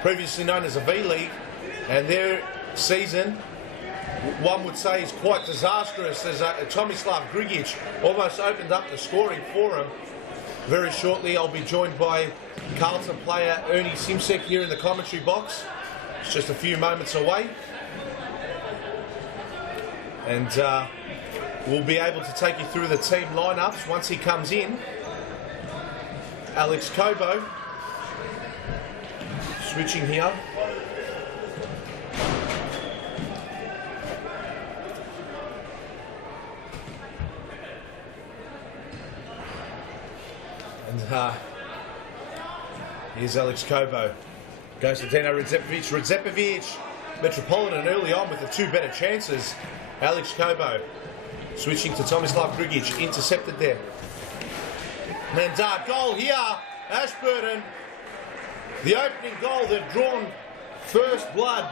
previously known as the V-League, and their season, one would say, is quite disastrous, as Tomislav Grigic almost opened up the scoring for him. Very shortly I'll be joined by CARLTON player Ernie Simsek here in the commentary box. It's just a few moments away, and we'll be able to take you through the team lineups once he comes in. Alex Cobo switching here. And here's Alex Cobo. Goes to Dino Redzepovic. Metropolitan early on with the 2 better chances. Alex Cobo switching to Tomislav Grigic. Intercepted there. And goal here, Ashburton. The opening goal, they've drawn first blood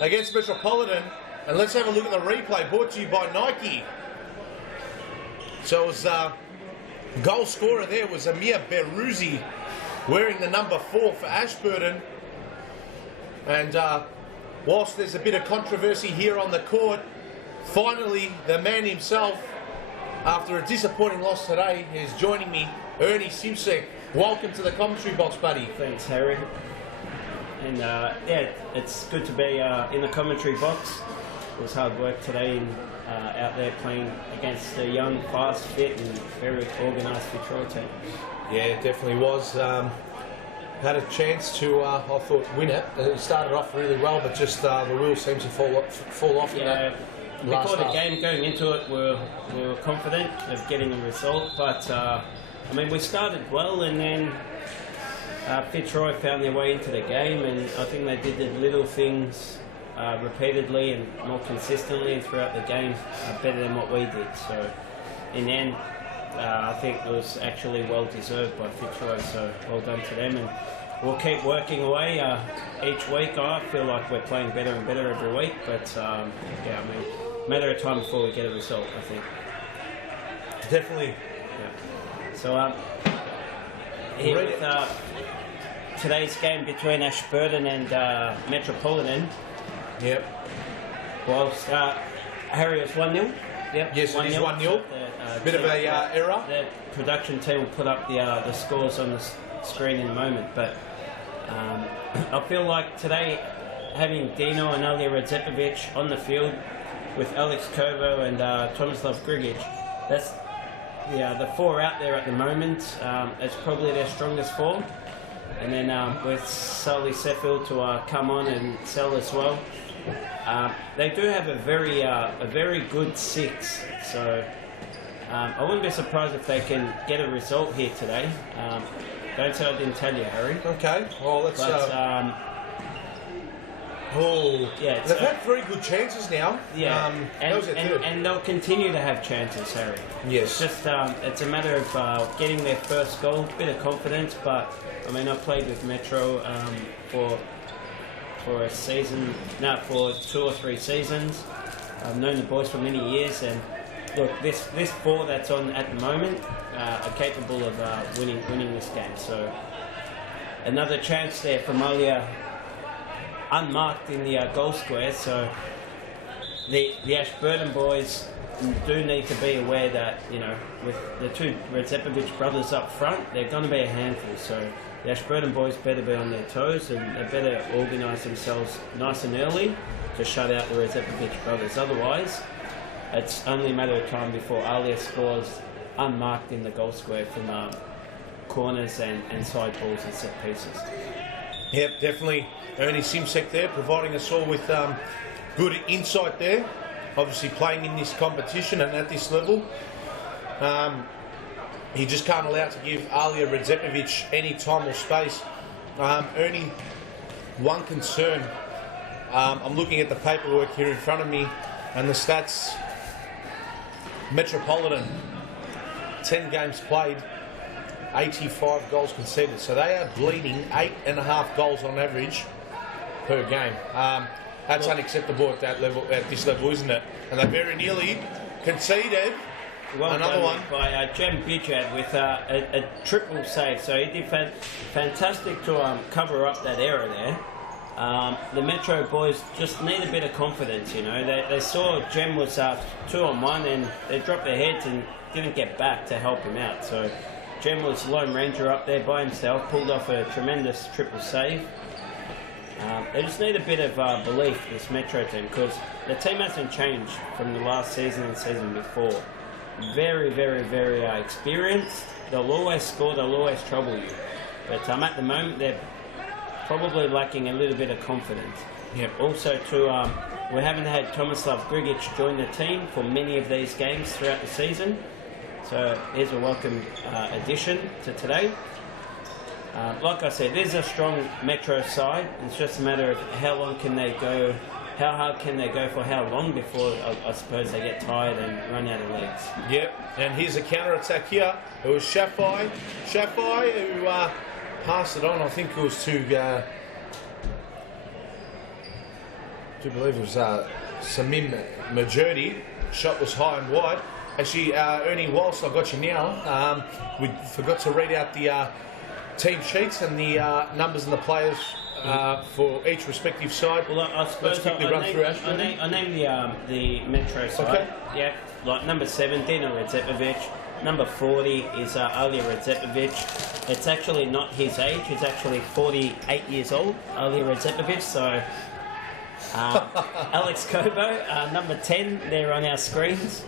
against Metropolitan. And let's have a look at the replay, brought to you by Nike. So it was goal scorer there was Amir Beruzzi, wearing the number 4 for Ashburton. And whilst there's a bit of controversy here on the court, finally the man himself, after a disappointing loss today, is joining me. Ernie Simsek, welcome to the commentary box, buddy. Thanks, Harry. And yeah, it's good to be in the commentary box. It was hard work today out there playing against a young, fast, fit and very organised Fitzroy team. Yeah, it definitely was. Had a chance to, I thought, win it. It started off really well, but just the wheels seemed to fall off. Yeah. Before the game, going into it, we were confident of getting a result, but I mean, we started well, and then Fitzroy found their way into the game, and I think they did the little things repeatedly and more consistently and throughout the game better than what we did. So in the end, I think it was actually well deserved by Fitzroy, so well done to them, and we'll keep working away each week. I feel like we're playing better and better every week, but yeah, I mean, matter of time before we get a result, I think. Definitely. Yeah. So here with today's game between Ashburton and Metropolitan. Yep. Well, Harry, it's 1-0. Yep. Yes, it is 1-0. Bit of a error. The production team will put up the scores on the screen in a moment, but I feel like today, having Dino and Alija Redzepovic on the field with Alex Cobo and Tomislav Grigic, that's the 4 out there at the moment. It's probably their strongest form. and then with Sully Sheffield to come on and sell as well. They do have a very good 6, so I wouldn't be surprised if they can get a result here today. Don't say I didn't tell you, Harry. Okay, well, let's... yeah, they've had 3 good chances now. Yeah, and they'll continue to have chances, Harry. Yes. It's just it's a matter of getting their first goal, a bit of confidence. But I mean, I played with Metro for a season, for 2 or 3 seasons. I've known the boys for many years, and look, this 4 that's on at the moment are capable of winning this game. So another chance there from Alia, unmarked in the goal square. So the Ashburton boys do need to be aware that, you know, with the 2 Redzepovic brothers up front, they're going to be a handful. So the Ashburton boys better be on their toes, and they better organise themselves nice and early to shut out the Redzepovic brothers. Otherwise, it's only a matter of time before Alia scores unmarked in the goal square from corners and side balls and set pieces. Yep, definitely. Ernie Simsek there, providing us all with good insight there. Obviously playing in this competition and at this level. He just can't allow to give Alia Redzepovic any time or space. Ernie, one concern. I'm looking at the paperwork here in front of me and the stats. Metropolitan, 10 games played, 85 goals conceded. So they are bleeding 8.5 goals on average per game. That's unacceptable at that level, at this level, isn't it? And they very nearly conceded another one by Jem Bidjad with a triple save. So he did fantastic to cover up that error there. The Metro boys just need a bit of confidence, you know. They saw Jem was 2-on-1 and they dropped their heads and didn't get back to help him out. So Jem was Lone Ranger up there by himself, pulled off a tremendous triple save. They just need a bit of belief, this Metro team, because the team hasn't changed from the last season and season before. Very, very, very experienced. They'll always score, they'll always trouble you. But at the moment, they're probably lacking a little bit of confidence. Yep. Also, we haven't had Tomislav Grigic join the team for many of these games throughout the season. So here's a welcome addition to today. Like I said, there's a strong Metro side. It's just a matter of how long can they go, how hard can they go for how long before I suppose they get tired and run out of legs. Yep, and here's a counter-attack here. It was Shafai who passed it on. I think it was to believe it was Samim Majordi. Shot was high and wide. Actually, Ernie, whilst I've got you now, we forgot to read out the team sheets and the numbers and the players for each respective side. Well, I suppose I named the Metro side. Okay. Yeah, like number 7, Dino Redzepovic. Number 40 is Alia Redzepovic. It's actually not his age. He's actually 48 years old, Alia Redzepovic. So Alex Kobo, number 10, there on our screens.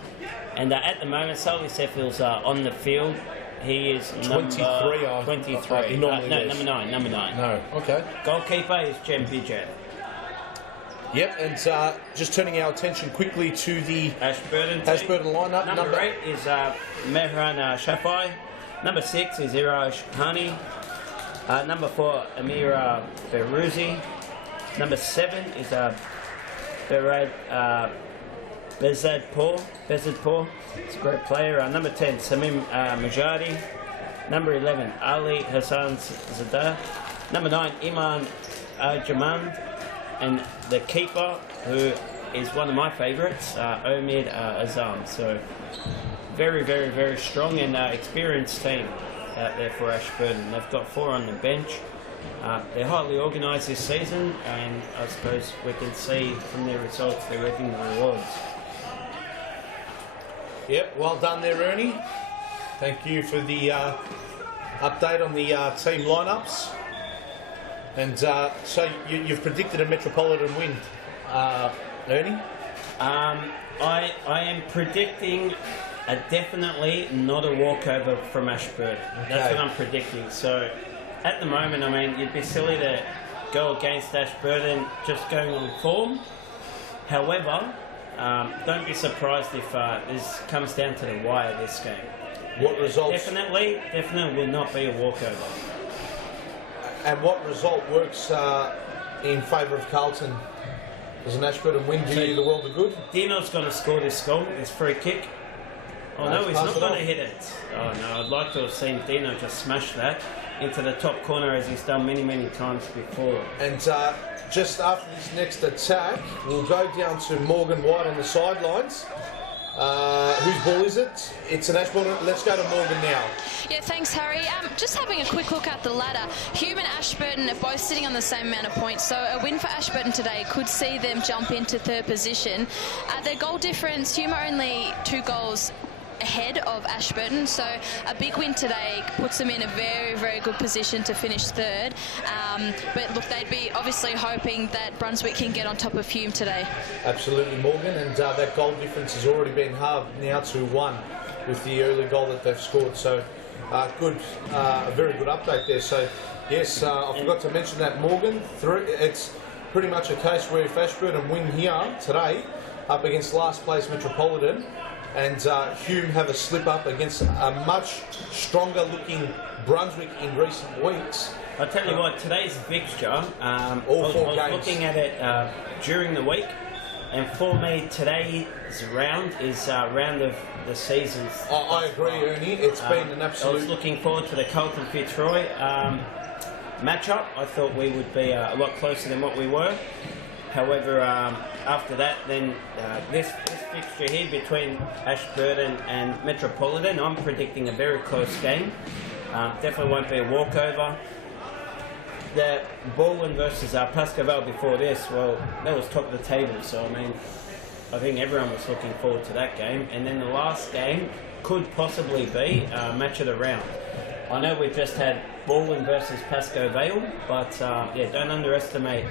And at the moment, Sully Sheffield's on the field. He is 23. number 23. Number 9. No, okay. Goalkeeper is Jem Bidjad. Yep, and just turning our attention quickly to the Ashburton lineup. Number 8 is Mehran Shafai. Number 6 is Iraj Hani. Number 4, Amira Beruzi. Number 7 is Berad Bezadpour. It's a great player. Number 10, Samim Majadi. Number 11, Ali Hassan Zadeh. Number 9, Iman Jamand. And the keeper, who is one of my favourites, Omid Azam. So very, very, very strong and experienced team out there for Ashburton. They've got 4 on the bench. They're highly organised this season, and I suppose we can see from their results they're reaping the rewards. Yep, well done there, Ernie. Thank you for the update on the team lineups. And so you've predicted a Metropolitan win, Ernie? I am predicting definitely not a walkover from Ashburton. Okay. That's what I'm predicting. So at the moment, I mean, you'd be silly to go against Ashburton just going on form. However, don't be surprised if this comes down to the wire this game. What results? Definitely will not be a walkover. And what result works in favour of Carlton? Does an Ashburton win do you the world of good? Dino's going to score this goal, this free kick. Oh no, he's not going to hit it. Oh no, I'd like to have seen Dino just smash that into the top corner as he's done many, many times before. And just after this next attack, we'll go down to Morgan White on the sidelines. Whose ball is it? It's an Ashburton. Let's go to Morgan now. Yeah, thanks, Harry. Just having a quick look at the ladder. HUME and Ashburton are both sitting on the same amount of points, so a win for Ashburton today could see them jump into third position. Their goal difference, HUME are only 2 goals ahead of Ashburton, so a big win today puts them in a very, very good position to finish third. But look, they'd be obviously hoping that Brunswick can get on top of HUME today. Absolutely, Morgan, and that goal difference has already been halved now to 1 with the early goal that they've scored. So good, a very good update there. So yes, I forgot to mention that Morgan. It's pretty much a case where if Ashburton win here today, up against last place Metropolitan, and HUME have a slip up against a much stronger looking Brunswick in recent weeks. I'll tell you what, today's fixture, all 4 I was games. looking at it during the week, and for me today's round is round of the season. I agree, Ernie. It's been an absolute... I was looking forward to the CARLTON FITZROY matchup. I thought we would be a lot closer than what we were. However, after that, then this fixture here between Ashburton and Metropolitan, I'm predicting a very close game. Definitely won't be a walkover. The BALWYN versus PASCOE before this, well, that was top of the table, so I mean, I think everyone was looking forward to that game. And then the last game could possibly be match of the round. I know we've just had BALWYN versus PASCOE VALE, but yeah, don't underestimate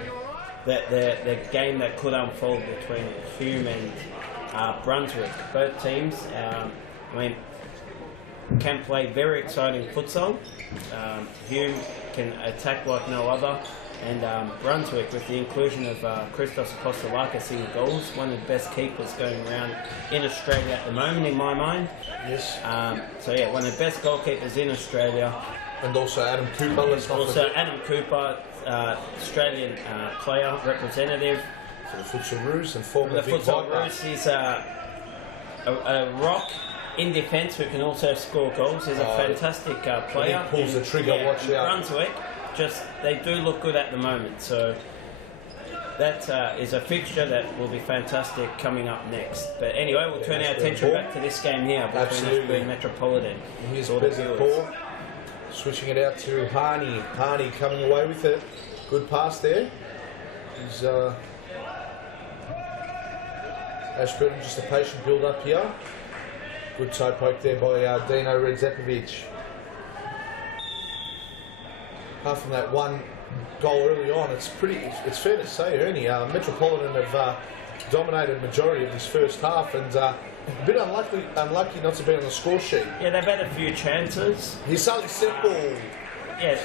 the game that could unfold between HUME and Brunswick. Both teams, I mean, can play very exciting futsal. HUME can attack like no other, and Brunswick, with the inclusion of COSTA in goals, one of the best keepers going around in Australia at the moment, in my mind. Yes. So yeah, one of the best goalkeepers in Australia. And also Adam Cooper. Adam Cooper, Australian player, representative. So the Futsal Oz and former the Futsal Oz. He's a rock in defence who can also score goals. He's a fantastic player. He pulls the trigger, watch out. Brunswick, they do look good at the moment. So that is a fixture that will be fantastic coming up next. But anyway, we'll turn our attention back to this game here between Ashburton and Metropolitan. Here's Bezzy Paul. Switching it out to Harney. Harney coming away with it. Good pass there. He's Ashburton, just a patient build up here. Good toe poke there by Dino Redzepovic. Apart from that one goal early on, it's fair to say, Ernie, Metropolitan have dominated majority of this first half, and a bit unlucky not to be on the score sheet. Yeah, they've had a few chances. He's so simple. Yes,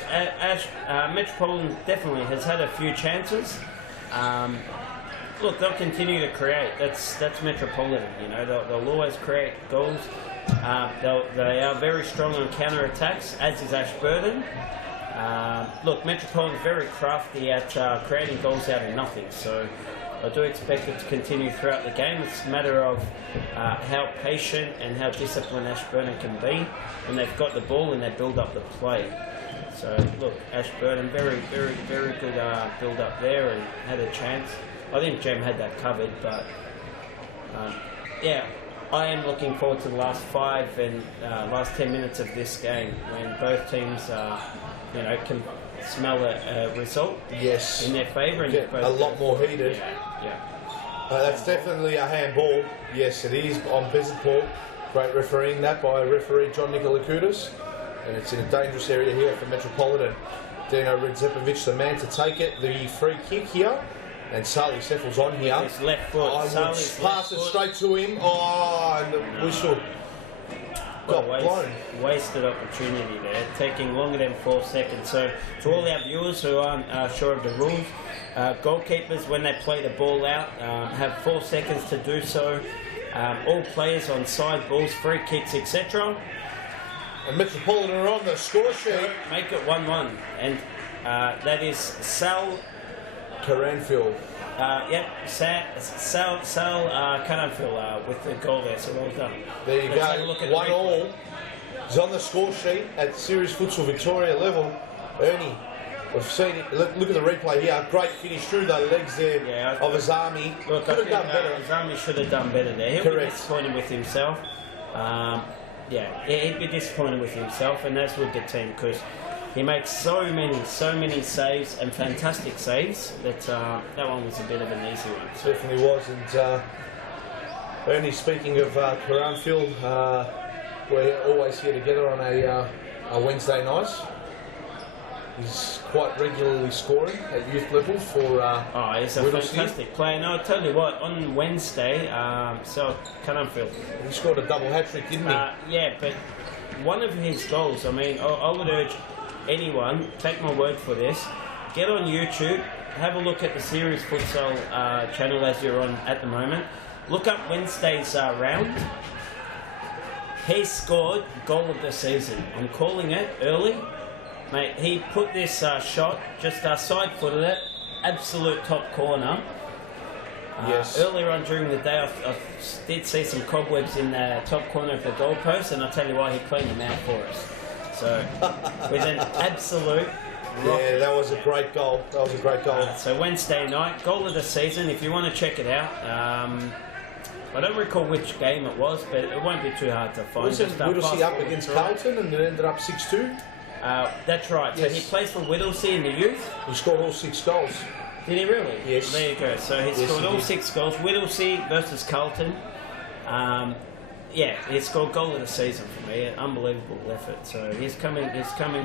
Metropolitan definitely has had a few chances. Look, they'll continue to create. That's Metropolitan. You know, they'll always create goals. They are very strong on counter attacks, as is Ashburton. Look, Metropolitan's very crafty at creating goals out of nothing. So I do expect it to continue throughout the game. It's a matter of how patient and how disciplined Ashburton can be when they've got the ball and they build up the play. So look, Ashburton, very, very, very good build up there and had a chance. I think Jem had that covered, but yeah, I am looking forward to the last 5 and last 10 minutes of this game when both teams, you know, can smell a result in their favour. Get a lot more heated. Yeah. That's definitely a handball. Yes, it is on Bezzy Paul. Great refereeing that by referee John Nikolakoutis. And it's in a dangerous area here for Metropolitan. Dino Redzepovic, the man to take it. The free kick here. And Sally Seffel's on here. His left foot. I would pass it straight to him. Oh, and the whistle. got blown. Wasted opportunity there, taking longer than 4 seconds. So to all our viewers who aren't sure of the rules, goalkeepers, when they play the ball out, have 4 seconds to do so. All players on side balls, free kicks, etc. And Metropolitan are on the score sheet. Make it 1-1. And that is Sal Caranfield. Yep, Sal Caranfield with the goal there, so well done. There you go, 1-1. He's on the score sheet at Series Futsal Victoria level. Ernie, we've seen it. Look at the replay here. Great finish through the legs there of Azami. Look, could have done better. Azami should have done better there. He'll be disappointed with himself. Yeah, he'd be disappointed with himself, and that's with the team, because he makes so many saves and fantastic saves that that one was a bit of an easy one. Certainly was. And Ernie, speaking of Caranfield, we're always here together on a Wednesday night. He's quite regularly scoring at youth level for he's a fantastic player. No, I'll tell you what, on Wednesday, so Caranfield, he scored a double hat-trick, didn't he? Yeah, but one of his goals, I mean, I would urge anyone, take my word for this, get on YouTube, have a look at the Series Futsal channel as you're on at the moment, look up Wednesday's round. He scored goal of the season. I'm calling it early. Mate, he put this shot, just side-footed it, absolute top corner. Yes. Earlier on during the day, I did see some cobwebs in the top corner of the goalpost, and I'll tell you why, he cleaned them out for us. So, with an absolute... Yeah, that was a great goal. That was a great goal. So Wednesday night, goal of the season, if you want to check it out. I don't recall which game it was, but it won't be too hard to find. Wasn't Whittlesey up against Carlton and it ended up 6-2? That's right. Yes. So he plays for Whittlesey in the youth. He scored all 6 goals. Did he really? Yes. There you go. So he scored all 6 goals. Whittlesey versus Carlton. Yeah, he scored goal of the season for me. An unbelievable effort. So he's coming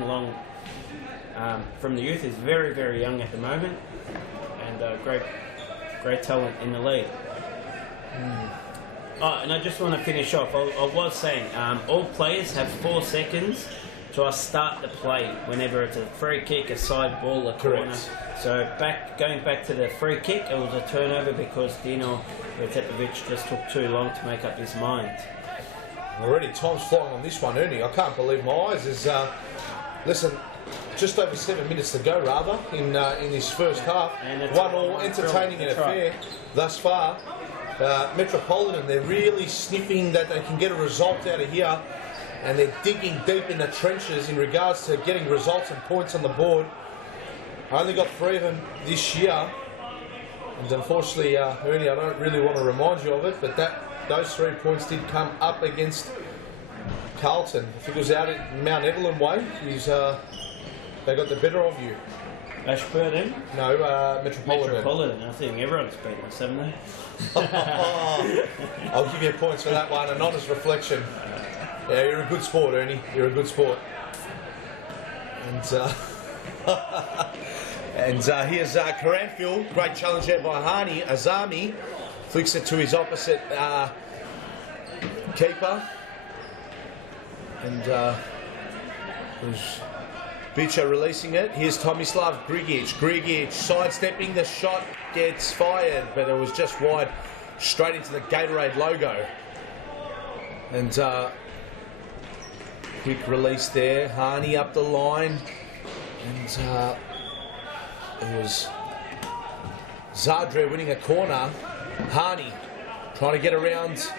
along from the youth. He's very, very young at the moment, and great talent in the league. Oh, and I just want to finish off. I was saying, all players have 4 seconds to start the play whenever it's a free kick, a side ball, a corner. So going back to the free kick, it was a turnover because Dino Vrtepovic just took too long to make up his mind. Already time's flying on this one, Ernie. I can't believe my eyes. There's, listen, just over 7 minutes to go, rather, in this first half. 1-1, entertaining and affair thus far. Metropolitan, they're really sniffing that they can get a result out of here, and they're digging deep in the trenches in regards to getting results and points on the board. I only got 3 of them this year, and unfortunately, Ernie, I don't really want to remind you of it, but those 3 points did come up against Carlton. I think it was out at Mount Evelyn way. They got the better of you. Ashburton? No, Metropolitan. Metropolitan. I think everyone's beaten us, haven't they? I'll give you points for that one, an honest reflection. Yeah, you're a good sport, Ernie. You're a good sport. And here's Caranfield. Great challenge there by Hani. Azami flicks it to his opposite keeper. And Bicha releasing it. Here's Tomislav Grigic. Grigic sidestepping. The shot gets fired, but it was just wide, straight into the Gatorade logo. And quick release there. Hani up the line. And it was Zadre winning a corner. Hani trying to get around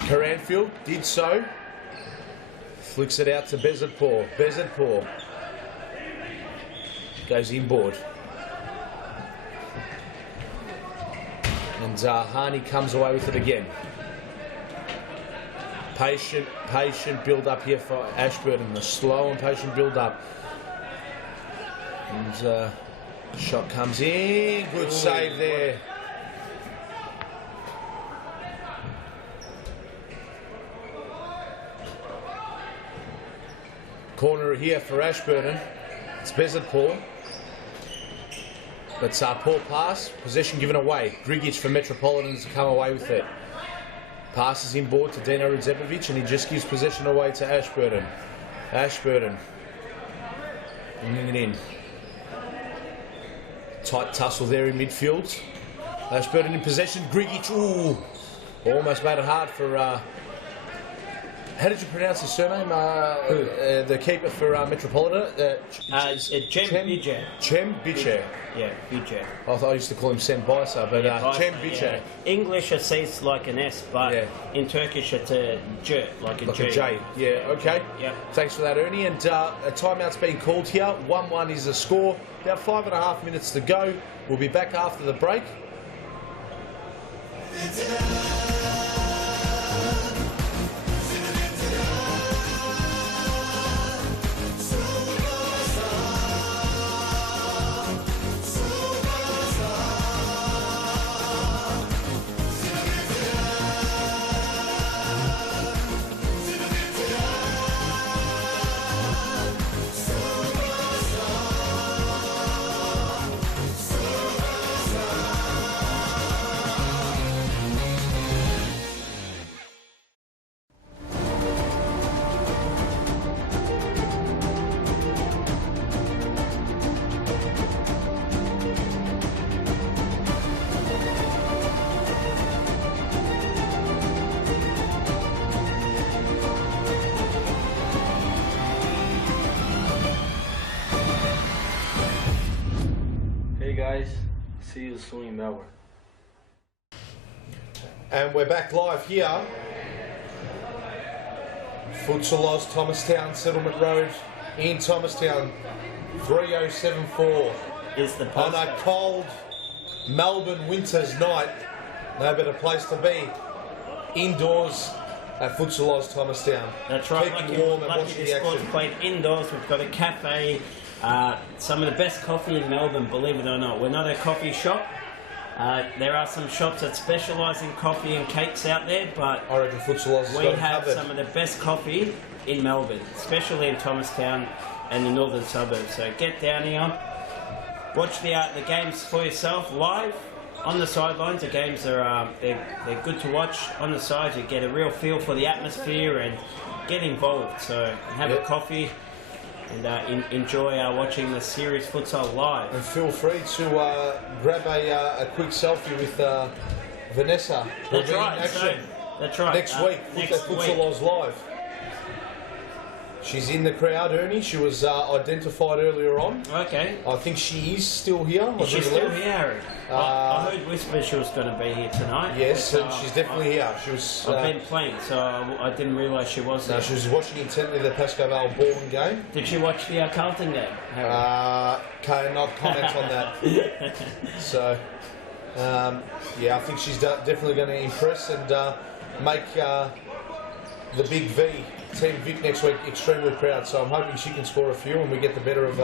Caranfield. Did so. Flicks it out to Bezadpour. Bezadpour goes inboard. And Hani comes away with it again. Patient build up here for Ashburton. A slow and patient build up. And shot comes in. Good save there. Corner here for Ashburton. It's Bezadpour. But poor pass. Possession given away. Grigic for Metropolitan to come away with it. Passes inboard to Dino Radzepovic, and he just gives possession away to Ashburton. Ashburton bringing it in. Tight tussle there in midfield. Ashburton in possession. Grigic, ooh, almost made it hard for. How did you pronounce his surname? The keeper for Metropolitan? Cem Biche. Yeah, Biche. I used to call him Sem Bisa, but Cem Biche. Yeah. English it says like an S, but in Turkish it's a J, like a J. Yeah, okay. Yeah. Thanks for that, Ernie. And a timeout's being called here. 1-1 is the score. About 5.5 minutes to go. We'll be back after the break. Guys, see you soon in Melbourne. And we're back live here. Futsal Oz, Thomastown, Settlement Road in Thomastown. 3074. Is the on a cold Melbourne winter's night. No better place to be. Indoors at Futsal Oz, Thomastown. That's right. Keeping warm and watching the action. Played indoors. We've got a cafe. Some of the best coffee in Melbourne, believe it or not. We're not a coffee shop. There are some shops that specialise in coffee and cakes out there, but I reckon Futsal Oz we have some of the best coffee in Melbourne, especially in Thomastown and the northern suburbs. So get down here, watch the games for yourself live on the sidelines. The games are they're good to watch on the sides. You get a real feel for the atmosphere and get involved. So have a coffee. And enjoy watching the series futsal live. And feel free to grab a quick selfie with Vanessa. That's right. That's right. Next week, Futsal Oz Live. She's in the crowd, Ernie. She was identified earlier on. Okay. I think she is still here. Is she still here? I heard whispers she was going to be here tonight. Yes, and she's definitely here. She was. I've been playing, so I didn't realise she was there. No, she was watching intently the PASCOE BALWYN game. Did she watch the CARLTON game? Cannot comment on that. So, yeah, I think she's definitely going to impress and make the Big V, Team Vic, next week extremely proud. So I'm hoping she can score a few and we get the better of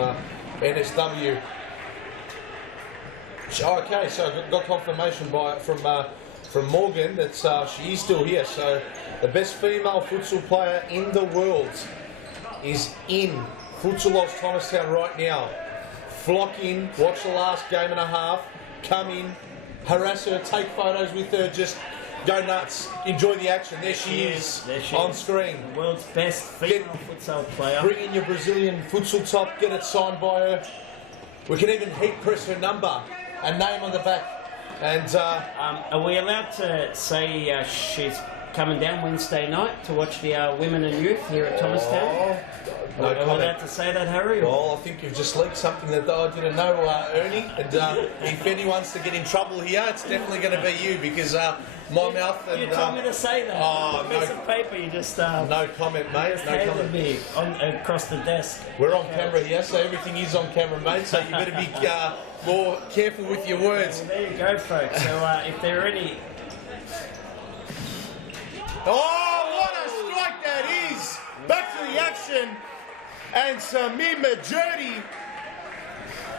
NSW. Okay, so I got confirmation from Morgan that she is still here. So the best female futsal player in the world is in Futsal Oz Thomastown right now. Flock in, watch the last game and a half, come in, harass her, take photos with her, just go nuts, enjoy the action. There she is on screen. The world's best female futsal player. Bring in your Brazilian futsal top, get it signed by her. We can even heat press her number and name on the back. And are we allowed to say she's coming down Wednesday night to watch the women and youth here at Thomastown? No are we comment. allowed to say that, Harry? Well, I think you've just leaked something that I didn't know, Ernie. And if anyone's to get in trouble here, it's definitely going to be you because my mouth. And, you told me to say that. Oh, piece of paper, you just. No comment, mate. Just no handed comment. me across the desk. We're on camera here, so everything is on camera, mate. So you better be more careful with your words. Well, there you go, folks. So if there are any. Oh, what a strike that is! Back to the action. And Samir Majority.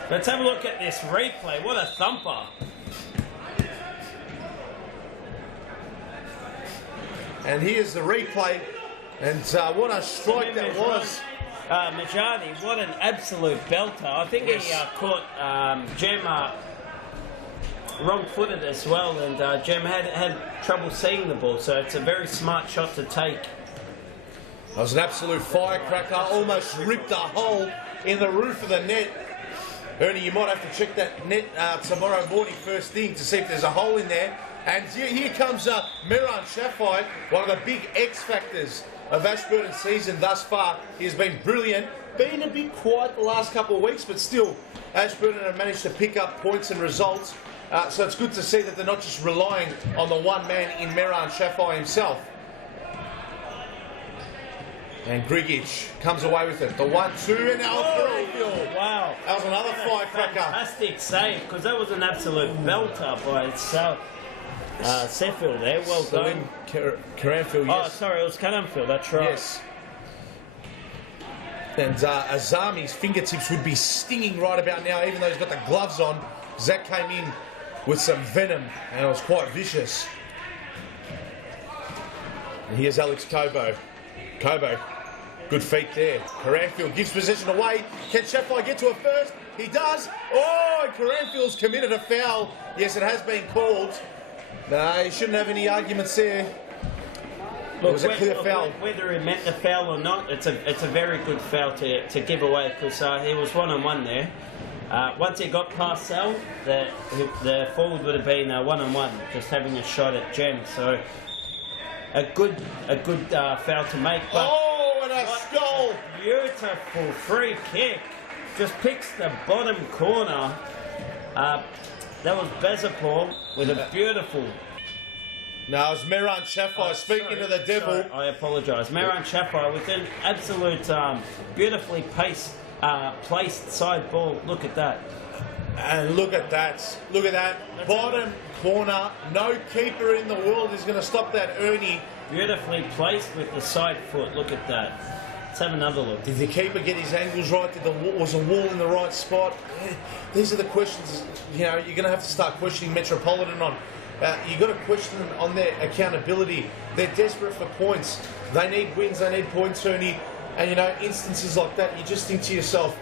Let's have a look at this replay. What a thumper. And here's the replay. And what a strike that was. Majority, what an absolute belter. I think he caught Gemma wrong-footed as well, and Jem had trouble seeing the ball, so it's a very smart shot to take. That was an absolute firecracker, almost ripped a hole in the roof of the net. Ernie, you might have to check that net tomorrow morning first thing to see if there's a hole in there. And here comes Miran Shafai, one of the big X factors of Ashburton's season thus far. He has been brilliant, been a bit quiet the last couple of weeks, but still Ashburton have managed to pick up points and results. So it's good to see that they're not just relying on the one man in Miran Shafai himself. And Grigic comes away with it. The 1-2 and now Greenfield. Wow. That was another firecracker. Fantastic save, because that was an absolute belter by itself. Sheffield there, well done. Caranfield, yes. Oh, sorry, it was Caranfield, that's right. Yes. And Azami's fingertips would be stinging right about now, even though he's got the gloves on. Zach came in with some venom, and it was quite vicious. And here's Alex Cobo. Cobo, good feet there. Caranfield gives possession away. Can Shafai get to it first? He does. Oh, and Caranfield's committed a foul. Yes, it has been called. No, he shouldn't have any arguments there. Look, it was a clear foul. Whether he meant the foul or not, it's a very good foul to give away, because he was one-on-one there. Once he got past Sal, the forward would have been one-on-one, just having a shot at Jem. So a good foul to make. But oh, and a goal! Beautiful free kick. Just picks the bottom corner. That was Bezapor with a beautiful... No, it was Miran Shafai speaking to the devil. Sorry, I apologise. Miran Shafai with an absolute beautifully placed side ball. Look at that. And look at that. Look at that. Bottom corner. No keeper in the world is going to stop that, Ernie. Beautifully placed with the side foot. Look at that. Let's have another look. Did the keeper get his angles right? Was the wall in the right spot? These are the questions, you know, you're going to have to start questioning Metropolitan on. You've got to question them on their accountability. They're desperate for points. They need wins, they need points, Ernie. And, you know, instances like that, you just think to yourself,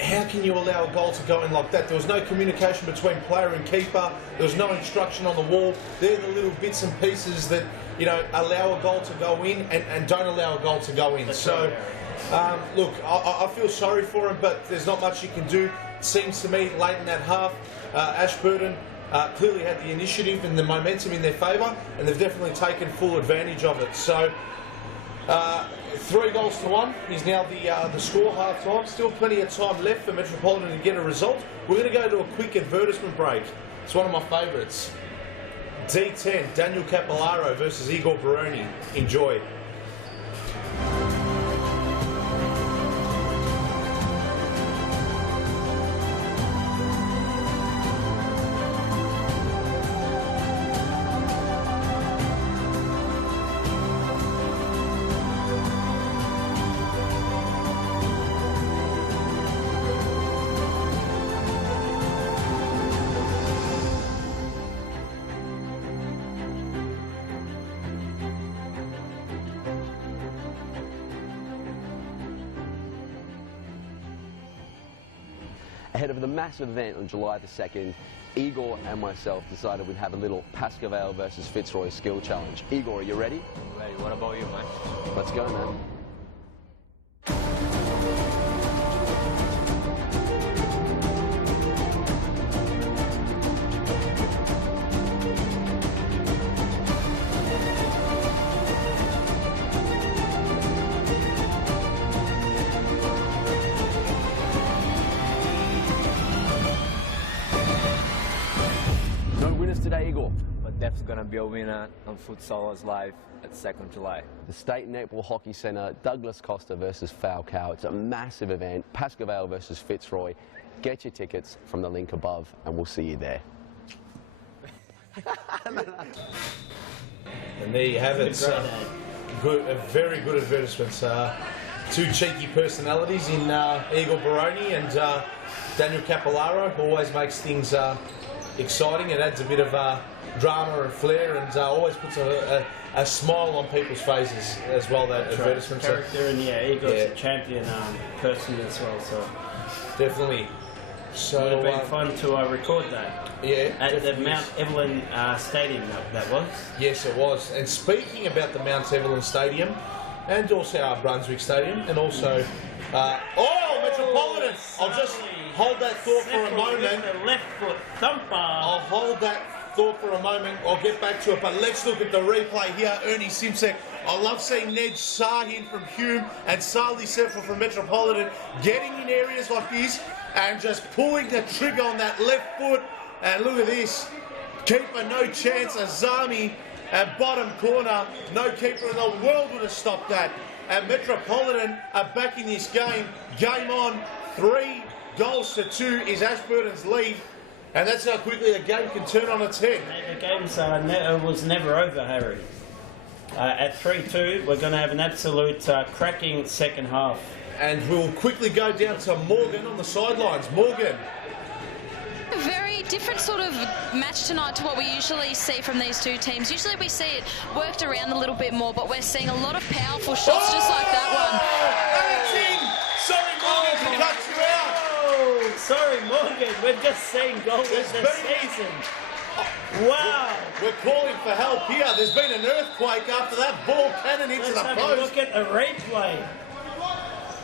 how can you allow a goal to go in like that? There was no communication between player and keeper. There was no instruction on the wall. They're the little bits and pieces that, you know, allow a goal to go in and don't allow a goal to go in. So, look, I feel sorry for him, but there's not much you can do. It seems to me late in that half, Ashburton clearly had the initiative and the momentum in their favour, and they've definitely taken full advantage of it. So, 3-1 is now the score half time. Still plenty of time left for Metropolitan to get a result. We're going to go to a quick advertisement break. It's one of my favourites. D10, Daniel Capillaro versus Igor Baroni. Enjoy. Ahead of the massive event on July the 2nd, Igor and myself decided we'd have a little PASCOE versus FITZROY skill challenge. Igor, are you ready? Ready. What about you, man? Let's go, man. Today, Igor. But that's gonna be a winner on Futsal Oz Live at 2nd July. The State Netball Hockey Centre, Douglas Costa versus FALCAO. It's a massive event. PASCOE versus FITZROY. Get your tickets from the link above, and we'll see you there. And there you have it. A very good advertisements. Two cheeky personalities in Igor Baroni and Daniel Capillaro. Always makes things exciting and adds a bit of drama and flair, and always puts a smile on people's faces as well. That advertisement. Character, and Igor's a champion person as well. So definitely So it would have been fun to record that. Yeah, at the Mount Evelyn Stadium. That was. Yes, it was. And speaking about the Mount Evelyn Stadium, and also our Brunswick Stadium, and also Metropolitan. I'll just hold that thought for a moment. The left foot thumper. I'll hold that thought for a moment. I'll get back to it, but let's look at the replay here. Ernie Simsek. I love seeing Ned Sahin from Hume and Sali Sefel from Metropolitan getting in areas like this and just pulling the trigger on that left foot. And look at this. Keeper no chance. Azami at bottom corner. No keeper in the world would have stopped that. And Metropolitan are back in this game. Game on. 3-2 is Ashburton's lead. And that's how quickly the game can turn on its head. The game was never over, Harry. At 3-2, we're going to have an absolute cracking second half. And we'll quickly go down to Morgan on the sidelines. Morgan. A very different sort of match tonight to what we usually see from these two teams. Usually we see it worked around a little bit more, but we're seeing a lot of powerful shots just like that one. Sorry, Morgan, to cut you out. Oh, sorry, Morgan. We're just seeing goals this season. Wow. We're calling for help here. There's been an earthquake after that ball cannon into the post. Look at the replay.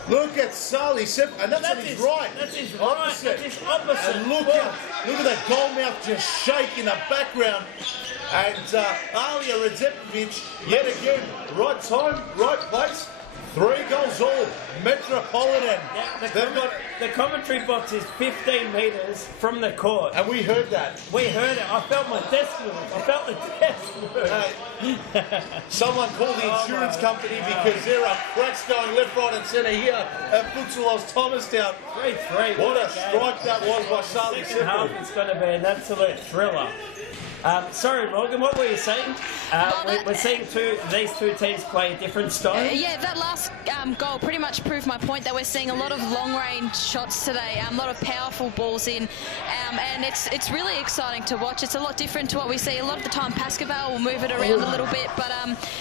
Look at Sali Sef, and that's on his right. That's his right. That's his opposite. And look at that goal mouth just shake in the background. And Alia Redzepovic, yet again, right time, right place. 3 goals all. Metropolitan. The commentary box is 15 metres from the court. And we heard that. We heard it. I felt my desk move. I felt the desk move. Someone called the insurance company because there are cracks going left, right and centre here at Futsal Oz Thomastown. 3-3. What a strike that was by Sali Second half is going to be an absolute thriller. Sorry, Morgan, what were you saying? We're seeing these two teams play a different style. Yeah, that last goal pretty much proved my point that we're seeing a lot of long-range shots today, a lot of powerful balls in, and it's really exciting to watch. It's a lot different to what we see. A lot of the time, PASCOE will move it around a little bit, but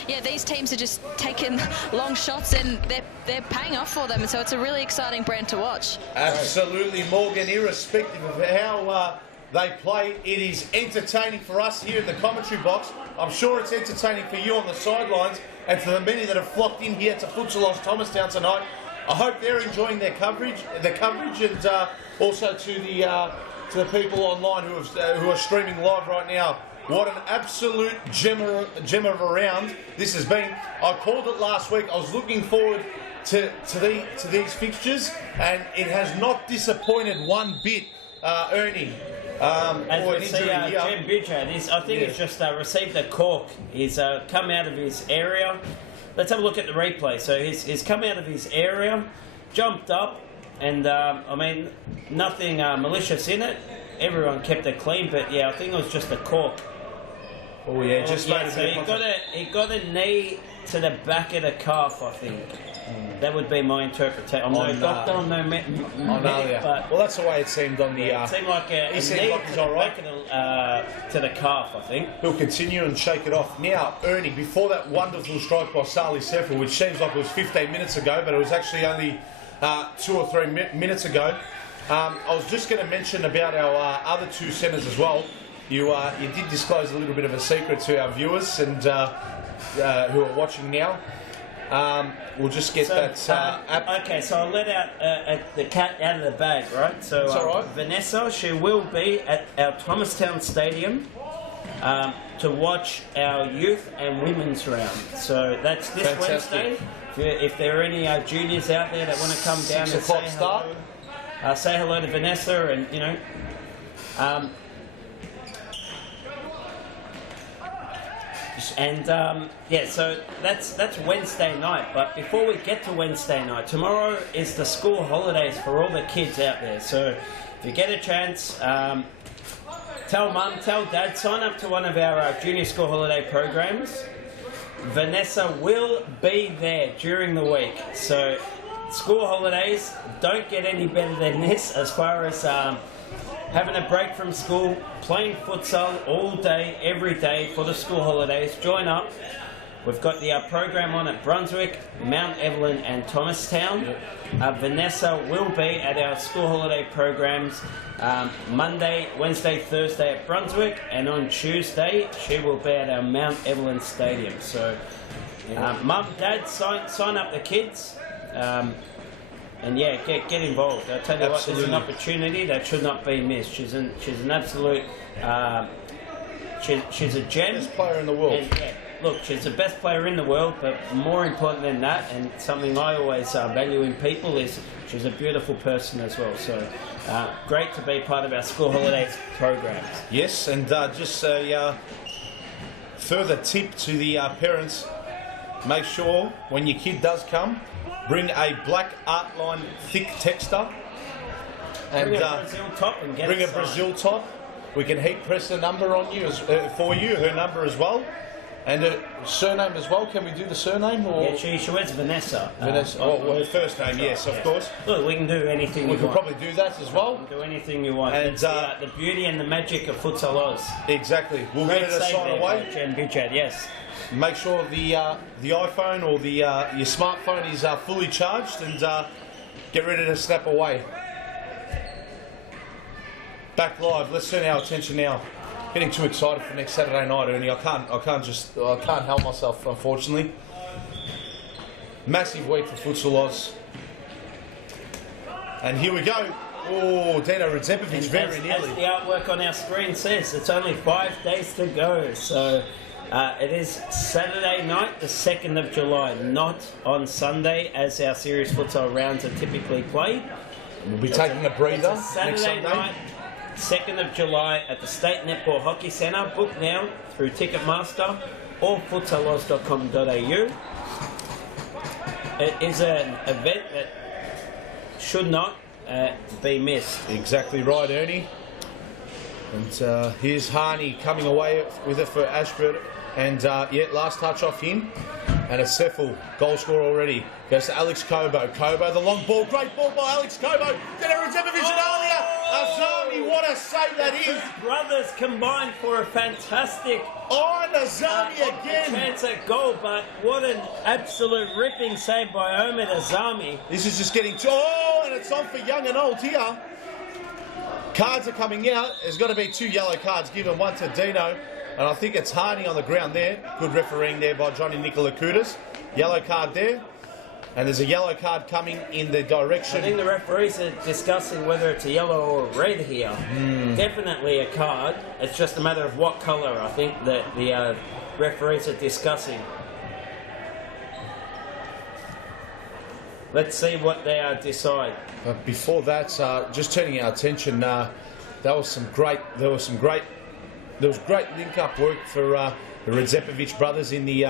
yeah, these teams are just taking long shots and they're paying off for them, so it's a really exciting brand to watch. Absolutely, Morgan, irrespective of how they play, it is entertaining for us here in the commentary box. I'm sure it's entertaining for you on the sidelines and for the many that have flocked in here to Futsal Oz Thomastown tonight. I hope they're enjoying their coverage, and also to the people online who are streaming live right now. What an absolute gem of a round this has been. I called it last week. I was looking forward to these fixtures, and it has not disappointed one bit, Ernie. As we see, Jem Bidger, I think he's just received a cork. He's come out of his area. Let's have a look at the replay. So he's come out of his area, jumped up, and I mean, nothing malicious in it. Everyone kept it clean, but yeah, I think it was just a cork. Oh yeah, just made a bit of he got a knee to the back of the calf, I think. That would be my interpretation. I'm no doctor, I'm no medic, but well, that's the way it seemed on the. It seemed like a knee to the back of to the calf, I think. He'll continue and shake it off. Now, Ernie, before that wonderful strike by Sali Sefel, which seems like it was 15 minutes ago, but it was actually only 2 or 3 minutes ago. I was just going to mention about our other 2 centres as well. You did disclose a little bit of a secret to our viewers and who are watching now. We'll just get okay, so I'll let out the cat out of the bag, right? So all right. Vanessa, she will be at our Thomastown Stadium to watch our youth and women's round. So that's this Wednesday. If there are any juniors out there that want to come down and say hello, say hello to Vanessa, and you know. And yeah, so that's Wednesday night. But before we get to Wednesday night, tomorrow is the school holidays for all the kids out there. So if you get a chance, tell mum, tell dad, sign up to one of our junior school holiday programs. Vanessa will be there during the week. So school holidays don't get any better than this as far as having a break from school, playing futsal all day, every day for the school holidays. Join up. We've got the program on at Brunswick, Mount Evelyn and Thomastown. Vanessa will be at our school holiday programs Monday, Wednesday, Thursday at Brunswick, and on Tuesday she will be at our Mount Evelyn Stadium. So Mum, Dad, sign up the kids. And yeah, get involved. I tell you what, there's an opportunity that should not be missed. She's an absolute, she's a gem. Best player in the world. And, yeah, look, she's the best player in the world, but more important than that, and something I always value in people, is she's a beautiful person as well. So great to be part of our school holidays programs. Yes, and just a further tip to the parents: make sure when your kid does come, bring a black Artline thick texter, and bring a Brazil top and get bring it a Brazil top. We can heat press the number on you for you, her number as well, and her surname as well. Can we do the surname? Or? Yeah, she wears Vanessa. Vanessa. Well, her first name, yes, of course. Look, we can do anything we you can want. probably do that as well. We can do anything you want. And it's the beauty and the magic of Futsal Oz. Exactly. We'll get it a sign away. And Bichat, yes. Make sure the iPhone or the your smartphone is fully charged, and get ready to snap away. Back live. Let's turn our attention now. Getting too excited for next Saturday night, Ernie. I can't help myself, unfortunately. Massive week for Futsal Oz. And here we go. Oh, Dino Radzepovic, very nearly. As the artwork on our screen says, it's only 5 days to go. So it is Saturday night, the 2nd of July, not on Sunday as our series futsal rounds are typically played. We'll be taking a breather it's a next Saturday Sunday. night, 2nd of July at the State Netball Hockey Centre. Book now through Ticketmaster or futsaloz.com.au. It is an event that should not be missed. Exactly right, Ernie. And here's Harney coming away with it for Ashburton. And yeah, last touch off him. And a Seffel goal scorer already. Goes to Alex Kobo. Kobo, the long ball. Great ball by Alex Kobo. Dino Radzepovic and Alia. Azami, what a save that is. Brothers combined for a fantastic Azami again. Chance at goal, but what an absolute ripping save by Omid Azami. This is just getting... Oh, and it's on for young and old here. Cards are coming out. There's got to be 2 yellow cards given, one to Dino. And I think it's Harney on the ground there. Good refereeing there by Johnny Nicolakoutas. Yellow card there. And there's a yellow card coming in the direction. I think the referees are discussing whether it's a yellow or a red here. Definitely a card. It's just a matter of what colour, I think, that the referees are discussing. Let's see what they decide. But before that, just turning our attention, there was great link-up work for the Radzepovic brothers in the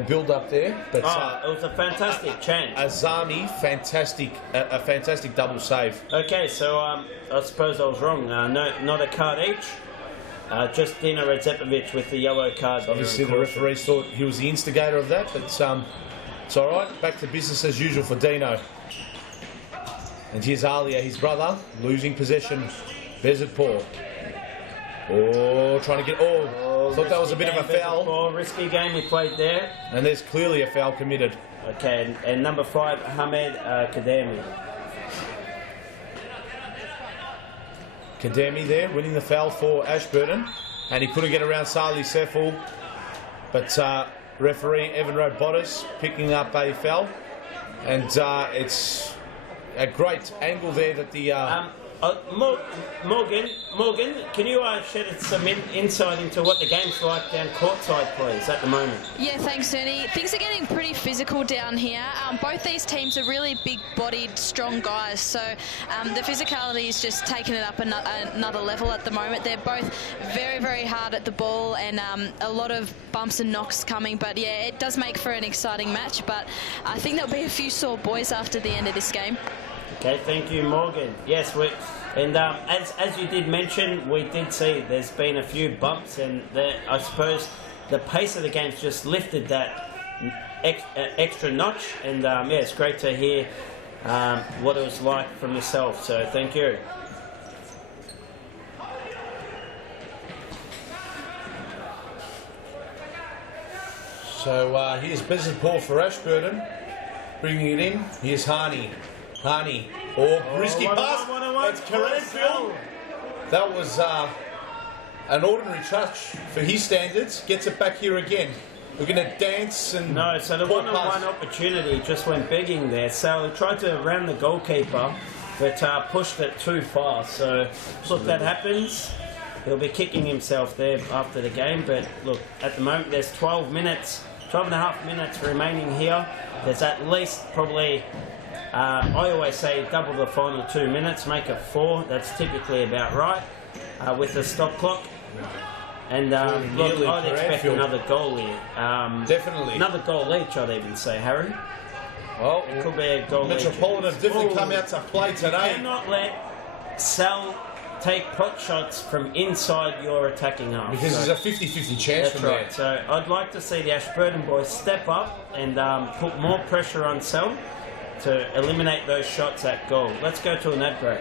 build-up there. But, it was a fantastic chance. Azami, a fantastic double save. Okay, so I suppose I was wrong. No, not a card each. Just Dino Radzepovic with the yellow card. Obviously, the referees thought he was the instigator of that, but it's all right. Back to business as usual for Dino. And here's Alia, his brother, losing possession. Bezidpour. Oh, trying to get... thought that was a bit of a foul. Risky game he played there. And there's clearly a foul committed. Okay, and number 5, Hamed Kademi. Kademi there, winning the foul for Ashburton. And he couldn't get around Salih Seffel. But referee Evan Robotis picking up a foul. And it's a great angle there that the... Morgan, can you shed some insight into what the game's like down courtside, please, at the moment? Yeah, thanks, Ernie. Things are getting pretty physical down here. Both these teams are really big-bodied, strong guys, so the physicality is just taking it up another level at the moment. They're both very, very hard at the ball, and a lot of bumps and knocks coming, but yeah, it does make for an exciting match, but I think there'll be a few sore boys after the end of this game. Okay, thank you, Morgan. Yes, as you did mention, we did see there's been a few bumps, and I suppose the pace of the game's just lifted that extra notch. And yeah, it's great to hear what it was like from yourself. So thank you. So here's business ball for Ashburton. Bringing it in. Here's Harney. Harney. Risky pass. It's Caranfield. That was an ordinary touch for his standards. Gets it back here again. We're going to dance and... No, so the one-on-one opportunity just went begging there. So he tried to round the goalkeeper, but pushed it too far. So look, that happens. He'll be kicking himself there after the game. But look, at the moment there's 12 and a half minutes remaining here. There's at least probably, I always say double the final 2 minutes, make it 4. That's typically about right with the stop clock. And look, I'd expect another goal here. Definitely. Another goal each, I'd even say, Harry. Well, it could be a goal Metropolitan each. definitely come out to play today. You cannot let Sal take pot shots from inside your attacking half. Because there's a 50-50 chance from there. That's right. So I'd like to see the Ashburton boys step up and put more pressure on Sal to eliminate those shots at goal. Let's go to an ad break.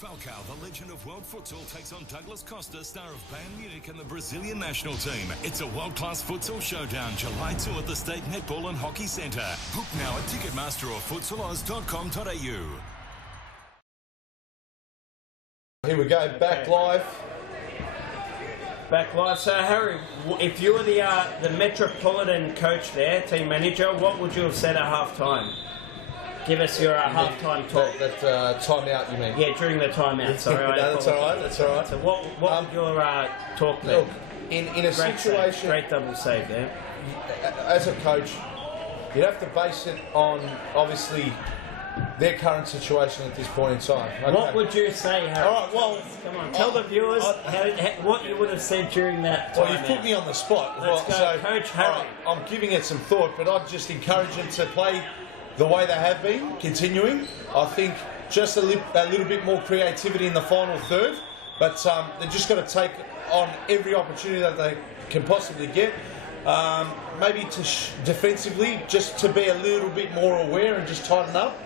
Falcao, the legend of world futsal, takes on Douglas Costa, star of Bayern Munich and the Brazilian national team. It's a world-class futsal showdown, July 2 at the State Netball and Hockey Centre. Book now at Ticketmaster or futsaloz.com.au. Here we go, back live. Back live. So, Harry, if you were the Metropolitan coach there, team manager, what would you have said at half-time? Give us your half-time talk. That time-out, you mean? Yeah, during the time-out, sorry. No, that's all right, that's all right. So what would your talk be? Look, in a situation... Great double save there. As a coach, you'd have to base it on, obviously, their current situation at this point in time. Okay. What would you say, Harry? All right, well... Come on, tell the viewers what you would have said during that time. Well, you've put me on the spot. Let's go, so, Coach Harry. Right, I'm giving it some thought, but I'd just encourage them to play the way they have been, continuing. I think just a little bit more creativity in the final third, but they're just got to take on every opportunity that they can possibly get. Maybe defensively, just to be a little bit more aware and just tighten up.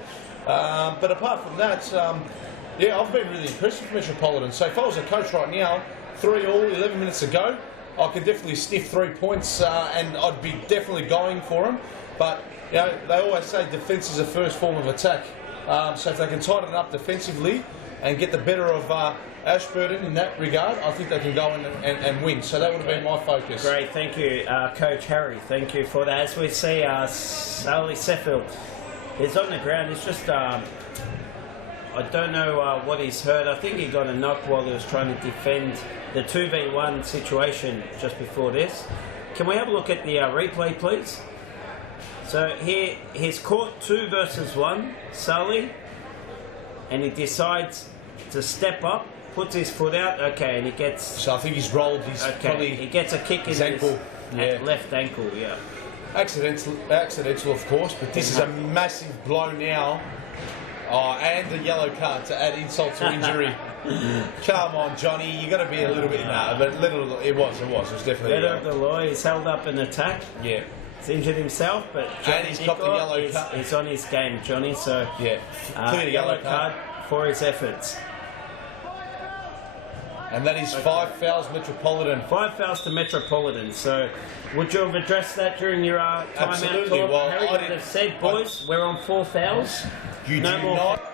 But apart from that, yeah, I've been really impressed with Metropolitan. So if I was a coach right now, 3-all, 11 minutes to go, I could definitely sniff 3 points and I'd be definitely going for them. But you know, they always say defence is the first form of attack. So if they can tighten it up defensively and get the better of Ashburton in that regard, I think they can go in and win. So that would have been my focus. Great, thank you, Coach Harry. Thank you for that. As we see, Sally Sheffield is on the ground. It's just, I don't know what he's heard. I think he got a knock while he was trying to defend the 2v1 situation just before this. Can we have a look at the replay, please? So here, he's caught 2 versus 1, Sully, and he decides to step up, puts his foot out, okay, and he gets... So I think he's rolled his probably... He gets a kick in his ankle. Left ankle, yeah. Accidental, of course, but this is a massive blow now. Oh, and the yellow card to add insult to injury. Come on, Johnny, you got to be a little bit... but it was definitely... Better of the law, he's held up an attack. Yeah. He's injured himself, but Johnny he's got the yellow card. He's on his game, Johnny, so... Yeah, clear yellow card for his efforts. And that is 5 fouls Metropolitan. 5 fouls to Metropolitan. So, would you have addressed that during your timeout? Absolutely. Well, Harry would have said, boys, we're on 4 fouls. You no do more not...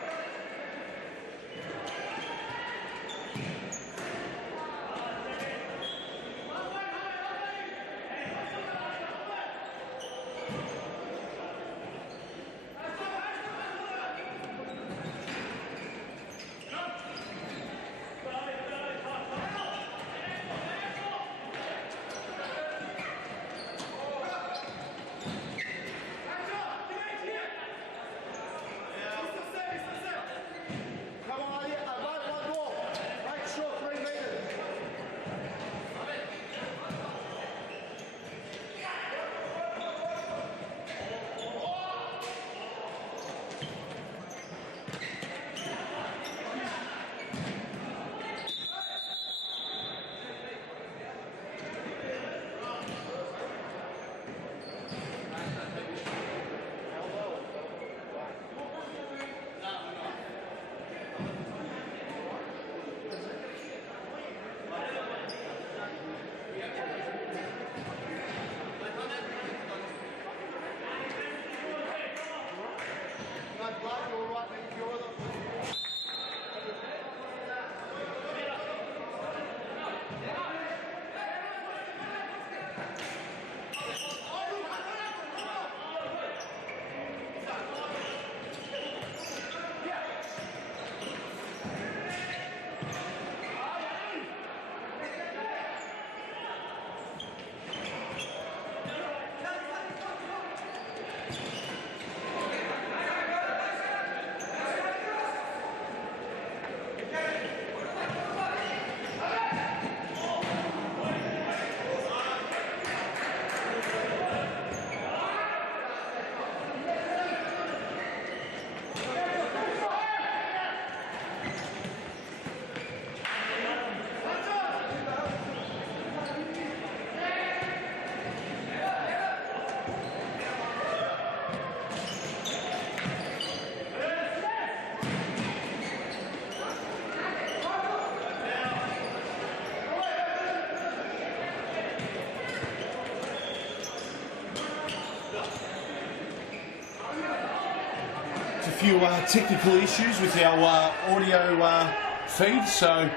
few technical issues with our audio feed, so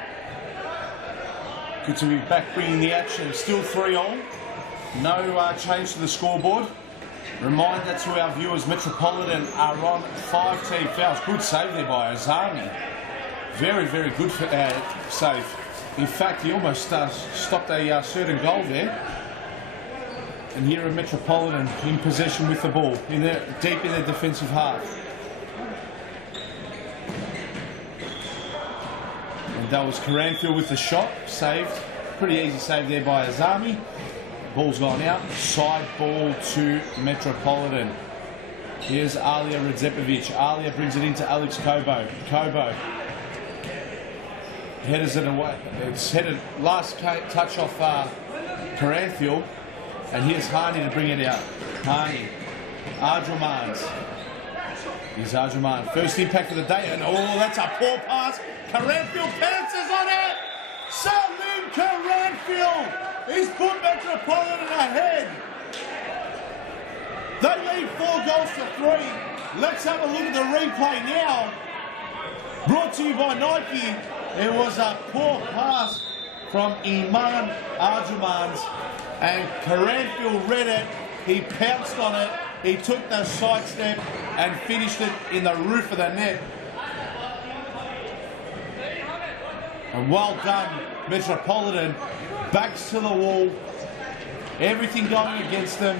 good to be back bringing the action. Still 3-all, no change to the scoreboard. Reminder to our viewers, Metropolitan are on 5 team fouls. Good save there by Azami. Very, very good save. In fact, he almost stopped a certain goal there. And here are Metropolitan in possession with the ball, deep in their defensive half. And that was Caranfield with the shot, saved. Pretty easy save there by Azami. Ball's gone out, side ball to Metropolitan. Here's Alia Redzepovic. Alia brings it into Alex Kobo. Kobo headers it away. It's headed last touch off Caranfield. And here's Harney to bring it out. Harney. Arjumans. Here's Arjuman. First impact of the day. And oh, that's a poor pass. Caranfield pounces on it. Salim Caranfield. He's put Metropolitan ahead. They lead 4 goals to 3. Let's have a look at the replay now. Brought to you by Nike. It was a poor pass from Iman Arjumans. And Caranfield read it, he pounced on it, he took the side step and finished it in the roof of the net. And well done, Metropolitan. Backs to the wall, everything going against them.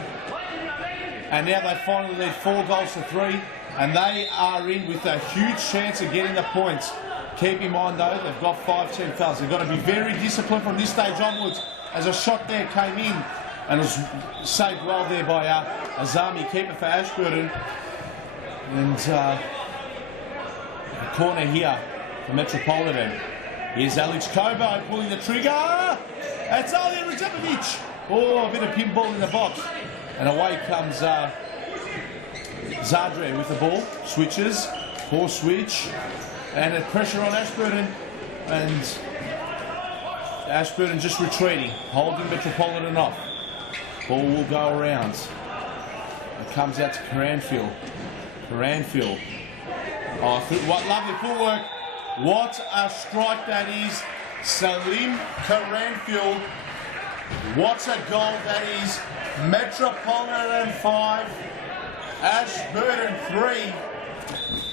And now they finally lead 4 goals to 3, and they are in with a huge chance of getting the points. Keep in mind though, they've got 5 team fouls. They've got to be very disciplined from this stage onwards. As a shot there came in and was saved well there by Azami, keeper for Ashburton. And a corner here for Metropolitan. Here's Alex Kobo pulling the trigger. That's Alia Redzepovic. Oh, a bit of pinball in the box. And away comes Zadre with the ball. Switches, poor switch. And a pressure on Ashburton. And Ashburton just retreating, holding Metropolitan off. Ball will go around. It comes out to Caranfield. Caranfield. Oh, what lovely footwork. What a strike that is. Salim Caranfield. What a goal that is. Metropolitan 5. Ashburton 3.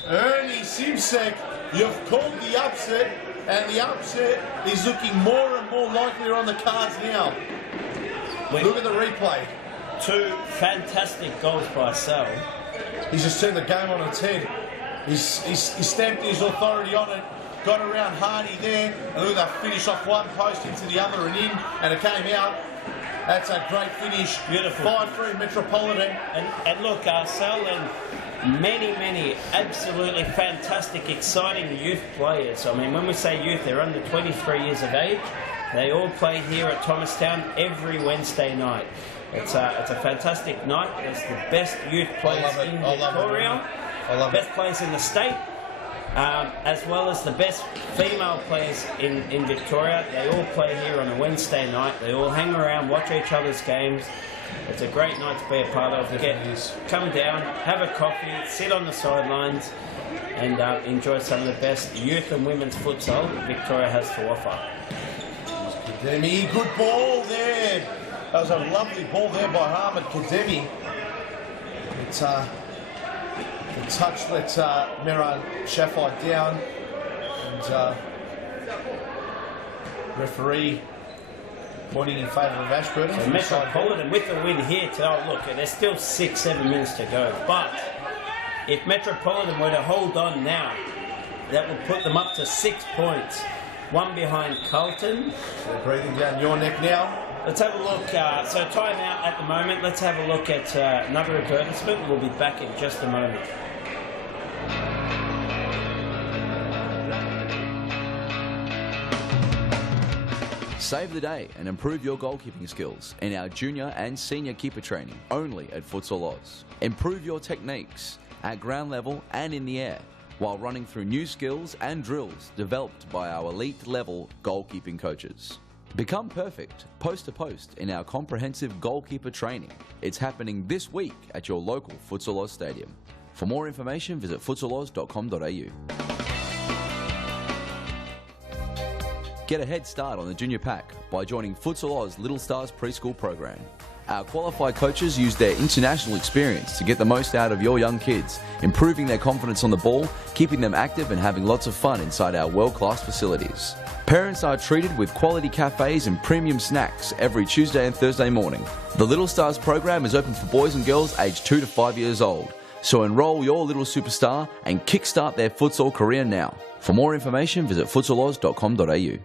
Ernie Simsek, you've called the upset. And the upset is looking more and more likely on the cards now. Look at the replay. 2 fantastic goals by Sal. He's just turned the game on its head. He's stamped his authority on it, got around Hardy there, and look at that finish off one post into the other and in, and it came out. That's a great finish. Beautiful. 5-3 Metropolitan. And look, Sal and many absolutely fantastic, exciting youth players. I mean, when we say youth, they're under 23 years of age. They all play here at Thomastown every Wednesday night. It's a fantastic night. It's the best youth players in Victoria, best players in the state, as well as the best female players in Victoria. They all play here on a Wednesday night. They all hang around, watch each other's games. It's a great night to be a part of. Come down, have a coffee, sit on the sidelines, and enjoy some of the best youth and women's futsal that Victoria has to offer. Kademi, good ball there. That was a lovely ball there by Ahmed Kademi. It's the touch lets Miran Shafai down, and referee pointing in favour of Ashburton. So Metropolitan with the win here today. Look, there's still 6-7 minutes to go. But if Metropolitan were to hold on now, that would put them up to 6 points. 1 behind CARLTON. They're breathing down your neck now. Let's have a look. So time out at the moment. Let's have a look at another advertisement. We'll be back in just a moment. Save the day and improve your goalkeeping skills in our junior and senior keeper training only at Futsal Oz. Improve your techniques at ground level and in the air while running through new skills and drills developed by our elite level goalkeeping coaches. Become perfect post to post in our comprehensive goalkeeper training. It's happening this week at your local Futsal Oz stadium. For more information, visit futsaloz.com.au. Get a head start on the junior pack by joining Futsal Oz Little Stars preschool program. Our qualified coaches use their international experience to get the most out of your young kids, improving their confidence on the ball, keeping them active and having lots of fun inside our world-class facilities. Parents are treated with quality cafes and premium snacks every Tuesday and Thursday morning. The Little Stars program is open for boys and girls aged 2 to 5 years old. So enroll your little superstar and kickstart their futsal career now. For more information, visit futsaloz.com.au.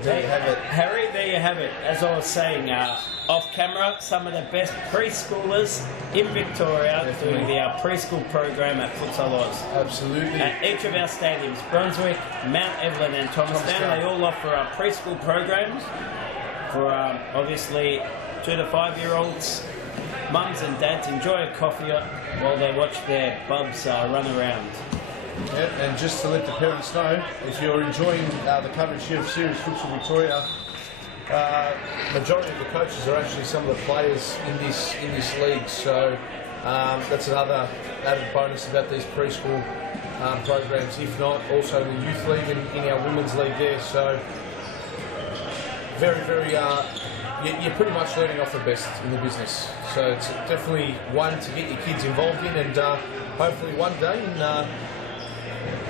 There you have it. Harry, there you have it. As I was saying, off camera, some of the best preschoolers in Victoria doing the preschool program at Futsal Oz. Absolutely. At each of our stadiums, Brunswick, Mount Evelyn and Thomastown, they all offer our preschool programs for obviously 2 to 5 year olds. Mums and dads enjoy a coffee while they watch their bubs run around. Yep, and just to let the parents know, if you're enjoying the coverage here of Series Futsal Victoria, majority of the coaches are actually some of the players in this league. So that's another added bonus about these preschool programs. If not, also in the youth league and in our women's league there. So very, very. You're pretty much learning off the best in the business. So it's definitely one to get your kids involved in, and hopefully one day in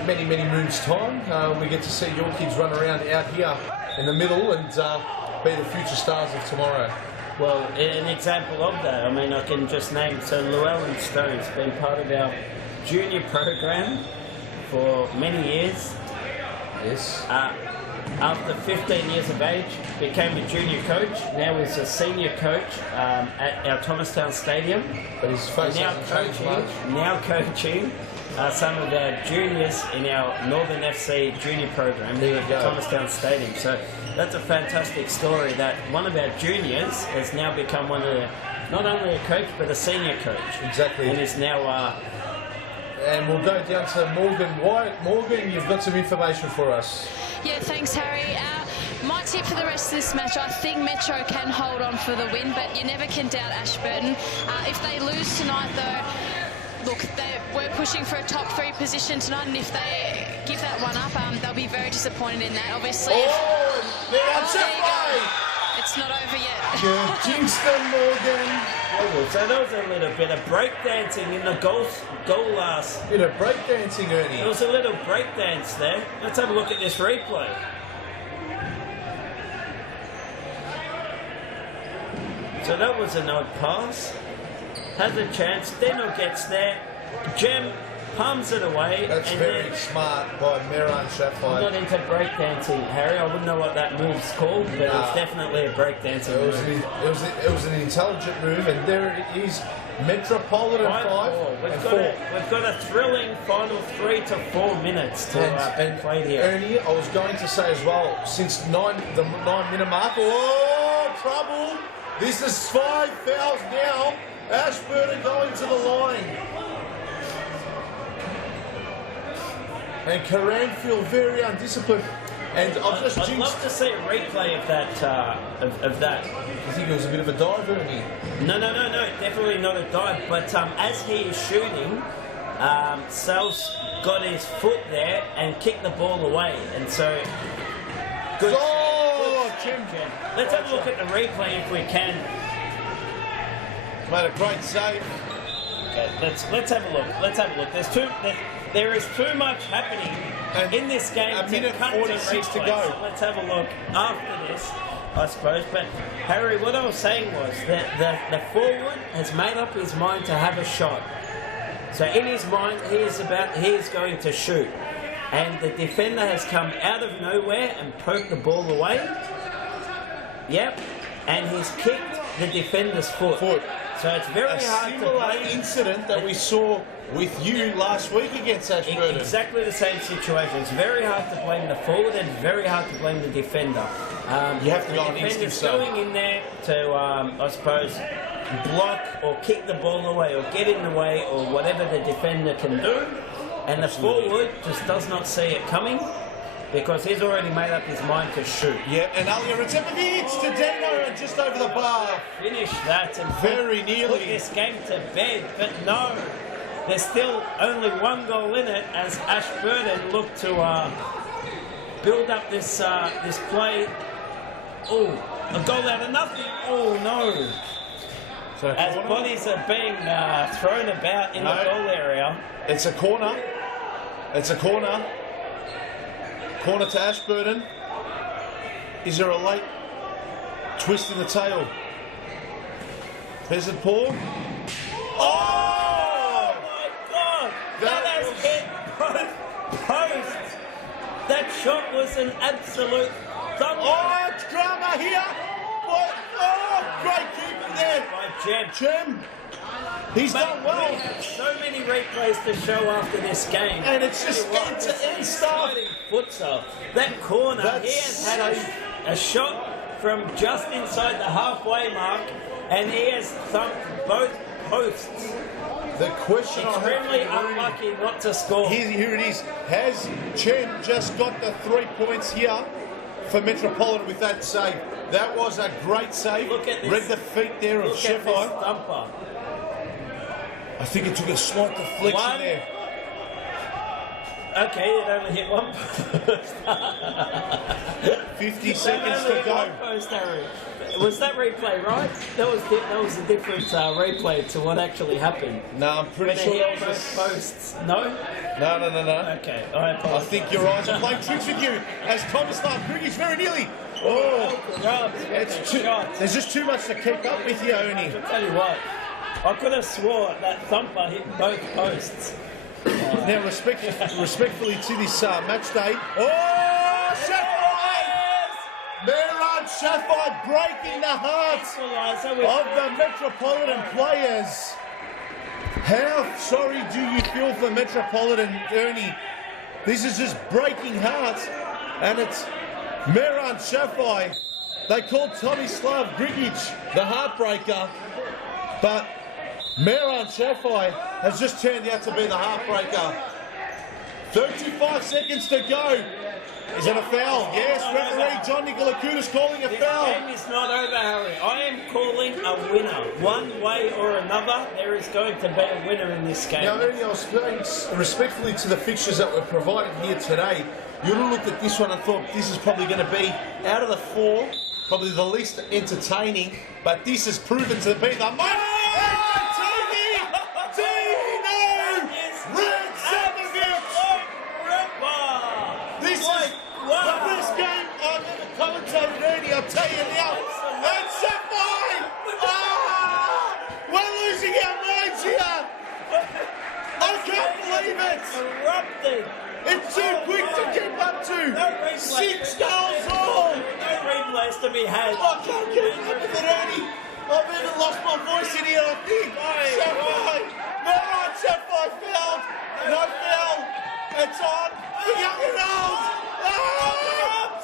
many, many moons' time, we get to see your kids run around out here in the middle and be the future stars of tomorrow. Well, an example of that, I mean, I can just name, so Llewellyn Stone's been part of our junior program for many years. Yes. After 15 years of age, became a junior coach. Now he's a senior coach at our Thomastown Stadium. But his face hasn't changed much. Now coaching some of our juniors in our Northern FC junior program at Thomastown Stadium. So that's a fantastic story that one of our juniors has now become one of the, not only a coach but a senior coach. Exactly. And is now. And we'll go down to Morgan Wyatt. Morgan, you've got some information for us. Yeah, thanks, Harry. My tip for the rest of this match, I think Metro can hold on for the win, but you never can doubt Ashburton. If they lose tonight, though, look, we're pushing for a top 3 position tonight, and if they give that one up, they'll be very disappointed in that, obviously. There you go. It's not over yet. You jinxed them, Morgan. So that was a little bit of breakdancing in the goal last. Bit of breakdancing, Ernie. There was a little breakdance there. Let's have a look at this replay. So that was an odd pass. Has a chance. Deno gets there. Jem palms it away. That's and very smart by Meran Shafai. I'm not into breakdancing, Harry. I wouldn't know what that move's called, but it's definitely a breakdancing move. It was an intelligent move, and there it is. Metropolitan 5 and 4. We've got a thrilling final 3 to 4 minutes to play here. Ernie, I was going to say as well, since the 9-minute mark, trouble. This is 5 fouls now. Ashburton going to the line. And Karan feel very undisciplined. And I've just I'd love to see a replay of that. Of that. You think it was a bit of a dive, Ernie? No, definitely not a dive. But as he is shooting, Sal's got his foot there and kicked the ball away. And so, good. Jem. Let's have a look at the replay if we can. Made a great save. Okay, let's have a look. There is too much happening in this game. A minute 46 to go. So let's have a look after this, I suppose. But Harry, what I was saying was that the forward has made up his mind to have a shot. So in his mind, he is going to shoot, and the defender has come out of nowhere and poked the ball away. Yep, and he's kicked the defender's foot. So it's very hard to blame. Incident that we saw with you last week against Ashburton. Exactly the same situation. It's very hard to blame the forward and very hard to blame the defender. You have to go on the defender's instinct, going in there to, I suppose, block or kick the ball away or get in the way or whatever the defender can do. And the forward just does not see it coming. because he's already made up his mind to shoot. Yeah, and Alija Racepovic to Dino and just over the bar. Finish that and very nearly put this game to bed, but no. There's still only one goal in it as Ashburton look to build up this this play. Oh, a goal out of nothing. Oh no. So as bodies are being thrown about in the goal area. It's a corner. It's a corner. Corner to Ashburton. Is there a late twist in the tail? Peasant Paul. Oh my God! That has hit both posts. That shot was an absolute thunder. Oh, it's drama here. Oh, great keeping there. By Jem. He's done well. We have so many replays to show after this game. And it's just end-to-end stuff. Futsal. That corner, he has had a shot from just inside the halfway mark, and he has thumped both posts. The question extremely unlucky not to score. Here it is. Has Chen just got the 3 points here for Metropolitan with that save? That was a great save. Look at this. Read the feet there of Sheffo. Thumper. I think it took a slight deflection there. Okay, it only hit one post. 50 seconds to go. One post, Harry. Was that replay right? That was a different replay to what actually happened. No, I'm pretty sure that was both posts. No? No. Okay, I apologize. I think your eyes are playing tricks with you as Tomislav Krigic very nearly. Oh, there's just too much to keep up with you, Oni. I'll tell you what, I could have swore that thumper hit both posts. Now, respectfully to this match day. Oh, Sheffy! Meran Sheffy breaking the hearts of the Metropolitan players. How sorry do you feel for Metropolitan, Ernie? This is just breaking hearts, and it's Meran Sheffy. They called Tomislav Krigic the heartbreaker, but Meran Sheffy has just turned out to be the heartbreaker. 35 seconds to go. Is it a foul? Yes, referee John Nicolakoutis calling a foul. This game is not over, Harry. I am calling a winner. One way or another, there is going to be a winner in this game. Now, Ernie, I was speaking respectfully to the fixtures that were provided here today. You would have looked at this one and thought this is probably going to be, out of the four, probably the least entertaining, but this has proven to be the most I'll tell you now, and Sheffy! We're losing our minds here! I can't believe it! Erupting! It's too quick to keep up to! 6 goals all! No replays to be had. I can't keep up with it, Ernie! I've even lost my voice in here, I think! Sheffy! Meran Sheffy fouled! No foul! It's on for young and old!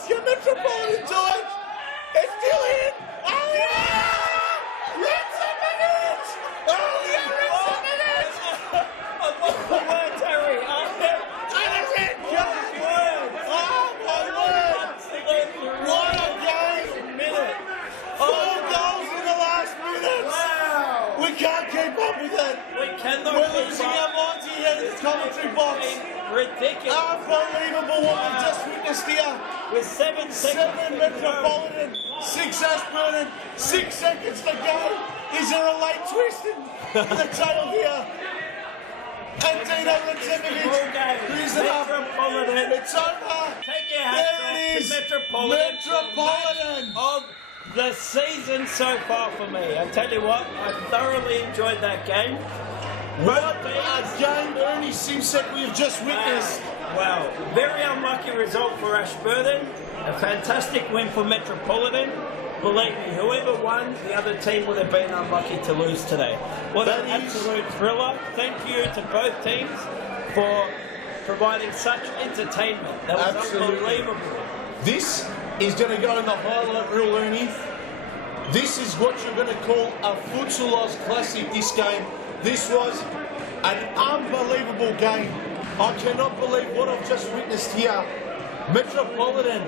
Your Metropolitan do it! It's still in! Oh, yeah! Racepovic! Oh, yeah, Racepovic! I've lost my words, Harry. And it's in! Just words! Oh, my word! What a game! 4 goals in the last minute! Wow! We can't keep up with it! We cannot. We're losing our minds here in the commentary box! Ridiculous! Unbelievable what we've just witnessed here! With 7 seconds 7 Metropolitan, 6 Ashburton, 6 seconds to go. Is there a late twist in the tail here? And Dino Racepovic, who's it up? Metropolitan. It's over. Take your hat There off it is. to Metropolitan. Metropolitan. Of the season so far for me. I tell you what, I thoroughly enjoyed that game. What a game, Ernie Simsek, we have just witnessed. Wow, very unlucky result for Ashburton. A fantastic win for Metropolitan. Believe me, whoever won, the other team would have been unlucky to lose today. What an absolute thriller. Thank you to both teams for providing such entertainment. That was unbelievable. This is going to go in the highlight reel, Ernie. This is what you're going to call a Futsal Oz classic, this game. This was an unbelievable game. I cannot believe what I've just witnessed here. Metropolitan,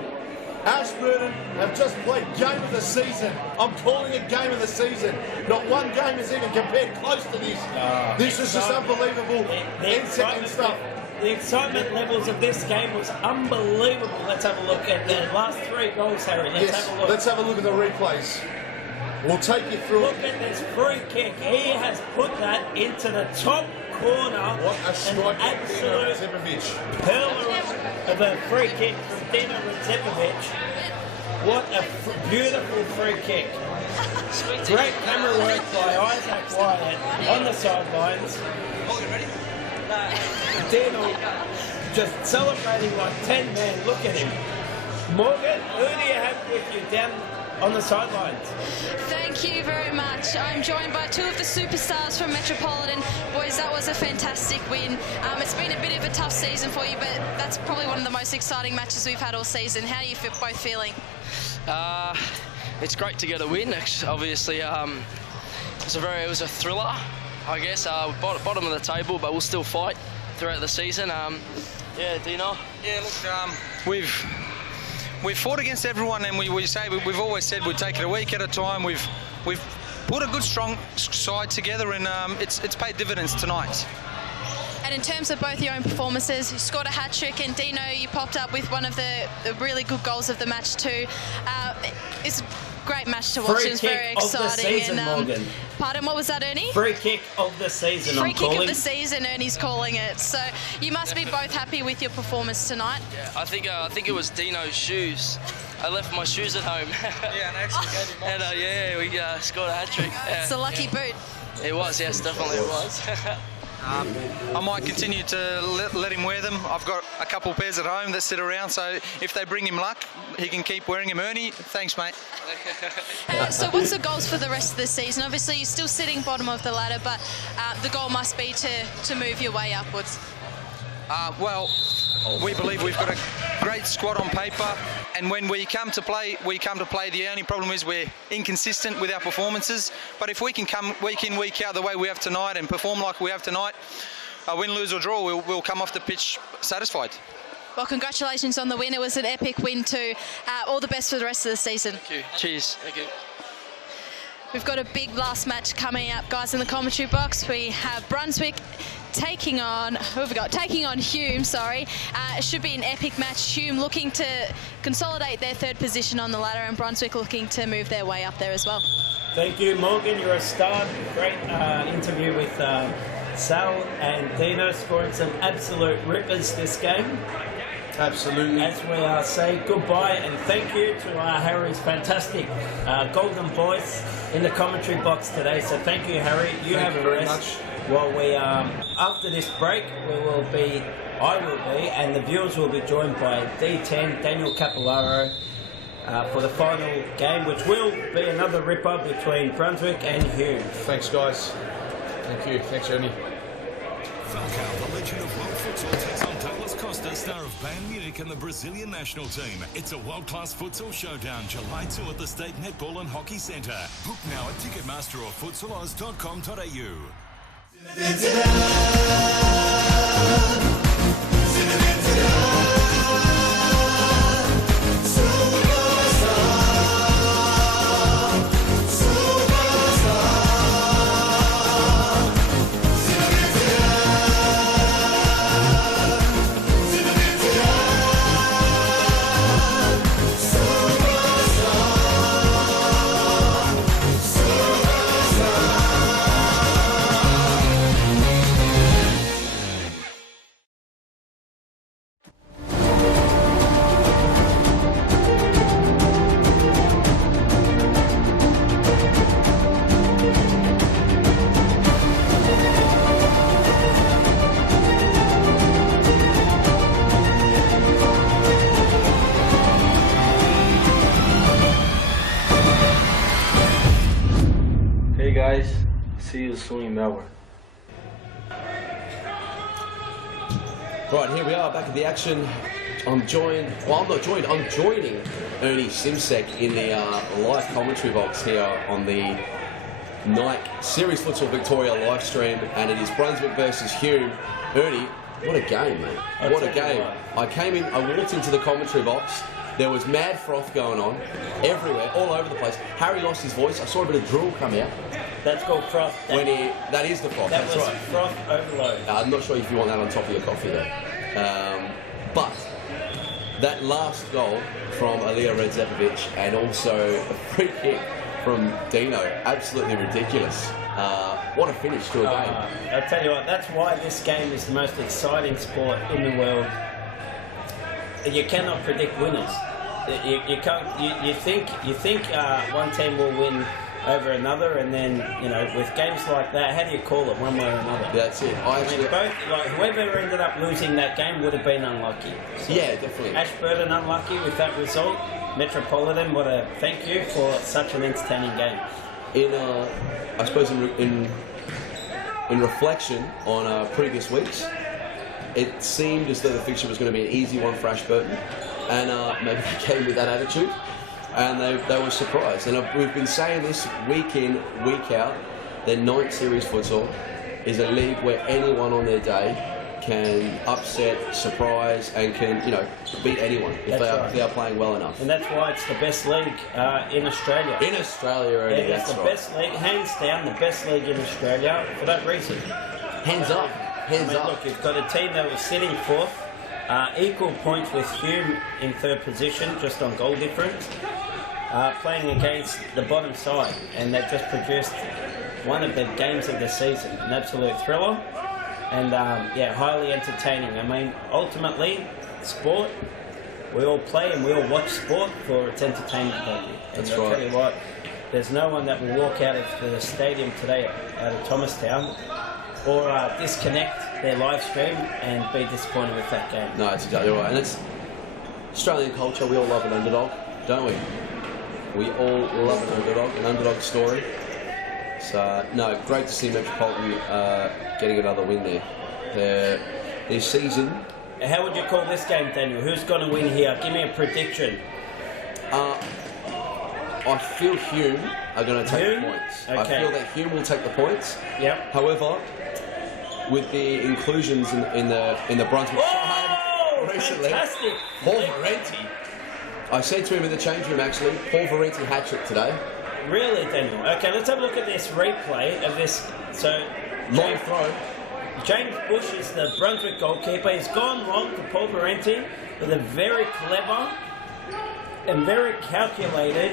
Ashburton have just played game of the season. I'm calling it game of the season. Not one game is even compared close to this. This is just unbelievable. The excitement levels of this game was unbelievable. Let's have a look at the last 3 goals, Harry. Let's have a look at the replays. We'll take you through. Look at this free kick. He has put that into the top corner. What a strike. An absolute pearler of a free kick from Dino Radzipovic. What a beautiful free kick. Great camera work by Isaac Wyatt on the sidelines. Dino just celebrating like 10 men. Look at him. Morgan, who do you have with you down on the sidelines? Thank you very much. I'm joined by 2 of the superstars from Metropolitan. Boys, that was a fantastic win. It's been a bit of a tough season for you, but that's probably one of the most exciting matches we've had all season. How are you both feeling? It's great to get a win. Obviously, it was a thriller, I guess. Bottom of the table, but we'll still fight throughout the season. Yeah, Dino? Yeah, look, we've fought against everyone, and we've always said we'd take it a week at a time. We've put a good, strong side together, and it's paid dividends tonight. And in terms of both your own performances, you scored a hat-trick, and Dino, you popped up with one of the really good goals of the match too. It's a great match to watch. It was very exciting. Free kick of the season, Morgan. Pardon, what was that, Ernie? Free kick of the season, Free kick of the season, Ernie's calling it. So you must be both happy with your performance tonight. Yeah, I think it was Dino's shoes. I left my shoes at home. Yeah, and I actually gave him mine. And we scored a hat-trick. Yeah. It's a lucky boot. It was, yes, definitely it was. I might continue to let him wear them. I've got a couple pairs at home that sit around, so if they bring him luck, he can keep wearing them. Ernie, thanks, mate. So what's the goals for the rest of the season? Obviously, you're still sitting bottom of the ladder, but the goal must be to move your way upwards. Well, we believe we've got a great squad on paper, and when we come to play, The only problem is we're inconsistent with our performances. But if we can come week in, week out the way we have tonight and perform like we have tonight, win, lose or draw, we'll come off the pitch satisfied. Well, congratulations on the win. It was an epic win too. All the best for the rest of the season. Thank you. Cheers. Thank you. We've got a big last match coming up, guys, in the commentary box. We have Brunswick taking on, who have we got? Taking on HUME, sorry. It should be an epic match. HUME looking to consolidate their 3rd position on the ladder, and Brunswick looking to move their way up there as well. Thank you, Morgan. You're a star. Great interview with Sal and Dino, scoring some absolute rippers this game. Absolutely. As we say goodbye and thank you to Harry's fantastic golden voice in the commentary box today. So thank you, Harry. You have a rest. While we, after this break, I will be, and the viewers will be joined by D10 Daniel Capillaro for the final game, which will be another ripper between Brunswick and HUME. Thanks, guys. Thank you. Thanks, Ernie. FALCAO, the legend of world futsal, takes on Douglas Costa, star of Bayern Munich and the Brazilian national team. It's a world-class futsal showdown, July 2 at the State Netball and Hockey Centre. Book now at Ticketmaster or futsaloz.com.au. Guys, see you soon in Melbourne. Right, here we are back at the action. I'm joining Ernie Simsek in the live commentary box here on the Nike Series Futsal Victoria live stream, and it is Brunswick versus HUME. Ernie, What a game, mate. What a game. I walked into the commentary box. There was mad froth going on everywhere, all over the place. Harry lost his voice. I saw a bit of drool come out. That's called froth. That is the froth, that's right. Froth overload. I'm not sure if you want that on top of your coffee, though. But that last goal from Alija Redzepovic and also a free kick from Dino, absolutely ridiculous. What a finish to a game. I'll tell you what, that's why this game is the most exciting sport in the world. You cannot predict winners. You can't. You think one team will win over another, and then with games like that, how do you call it one way or another? That's it. Whoever ended up losing that game would have been unlucky. So yeah, definitely. Ashburton unlucky with that result. Metropolitan, what a thank you for such an entertaining game. I suppose in reflection on previous weeks, it seemed as though the fixture was going to be an easy one for Ashburton, and maybe they came with that attitude, and they were surprised. And we've been saying this week in, week out, their 9th series futsal is a league where anyone on their day can upset, surprise, and can beat anyone if they are playing well enough. And that's why it's the best league in Australia. In Australia, already. It's the best league, hands down, the best league in Australia for that reason. Hands up. Hands up. Look, you've got a team that was sitting 4th, equal points with Hume in 3rd position, just on goal difference, playing against the bottom side, and they've just produced one of the games of the season, an absolute thriller, and highly entertaining. I mean, ultimately, sport, we all play and we all watch sport for its entertainment value. And I'll tell you what, there's no one that will walk out of the stadium today, out of Thomastown, or disconnect their live stream and be disappointed with that game. No, that's exactly right. And it's Australian culture. We all love an underdog, don't we? We all love an underdog story. So, no, great to see Metropolitan getting another win there. Their season... How would you call this game, Daniel? Who's going to win here? Give me a prediction. I feel Hume are going to take the points. Okay. I feel that Hume will take the points. Yep. However, with the inclusions in the Brunswick side recently, fantastic. Paul Varenti. I said to him in the change room actually, Paul Varenti hat-trick today. Really, Daniel? Okay, let's have a look at this replay of this. So, long throw. James Bush is the Brunswick goalkeeper. He's gone long to Paul Varenti with a very clever and very calculated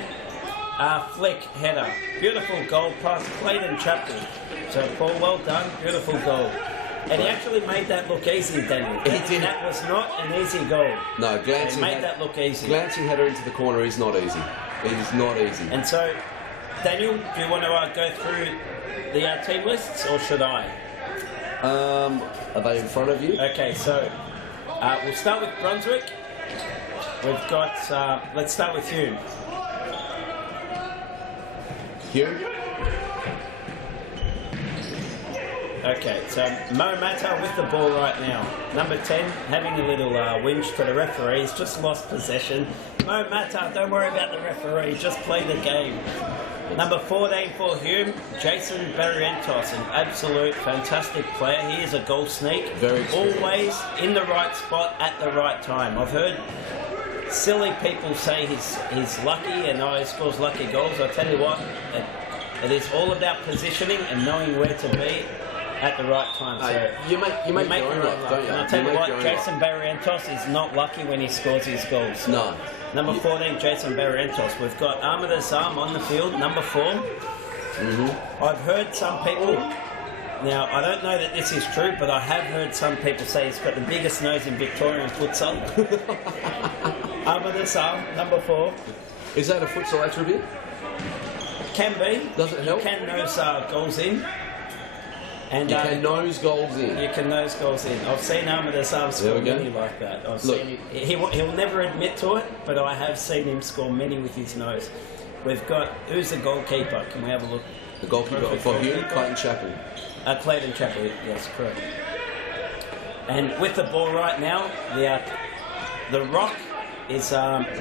flick header. Beautiful goal past Clayton Chapter. So, Paul, well done. Beautiful goal. And he actually made that look easy, Daniel. He did. That was not an easy goal. No, glancing. He made that look easy. Glancing header into the corner is not easy. It is not easy. And so, Daniel, do you want to go through the team lists, or should I? Are they in front of you? Okay, so we'll start with Brunswick. We've got, let's start with Hume. Hume? Okay, so Mo Mata with the ball right now. Number 10, having a little whinge to the referee. He's just lost possession. Mo Mata, don't worry about the referee, just play the game. Number 14 for Hume, Jason Barrientos, an absolute fantastic player. He is a goal sneak. Very always in the right spot at the right time. I've heard silly people say he's lucky and he scores lucky goals. I'll tell you what, it is all about positioning and knowing where to be at the right time. So you make your own luck, don't you? And I'll tell you what, Jason Barrientos is not lucky when he scores his goals. No. Number 14, Jason Barrientos. We've got Ahmed Azam on the field, number 4. I've heard some people, now I don't know that this is true, but I have heard some people say he's got the biggest nose in Victorian futsal. Ahmed Azam, number 4. Is that a futsal attribute? Can be. Does it help? You can nose goals in. And you can nose goals in. You can nose goals in. I've seen Ahmed Azam score many like that. I've seen him. He'll never admit to it, but I have seen him score many with his nose. We've got, who's the goalkeeper? Can we have a look? The goalkeeper for Hume, Clayton Chapel. Clayton Chapel, yes, correct. And with the ball right now, the rock is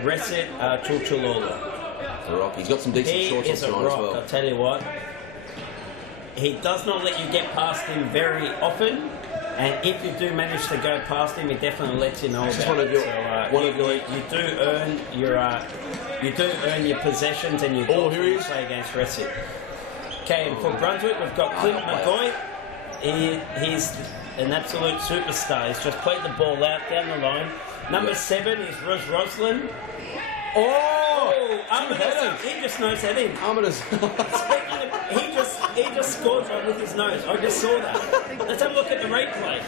Reset Chulchulola. The rock. He's got some decent shorts on tonight as well. I'll tell you what. He does not let you get past him very often, And if you do manage to go past him, he definitely lets you know Just about one of it. your- So, one of your- you do earn your possessions, and you Oh, here he is. play against Recife. Okay, and for Brunswick, we've got Clint McGoy. He's an absolute superstar. He's just played the ball out down the line. Number 7 is Roslin. Oh, Armidas, he just knows that in. Armidas. He just scored one with his nose. I just saw that. Let's have a look at the replay.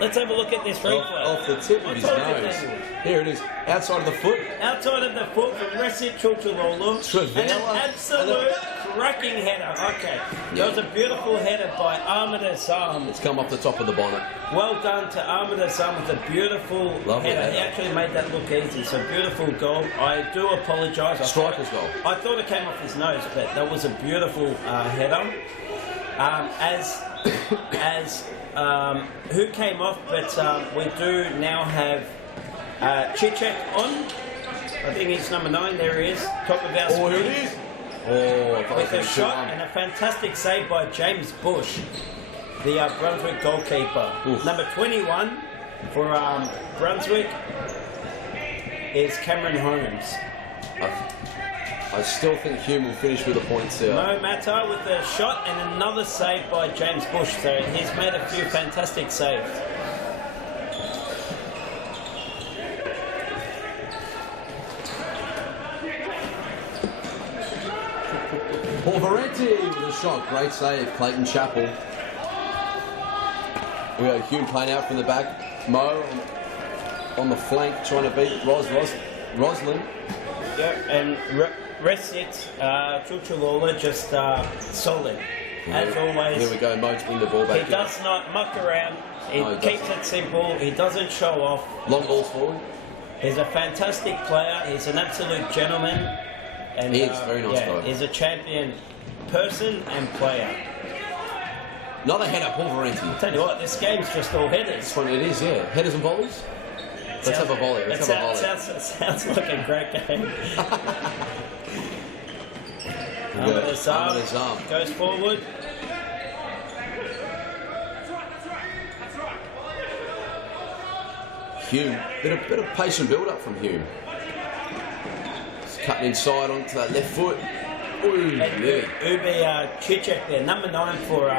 Let's have a look at this replay. Off the tip of his nose. Here it is. Outside of the foot. Outside of the foot from Recep Chulchulolu. And an absolute cracking header. Okay. That was a beautiful header by Ahmed Azam. It's come off the top of the bonnet. Well done to Ahmed Azam with a beautiful Lovely header. header. He actually made that look easy. So beautiful goal. I do apologise. Striker's goal. I thought it came off his nose, but that was a beautiful header. Who came off, but we do now have Chichek on. I think he's number 9. There he is, top of our Oh, here screen. it is. Oh, With a shot and a fantastic save by James Bush, the Brunswick goalkeeper. Oof. Number 21 for Brunswick is Cameron Holmes. I still think Hume will finish with the points there. Mo Mata with a shot and another save by James Bush. So he's made a few fantastic saves. Paul Valenti with a shot. Great save. Clayton Chappell. We got Hume playing out from the back. Mo on the flank trying to beat Roslin. Yep, and Recep Chulchulolu just solid. As always. Here we go. Mo to win the ball back. He does not muck around. He keeps it simple. He doesn't show off. Long balls forward. He's a fantastic player. He's an absolute gentleman. And, He is. Very nice guy. He's a champion person and player. Another header, Paul Valenti. I'll tell you what, this game's just all headers. This one it is, yeah. Headers and volleys? Let's have a volley. Let's have a volley. Sounds like a great game. Ahmed Azam goes forward. Hume, bit of patient build-up from Hume. He's cutting inside onto that left foot. Ooh, yeah. Ubi Chichek there, number 9 for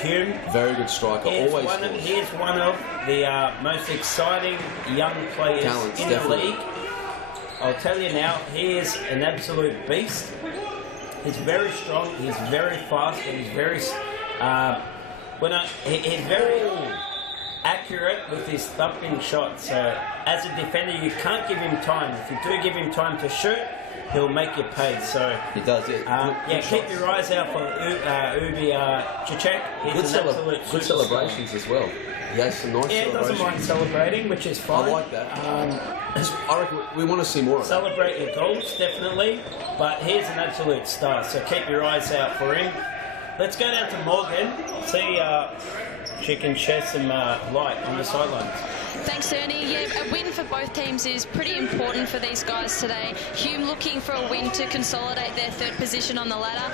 Hume. Very good striker, always scores. He is one of the most exciting young players Talents, in definitely. the league. I'll tell you now, he is an absolute beast. He's very strong, he's very fast, and he's very he's very accurate with his thumping shot. So as a defender, you can't give him time. If you do give him time to shoot, he'll make you pay. So he does it. Keep your eyes out for Ubi Chichek. He's an absolute good superstar. celebrations as well. He has some nice Yeah, he celebrations. doesn't mind celebrating, which is fine. I like that. I reckon we want to see more of that. Celebrate your goals, definitely. But he's an absolute star, so keep your eyes out for him. Let's go down to Morgan, see she can shed some light on the sidelines. Thanks, Ernie. Yeah, a win for both teams is pretty important for these guys today. Hume looking for a win to consolidate their 3rd position on the ladder.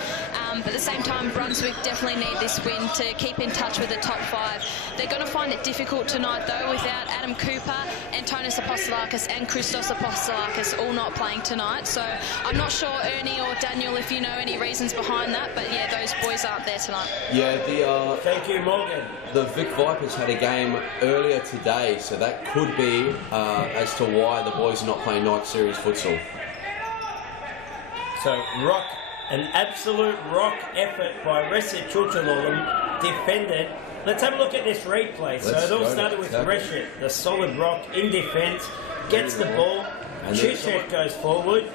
But at the same time, Brunswick definitely need this win to keep in touch with the top 5. They're going to find it difficult tonight, though, without Adam Cooper, Antonis Apostolakis and Christos Apostolakis all not playing tonight. So I'm not sure, Ernie or Daniel, if you know any reasons behind that. But yeah, those boys aren't there tonight. Yeah, thank you, Morgan. The Vic Vipers had a game earlier today, so that could be as to why the boys are not playing night series futsal. So an absolute rock effort by Recep Chulchulolu, defended. Let's have a look at this replay. So it all started with Recep, the solid rock in defence, gets the ball, Chichek goes forward,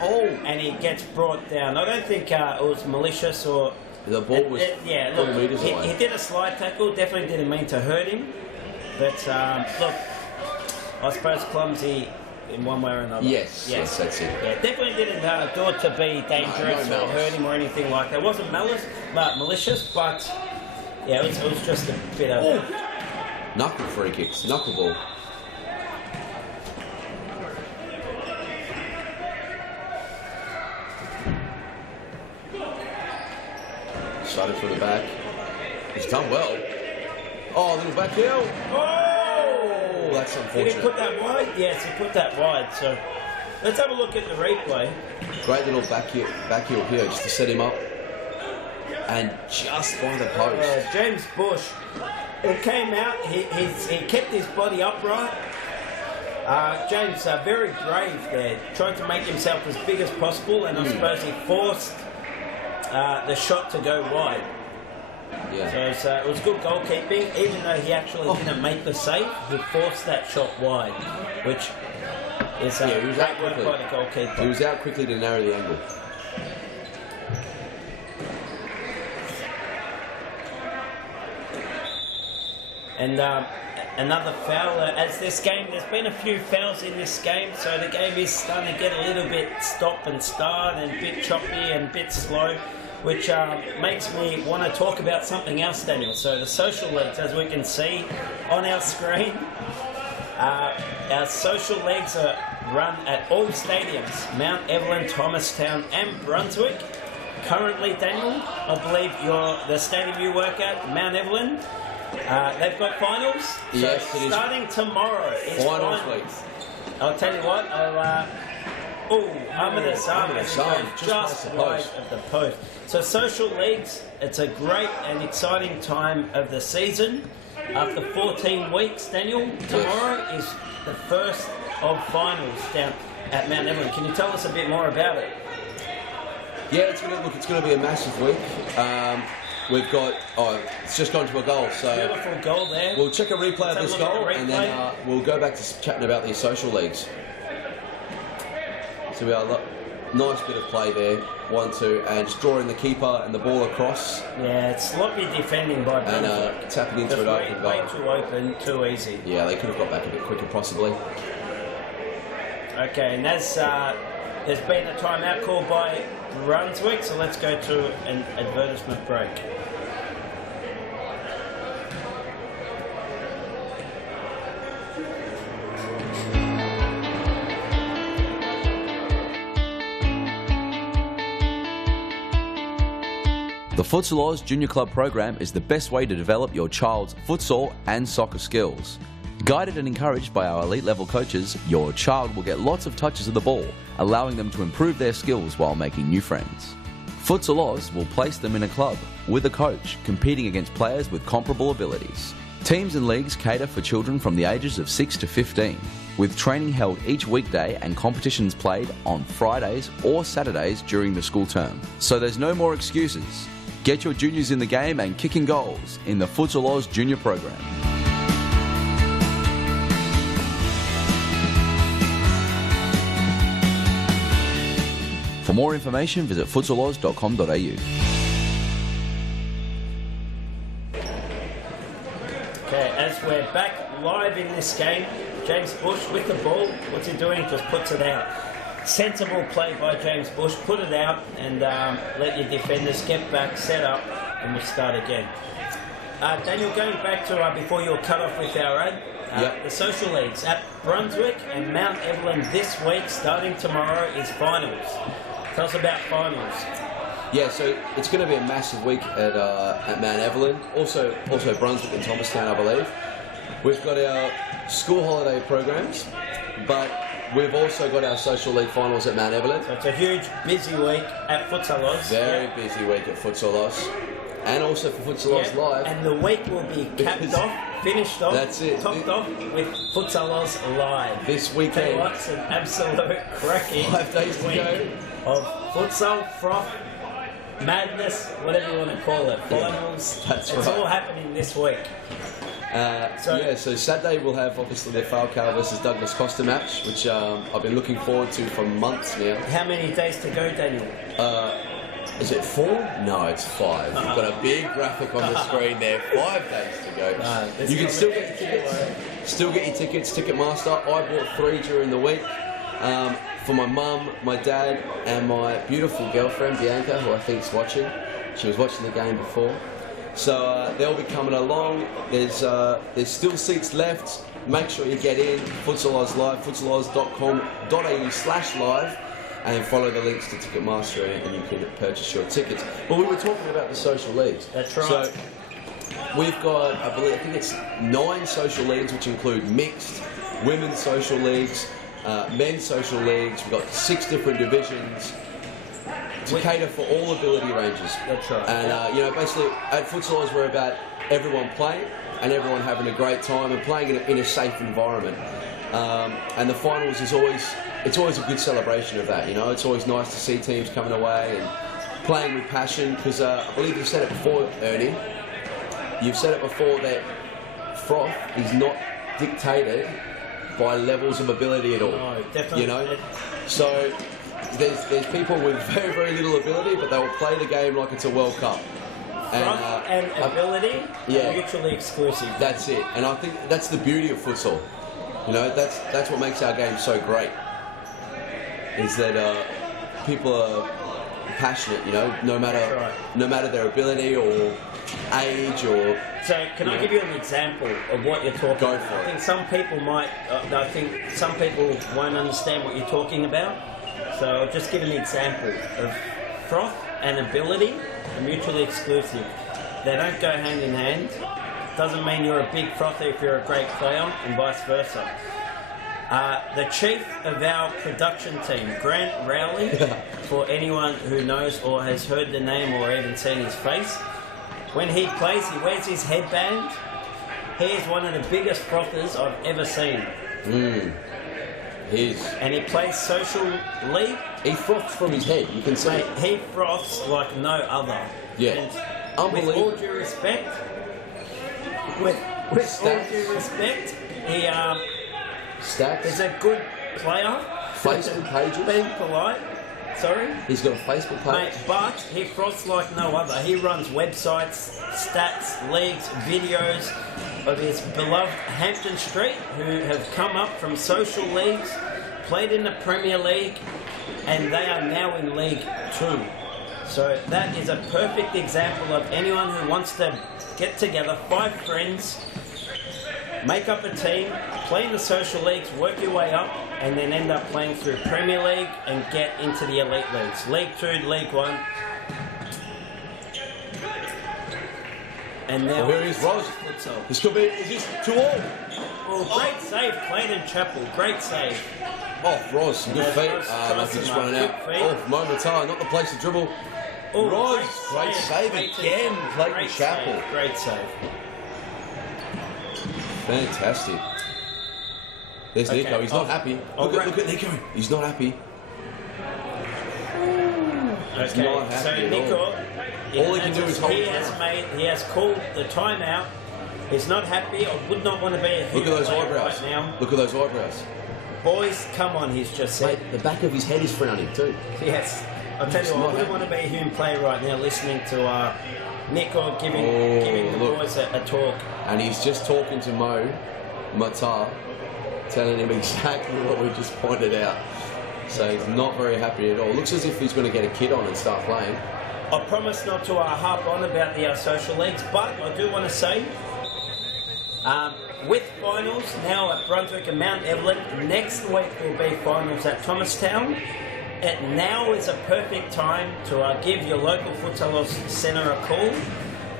and he gets brought down. I don't think it was malicious or... The ball was 4 metres away. He did a slide tackle, definitely didn't mean to hurt him. But look, I suppose clumsy in one way or another. Yes, that's it. Yeah, definitely didn't do it to be dangerous or hurt him or anything like that. It wasn't malicious, but yeah, it was just a bit of... Knuckle free kicks, knuckleball. Started from the back. He's done well. Oh, little back heel. Oh! That's Did unfortunate. he put that wide? Yes, he put that wide. So let's have a look at the replay. Great little back heel here just to set him up. And just by the post. James Bush, he came out, he kept his body upright. James, very brave there, trying to make himself as big as possible, and I suppose he forced the shot to go wide. Yeah. So it was good goalkeeping, even though he actually didn't make the save, he forced that shot wide, which is he was out great work by the goalkeeper. He was out quickly to narrow the angle. And another foul. As this game, there's been a few fouls in this game, so the game is starting to get a little bit stop and start and a bit choppy and a bit slow, which makes me want to talk about something else, Daniel. So the social leagues, as we can see on our screen, our social leagues are run at all stadiums, Mount Evelyn, Thomastown and Brunswick. Currently, Daniel, I believe the stadium you work at, Mount Evelyn, they've got finals. Yes, so it is. starting tomorrow is finals. I'll tell you what, under the sun, just wide of the post. So social leagues, it's a great and exciting time of the season. After 14 weeks, Daniel, tomorrow is the first of finals down at Mount Evelyn. Can you tell us a bit more about it? Yeah, it's going to be a massive week. We've got, it's just gone to a goal. So beautiful goal there. We'll check a replay of this goal and then we'll go back to chatting about these social leagues. So we are nice bit of play there, 1-2, and just drawing the keeper and the ball across. Yeah, it's sloppy defending by Brunswick. And tapping into an open goal. Way too open, too easy. Yeah, they could have got back a bit quicker possibly. Okay, and as there's been a timeout called by Brunswick, so let's go to an advertisement break. The Futsal Oz Junior Club program is the best way to develop your child's futsal and soccer skills. Guided and encouraged by our elite level coaches, your child will get lots of touches of the ball, allowing them to improve their skills while making new friends. Futsal Oz will place them in a club, with a coach, competing against players with comparable abilities. Teams and leagues cater for children from the ages of 6 to 15, with training held each weekday and competitions played on Fridays or Saturdays during the school term. So there's no more excuses. Get your juniors in the game and kicking goals in the Futsal Oz Junior program. For more information, visit futsaloz.com.au. Okay, as we're back live in this game, James Bush with the ball. What's he doing? Just puts it out. Sensible play by James Bush. Put it out and let your defenders get back, set up, and we'll start again. Daniel, going back to before you were cut off with our ad, the social leagues at Brunswick and Mount Evelyn this week, starting tomorrow, is finals. Tell us about finals. Yeah, so it's going to be a massive week at Mount Evelyn, also Brunswick and Thomastown, I believe. We've got our school holiday programs, but we've also got our social league finals at Mount Evelyn. So it's a huge, busy week at Futsal Oz. Very busy week at Futsal Oz. And also for Futsal Oz Live. And the week will be capped off, finished off, topped off with Futsal Oz Live. This weekend. What's an absolute cracking 5 days to go. Of futsal, froth, madness, whatever you want to call it. Finals. That's it's all happening this week. So Saturday we'll have obviously the FALCAO versus Douglas Costa match, which I've been looking forward to for months now. How many days to go, Daniel? Is it 4? No, it's 5. You've got a big graphic on the screen there. 5 days to go. You can still get your tickets. Still get your tickets, Ticketmaster. I bought 3 during the week. For my mum, my dad, and my beautiful girlfriend, Bianca, who I think is watching. She was watching the game before. So they'll be coming along. There's still seats left. Make sure you get in. Futsal Oz Live, futsaloz.com.au/live, and follow the links to Ticketmaster and you can purchase your tickets. But we were talking about the social leagues. That's right. So we've got, I think it's 9 social leagues, which include mixed, women's social leagues, men's social leagues. We've got 6 different divisions to cater for all ability ranges. That's right. And you know, basically at Futsal Oz, we're about everyone playing and everyone having a great time and playing in a safe environment. And the finals is always a good celebration of that. You know, it's always nice to see teams coming away and playing with passion, because I believe you've said it before, Ernie. You've said it before that froth is not dictated by levels of ability at all. No, definitely. You know, so there's people with very, very little ability, but they will play the game like it's a World Cup. Froth and ability are mutually exclusive. That's it, and I think that's the beauty of futsal. You know, that's what makes our game so great. Is that people are passionate. You know, no matter their ability or age or. So, can I give you an example of what you're talking about? Go for it. I think some people might. I think some people won't understand what you're talking about. So, I'll just give an example of froth and ability are mutually exclusive. They don't go hand in hand. Doesn't mean you're a big frother if you're a great player, and vice versa. The chief of our production team, Grant Rowley, for anyone who knows or has heard the name or even seen his face, when he plays, he wears his headband. He is one of the biggest frothers I've ever seen. He is. And he plays social league. He froths from his head, you can see. Mate, he froths like no other. Yeah. And Unbelievable. with all due respect, with all due respect, he is a good player. Facebook pages. Being polite. Sorry? He's got a Facebook page. Mate, but he froths like no other. He runs websites, stats, leagues, videos of his beloved Hampton Street, who have come up from social leagues, played in the Premier League, and they are now in League 2. So that is a perfect example of anyone who wants to get together, 5 friends, make up a team, play in the social leagues, work your way up, and then end up playing through Premier League and get into the elite leagues. League 2, League 1. And now here he is, Roz. This could be, is this 2-all? Well, great save, Clayton Chappell, great save. Oh, Roz, some good feet. Like he's just running out. Oh, Momentara, not the place to dribble. Oh, Roz, great save again, Clayton Chappell. Great save. Fantastic. There's Nico, he's not happy. Look at Nico, he's not happy. He's not happy so at Nico, all he can do is hold he has called the timeout. He's not happy. I would not want to be a Look at those player eyebrows. right now. Look at those eyebrows. Boys, come on, he's just said. Mate, the back of his head is frowning too. Yes. I'll tell you what, I wouldn't want to be a HUME player right now listening to Nico giving the boys a talk. And he's just talking to Matar, telling him exactly what we just pointed out. So he's not very happy at all. Looks as if he's going to get a kid on and start playing. I promise not to harp on about the social leagues, but I do want to say, with finals now at Brunswick and Mount Evelyn, next week will be finals at Thomastown. And now is a perfect time to give your local Futsal Centre a call.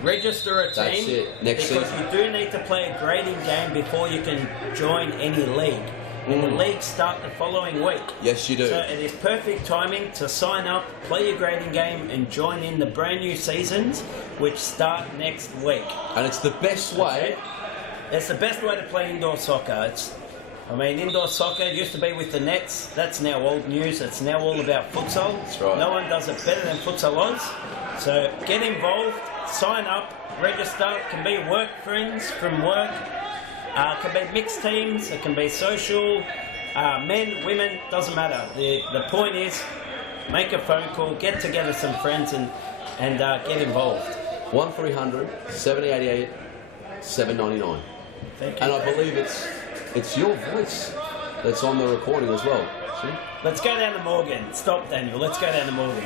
Register a team. That's it. Next because season. you do need to play a grading game before you can join any league. And the leagues start the following week. Yes, you do. So it is perfect timing to sign up, play your grading game, and join in the brand new seasons, which start next week. And it's the best way. It's the best way to play indoor soccer. Indoor soccer used to be with the nets. That's now old news. It's now all about futsal. That's right. No one does it better than Futsal Oz. So get involved, sign up, register. It can be work friends from work. It can be mixed teams. It can be social. Men, women, doesn't matter. The point is, make a phone call, get together some friends, and get involved. 1300 788 799. Thank you. And I believe it's your voice that's on the recording as well. See? Let's go down to Morgan. Stop, Daniel. Let's go down to Morgan.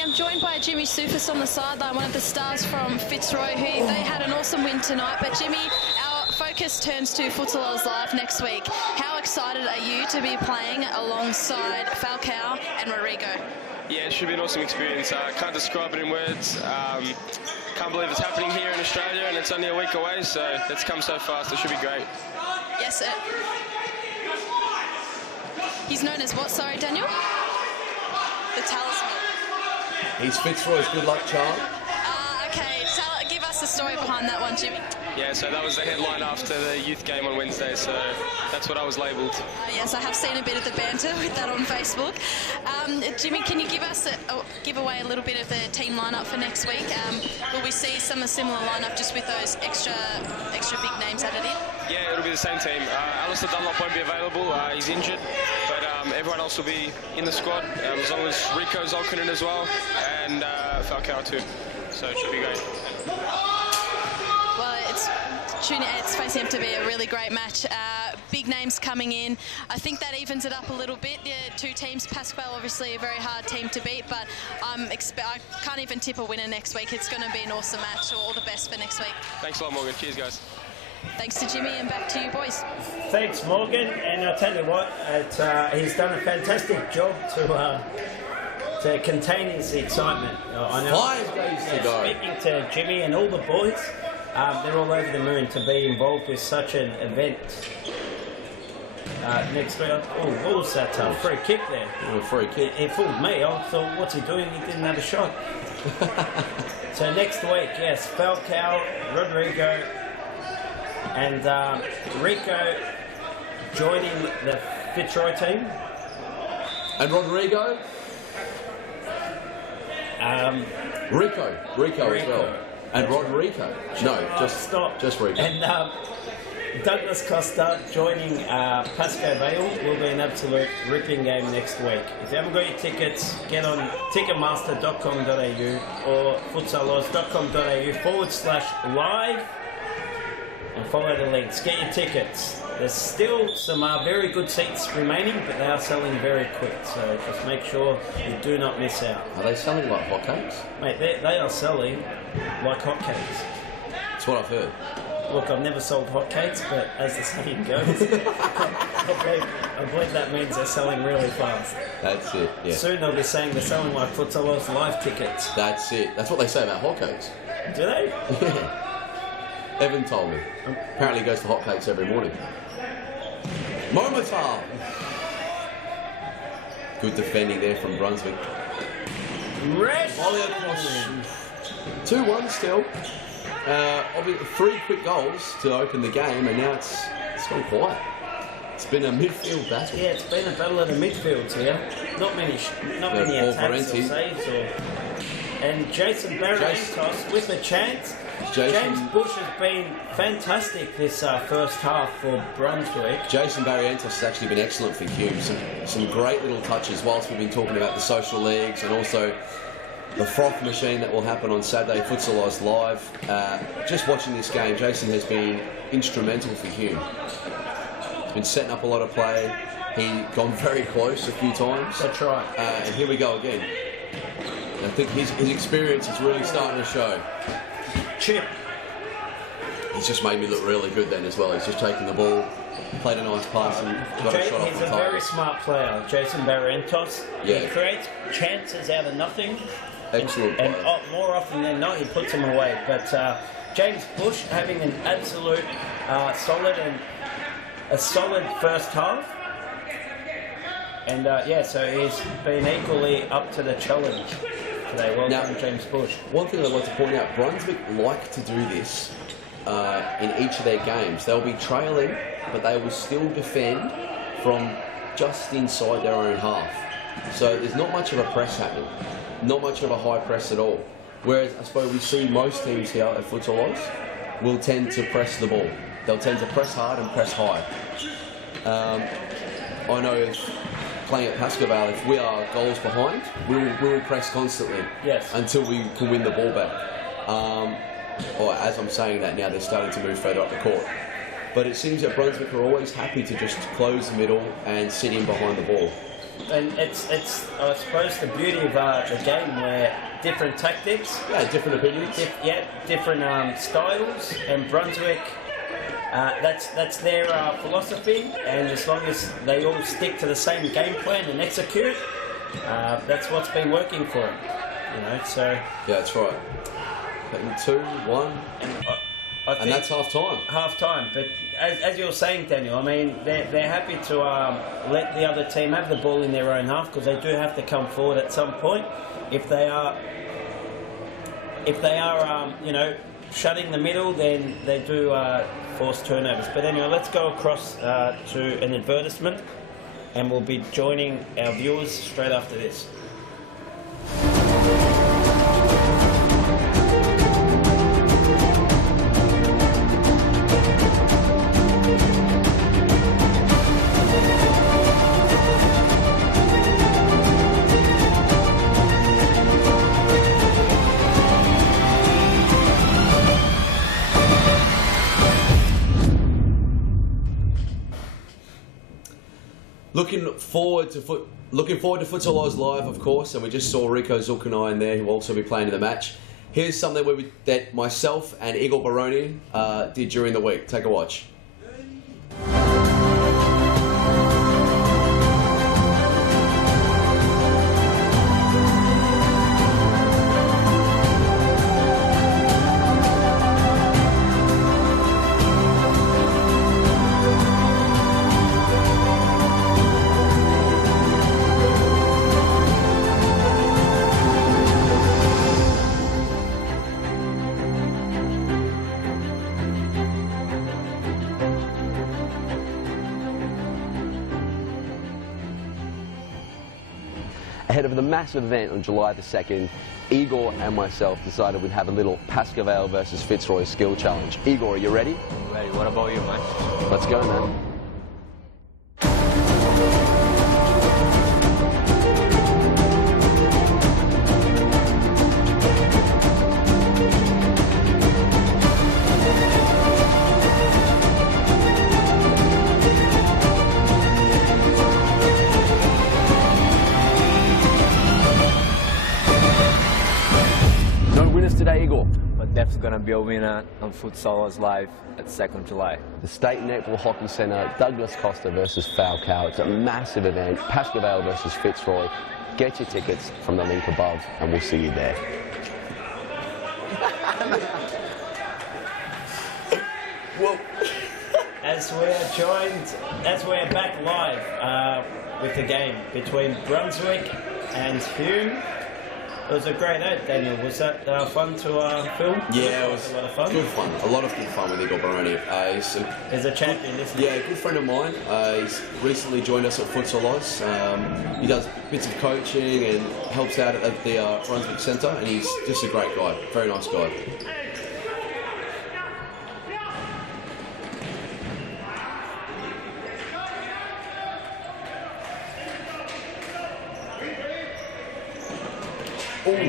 I'm joined by Jimmy Sufis on the sideline, one of the stars from FITZROY, who they had an awesome win tonight. But Jimmy, our focus turns to Futsal Oz Live next week. How excited are you to be playing alongside FALCAO and Rodrigo? Yeah, it should be an awesome experience. I can't describe it in words. can't believe it's happening here in Australia, and it's only a week away, so it's come so fast. It should be great. Yes, sir. He's known as what, sorry, Daniel? The talisman. He's Fitzroy's good luck charm. Okay, give us the story behind that one, Jimmy. Yeah, so that was the headline after the youth game on Wednesday, so that's what I was labelled. Yes, I have seen a bit of the banter with that on Facebook. Jimmy, can you give away a little bit of the team lineup for next week? Will we see a similar lineup just with those extra big names added in? Yeah, it'll be the same team. Alistair Dunlop won't be available, he's injured, but everyone else will be in the squad, as long as Rico's Olkinen as well, and FALCAO too, so it should be great. Well, it's facing up to be a really great match. Big names coming in. I think that evens it up a little bit. The two teams, PASCOE obviously a very hard team to beat, but I can't even tip a winner next week. It's going to be an awesome match. All the best for next week. Thanks a lot, Morgan. Cheers, guys. Thanks to Jimmy, and back to you, boys. Thanks, Morgan. And I'll tell you what, he's done a fantastic job to contain his excitement. I know. 5 days to go. Speaking to Jimmy and all the boys, they're all over the moon to be involved with such an event. Next week, what was that free kick there? Free kick. It fooled me. I thought, what's he doing? He didn't have a shot. So next week, yes, FALCAO, Rodrigo, and Rico joining the FITZROY team. And Rodrigo? Rico as well. And Rodrigo? No, just Rico. And Douglas Costa joining PASCOE VALE will be an absolute ripping game next week. If you haven't got your tickets, get on ticketmaster.com.au or futsaloz.com.au/live and follow the links. Get your tickets. There's still some very good seats remaining, but they are selling very quick, so just make sure you do not miss out. Are they selling like hotcakes? Mate, they are selling like hotcakes. That's what I've heard. Look, I've never sold hotcakes, but as the saying goes, I believe that means they're selling really fast. That's it, yeah. Soon they'll be saying they're selling like Futsal Oz live tickets. That's it. That's what they say about hotcakes. Do they? Yeah. Evan told me. Apparently he goes for hotcakes every morning. Momatar! Good defending there from Brunswick. Volley across. 2-1 still. Obviously 3 quick goals to open the game, and now it's gone quiet. It's been a midfield battle. Yeah, it's been a battle of the midfields here. Not many attacks or saves. And Jason Barrientos with a chance. James Bush has been fantastic this first half for Brunswick. Jason Barrientos has actually been excellent for Hume. Some great little touches whilst we've been talking about the social leagues and also the froth machine that will happen on Saturday, Futsal Oz Live. Just watching this game, Jason has been instrumental for Hume. He's been setting up a lot of play. He's gone very close a few times. That's right. And here we go again. I think his experience is really starting to show. Chip. He's just made me look really good then as well. He's just taken the ball, played a nice pass and got a shot off the He's a very smart player, Jason Barrientos. Yeah. He creates chances out of nothing. Excellent. And more often than not, he puts them away. But James Bush having an absolute solid first half. And so he's been equally up to the challenge today. Well done, James Bush. One thing I'd like to point out, Brunswick like to do this in each of their games. They'll be trailing, but they will still defend from just inside their own half. So there's not much of a press happening. Not much of a high press at all. Whereas I suppose we see most teams here at Futsal Oz will tend to press the ball. They'll tend to press hard and press high. I know playing at PASCOE VALE, if we are goals behind, we will press constantly until we can win the ball back. Or as I'm saying that now, they're starting to move further up the court. But it seems that Brunswick are always happy to just close the middle and sit in behind the ball. And it's I suppose the beauty of the game where different tactics, different opinions, different styles, and Brunswick, that's their philosophy. And as long as they all stick to the same game plan and execute, that's what's been working for them. So yeah, that's right. and 2-1. And that's half time. Half time. But as you were saying, Daniel, I mean, they're happy to let the other team have the ball in their own half, because they do have to come forward at some point. If they are, you know, shutting the middle, then they do force turnovers. But anyway, let's go across to an advertisement, and we'll be joining our viewers straight after this. Looking forward to Futsal Oz Live, of course, and we just saw Rico Zulkanai in there, who will also be playing in the match. Here's something that myself and Igor Baroni did during the week. Take a watch. Ahead of the massive event on July the 2nd, Igor and myself decided we'd have a little PASCOE versus FITZROY skill challenge. Igor, are you ready? Ready. What about you, man? Let's go, man. Today, Igor. But that's going to be a winner on Futsal Oz Live at 2nd July. The State Netball Hockey Centre, Douglas Costa versus FALCAO. It's a massive event. PASCOE versus FITZROY. Get your tickets from the link above, and we'll see you there. Well, as we're back live with the game between Brunswick and HUME. It was a great ad, Daniel. Was that fun to film? Yeah, it was a lot of fun. Good fun. A lot of good fun with Igor Baroni. He's a champion, isn't he? Yeah, a good friend of mine. He's recently joined us at Futsal Oz. He does bits of coaching and helps out at the Brunswick Centre, and he's just a great guy. Very nice guy.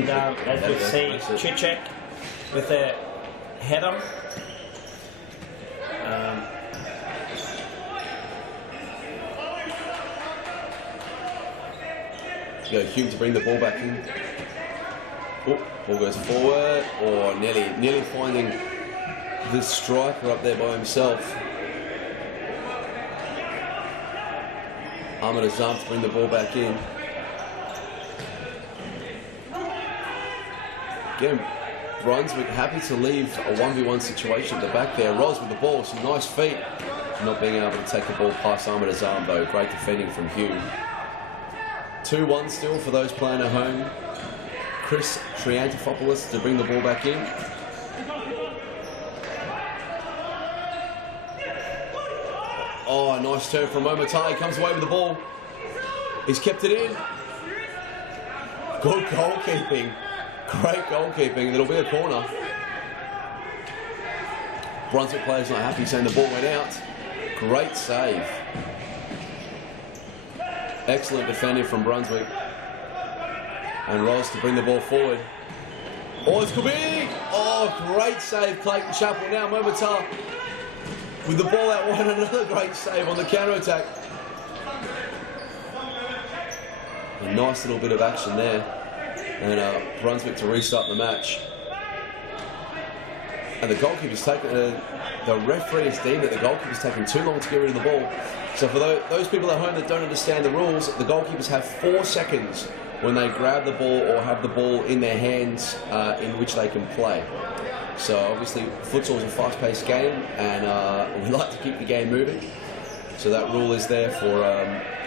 And as you see, Chichek with a header. Hume to bring the ball back in. Oh, ball goes forward, or nearly finding the striker up there by himself. Ahmed Azam to bring the ball back in. Again, Brunswick happy to leave a 1v1 situation at the back there. Roz with the ball, some nice feet. Not being able to take the ball past Ahmed Azam though. Great defending from Hume. 2-1 still for those playing at home. Chris Triantafopoulos to bring the ball back in. Oh, nice turn from Momatali. Comes away with the ball. He's kept it in. Good goalkeeping. Great goalkeeping. It'll be a corner. Brunswick players not happy, saying the ball went out. Great save. Excellent defending from Brunswick. And Ross to bring the ball forward. Oh, it's Kubik! Oh, great save, Clayton Chappell. Now Momatar with the ball out wide. Another great save on the counter-attack. A nice little bit of action there. And Brunswick to restart the match. And the goalkeeper's taken, the referee has deemed that the goalkeeper's taking too long to get rid of the ball. So for those people at home that don't understand the rules, the goalkeepers have 4 seconds when they grab the ball or have the ball in their hands in which they can play. So obviously futsal is a fast-paced game, and we like to keep the game moving. So that rule is there for,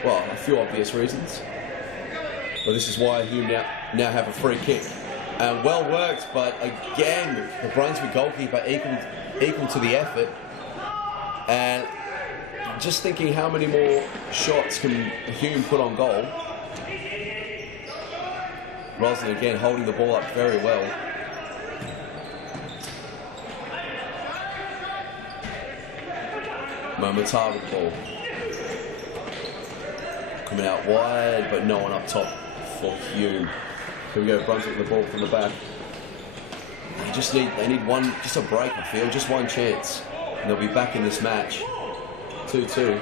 well, a few obvious reasons. But this is why HUME now have a free kick. Well worked, but again, the Brunswick goalkeeper equal to the effort. And just thinking how many more shots can HUME put on goal. Roslin again holding the ball up very well. Momatar with the ball. Coming out wide, but no one up top for HUME. Here we go, Brunswick with the ball from the back. They need one, just a break, I feel, just one chance. And they'll be back in this match. 2-2.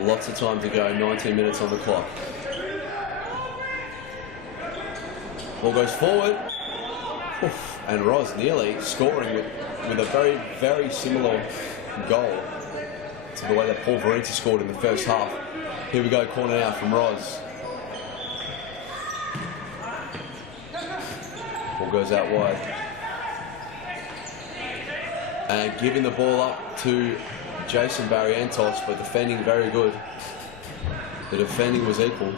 Lots of time to go, 19 minutes on the clock. Ball goes forward. Oof. And Roz nearly scoring with a very, very similar goal to the way that Paul Varenti scored in the first half. Here we go, corner now from Roz. Ball goes out wide. And giving the ball up to Jason Barrientos, but defending very good. The defending was equal.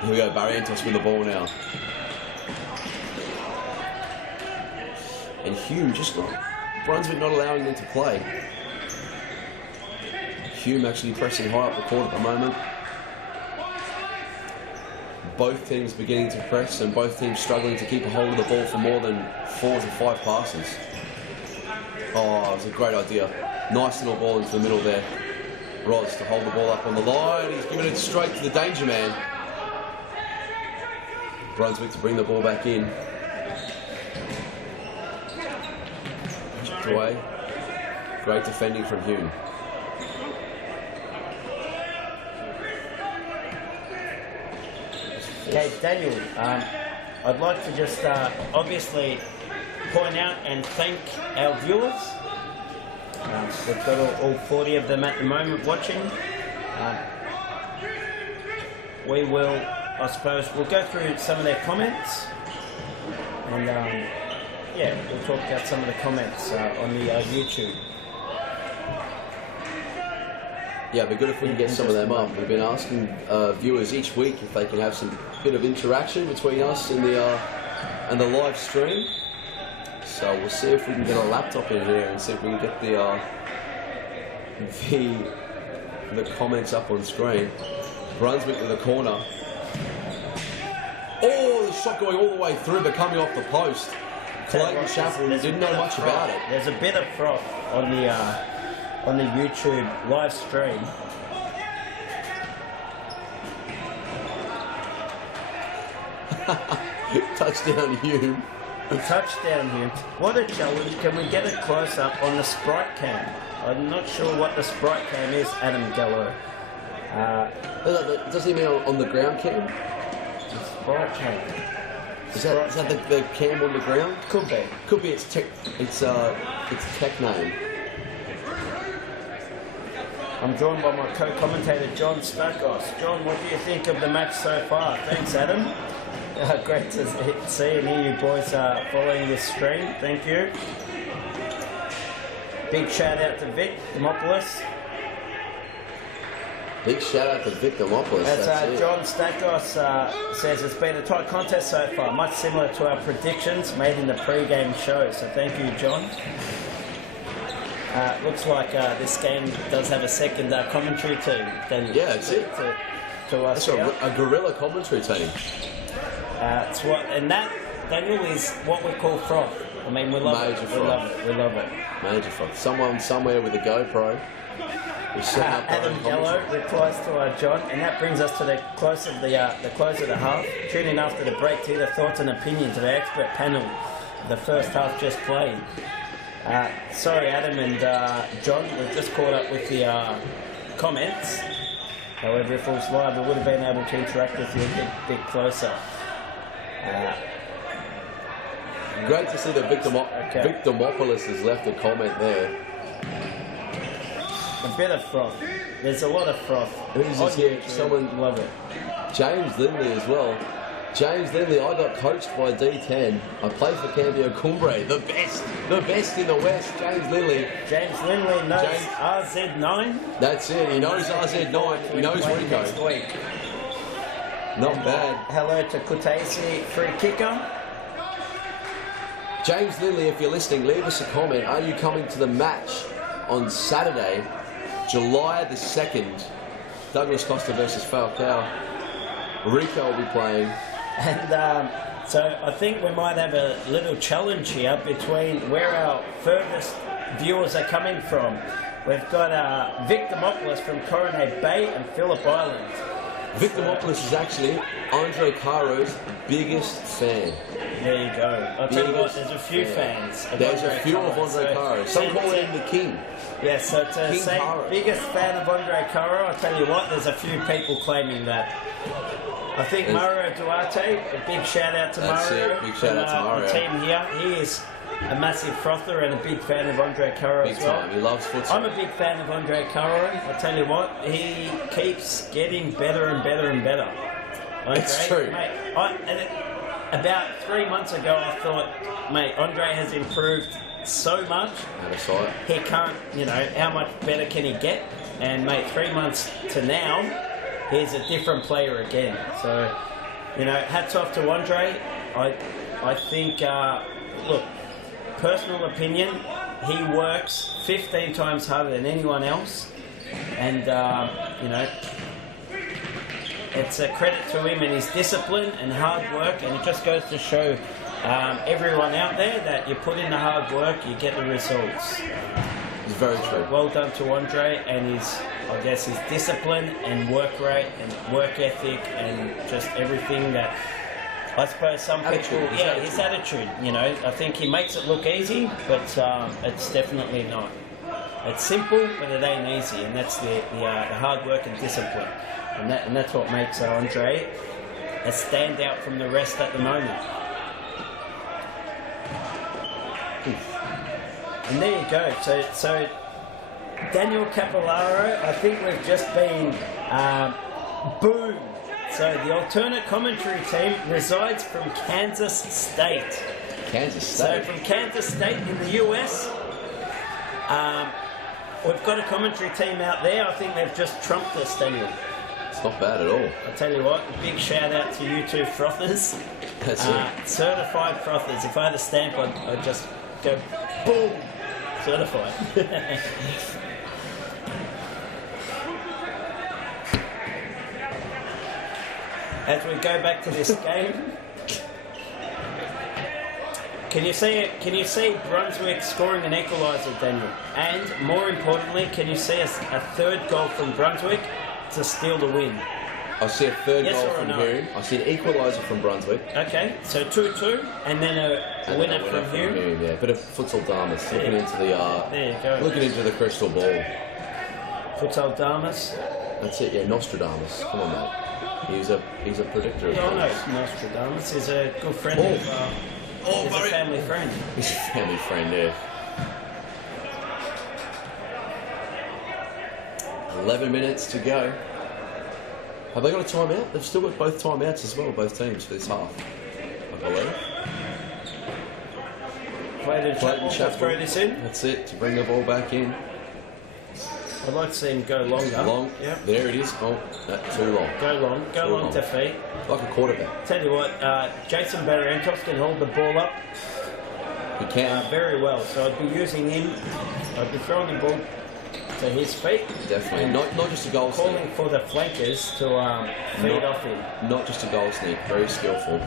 Here we go, Barrientos with the ball now. And HUME Brunswick not allowing them to play. HUME actually pressing high up the court at the moment. Both teams beginning to press and both teams struggling to keep a hold of the ball for more than 4 to 5 passes. Oh, it was a great idea. Nice little ball into the middle there. Roz to hold the ball up on the line. He's giving it straight to the danger man. Brunswick to bring the ball back in. Chipped away. Great defending from HUME. Okay, Daniel, I'd like to just obviously point out and thank our viewers. We've got all 40 of them at the moment watching. We will, I suppose, we'll go through some of their comments. And yeah, we'll talk about some of the comments on the YouTube. Yeah, it'd be good if we can get some of them up. We've been asking viewers each week if they can have some bit of interaction between us and the live stream. So we'll see if we can get a laptop in here and see if we can get the comments up on screen. Brunswick with the corner. Oh, the shot going all the way through, but coming off the post. Clayton Chappell didn't know much about it. There's a bit of froth on the YouTube live stream. Touchdown HUME. Touchdown HUME. What a challenge. Can we get a close-up on the Sprite Cam? I'm not sure what the Sprite Cam is, Adam Gallo. Does he mean on the ground cam? The Sprite Cam. Is that the cam on the ground? Could be. Could be its tech name. I'm joined by my co-commentator John Stakos. John, what do you think of the match so far? Thanks, Adam. Great to see and hear you boys following this stream. Thank you. Big shout out to Vic Demopoulos. Big shout out to Vic Demopoulos. As John Stakos says, it's been a tight contest so far, much similar to our predictions made in the pre-game show. So thank you, John. Looks like this game does have a second commentary team. Yeah, it's it. To us. It's a guerrilla commentary team. It's what, and that, Daniel, is what we call froth. I mean, we love Major it. froth. We love it. We love it. Major froth. Someone somewhere with a GoPro. Adam Gallo replies to John, and that brings us to the close of the close of the half. Tune in after the break to hear the thoughts and opinions of our expert panel. The first half just played. Sorry, Adam and John, we've just caught up with the comments. However, if it was live, we would have been able to interact with you a bit closer. Great to see that Vic Demopoulos has left a comment there. a bit of froth. There's a lot of froth. Who's this here? Someone love it. James Lindley as well. James Lindley, I got coached by D10. I played for Cambio Cumbre, the best in the West. James Lindley. James Lindley knows RZ9. That's it. He knows RZ9. He knows Rico. Next week. Not bad. Hello to Kutaisi, free kicker. James Lindley, if you're listening, leave us a comment. Are you coming to the match on Saturday, July the 2nd? Douglas Costa versus Falcao. Rico will be playing. And so I think we might have a little challenge here between where our furthest viewers are coming from. We've got Vic Demopoulos from Coronado Bay and Phillip Island. Vic Demopoulos is actually Andre Caro's biggest fan. There you go. I'll tell you what, there's a few fans. There's a few of Andre Caro. Some call him the king. Yeah, so to King say Caro. biggest fan of Andre Caro, I'll tell you what, there's a few people claiming that. I think Mario Duarte, a big shout out to That's Mario. it, big shout out to Mario. The team here, he is a massive frother and a big fan of Andre Caro Big as well. time, he loves futsal. I'm a big fan of Andre Caro. I tell you what, he keeps getting better and better and better. Andre, It's true. Mate, about 3 months ago, I thought, mate, Andre has improved so much. Out of sight. He can't, you know, how much better can he get? And mate, 3 months to now, he's a different player again. So, you know, hats off to Andre. I think, look, personal opinion, he works 15 times harder than anyone else. And, you know, it's a credit to him and his discipline and hard work. And it just goes to show everyone out there that you put in the hard work, you get the results. It's very true. Well done to Andre and his, I guess, his discipline and work rate and work ethic and just everything that I suppose some people, his attitude, you know, I think he makes it look easy, but it's definitely not. It's simple, but it ain't easy, and that's the hard work and discipline, and that's what makes Andre a standout from the rest at the moment. And there you go. So Daniel Capillaro, I think we've just been boomed. So the alternate commentary team resides from Kansas State. Kansas State. So from Kansas State in the US, we've got a commentary team out there. I think they've just trumped us, Daniel. It's not bad at all. I tell you what, a big shout out to you two frothers. That's it. Certified frothers. If I had a stamp, I'd just go boom, certified. As we go back to this game, can you see Brunswick scoring an equaliser, Daniel? And more importantly, can you see a third goal from Brunswick to steal the win? I see a third Yes goal or from no? Hume. I see an equaliser from Brunswick. Okay, so 2-2, and then a winner from Hume. Yeah, bit of futsal damas looking into the there you go. looking into the crystal ball. Futsal damas. That's it. Yeah, Nostradamus. Come on, mate. He's a predictor. Yeah, I know Nostradamus is a good friend of. He's a family friend. He's a family friend, yeah. 11 minutes to go. Have they got a timeout? They've still got both timeouts as well, both teams, for this half, I believe. Clayton Chapel to throw this in. That's it, to bring the ball back in. I'd like to see him go longer. Long. Yep. There it is. Oh, that's too long. Go long to feet. Like a quarterback. Tell you what, Jason Barrientos can hold the ball up. He can. Very well. So I'd be using him. I'd be throwing the ball to his feet. Definitely. Not just a goal sneak. Calling for the flankers to feed off him. Not just a goal sneak. Very skillful.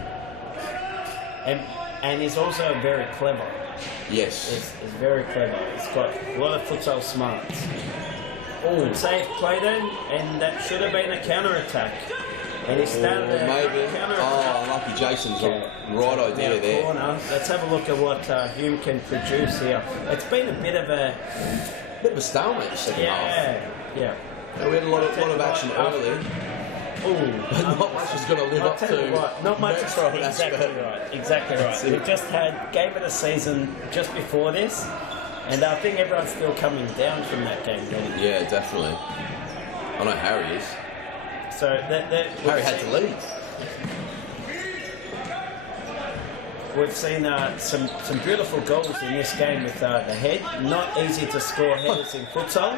And he's also very clever. Yes. He's very clever. He's got a lot of futsal smarts. Good save, Clayton, and that should have been a counter-attack. And he started a counter-attack. Oh, lucky Jason's right idea there. Corner. Let's have a look at what Hume can produce here. It's been a bit of a stalemate the second half. Yeah. We had a lot of action early. Not much is going to live up to. Not much. Metro. Exactly right. That's We just gave it a season just before this, And I think everyone's still coming down from that game, Danny. Yeah, definitely. I know Harry is. So Harry had to leave. We've seen some beautiful goals in this game with the head. Not easy to score headers in futsal.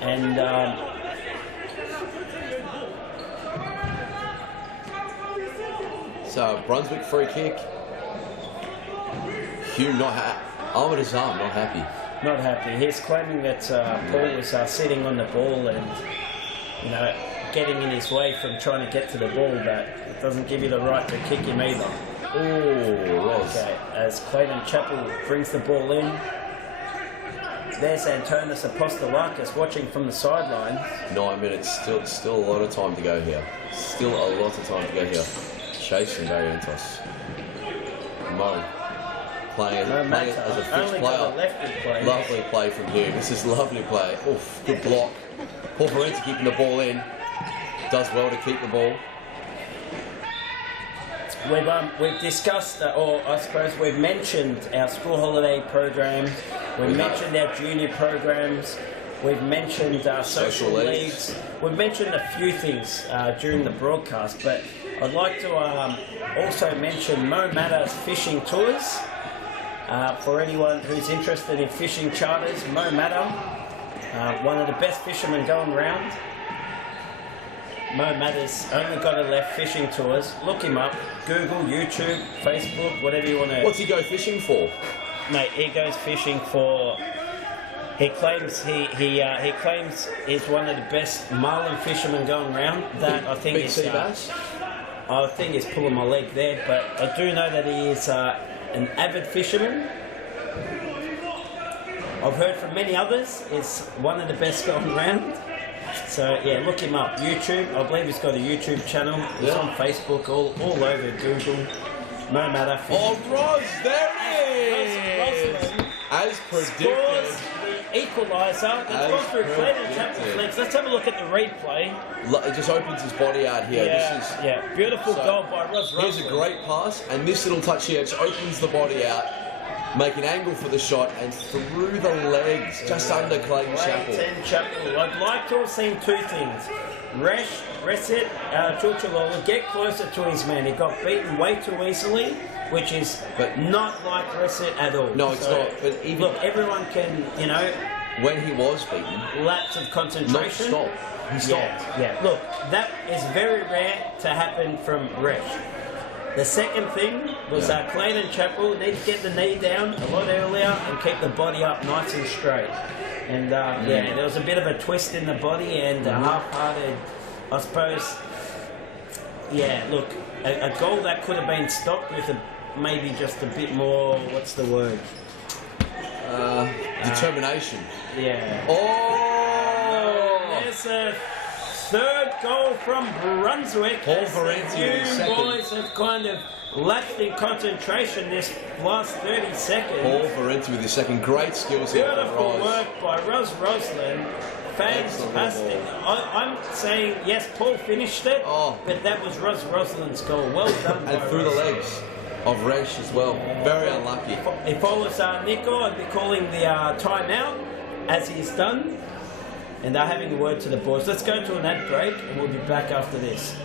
And so Brunswick free kick. Hume not happy. Ahmed Azam not happy. Not happy. He's claiming that Paul was sitting on the ball and, you know, getting in his way from trying to get to the ball, but it doesn't give you the right to kick him either. Oh, Roz. Okay, as Clayton Chappell brings the ball in. There's Antonis Apostolakis watching from the sideline. 9 minutes, still a lot of time to go here. Still a lot of time to go here. Chasing Barrientos. Mo playing as a fixed player. Lovely play from Hume. This is lovely play. Oof, good block. Paul Parenti keeping the ball in. Does well to keep the ball. We've discussed, or I suppose we've mentioned our school holiday programs. We've mentioned our junior programs. We've mentioned social leagues. We've mentioned a few things during the broadcast, but I'd like to also mention Mo Matta's fishing tours. For anyone who's interested in fishing charters, Mo Matta, one of the best fishermen going round. Mo Matta's only got 11 fishing tours. Look him up. Google, YouTube, Facebook, whatever you want to. What's he go fishing for? Mate, he goes fishing for. He claims he claims he's one of the best marlin fishermen going round. That I think is. I think he's pulling my leg there, but I do know that he is an avid fisherman. I've heard from many others. He's one of the best going round. So yeah, look him up. YouTube. I believe he's got a YouTube channel. He's on Facebook, all over Google. Mo Matta. Oh, Roz, there he is! As predicted. Scores the equaliser. It's gone through Clayton Chappell's legs. Let's have a look at the replay. It just opens his body out here. Yeah, beautiful goal by Roz. Here's a great pass, and this little touch here just opens the body out. Make an angle for the shot and through the legs, just under Clayton Chappell. I'd like to have seen two things. Reset Chuchalola get closer to his man. He got beaten way too easily, which is not like Reset at all. No, it's not. But even look, everyone can, you know. When he was beaten, lapse of concentration. Not stop. He stopped. Yeah. Look, that is very rare to happen from Resh. The second thing was Clayton Chappell need to get the knee down a lot earlier and keep the body up nice and straight. And yeah, there was a bit of a twist in the body and half-hearted, I suppose. Yeah, look, a goal that could have been stopped with maybe just a bit more, what's the word? Determination. Yeah. Oh! There's a third goal from Brunswick. Paul Parenti in the second. Boys have kind of lapsed in concentration this last 30 seconds. Paul Parenti with his second. Great skills here. Beautiful work by Roslin. Fantastic. I'm saying, yes, Paul finished it, but that was Roslin's goal. Well done. And through the legs of Resh as well. Very unlucky. If I was Nico, I'd be calling the timeout, as he's done. And they're having a word to the boys. Let's go to an ad break and we'll be back after this.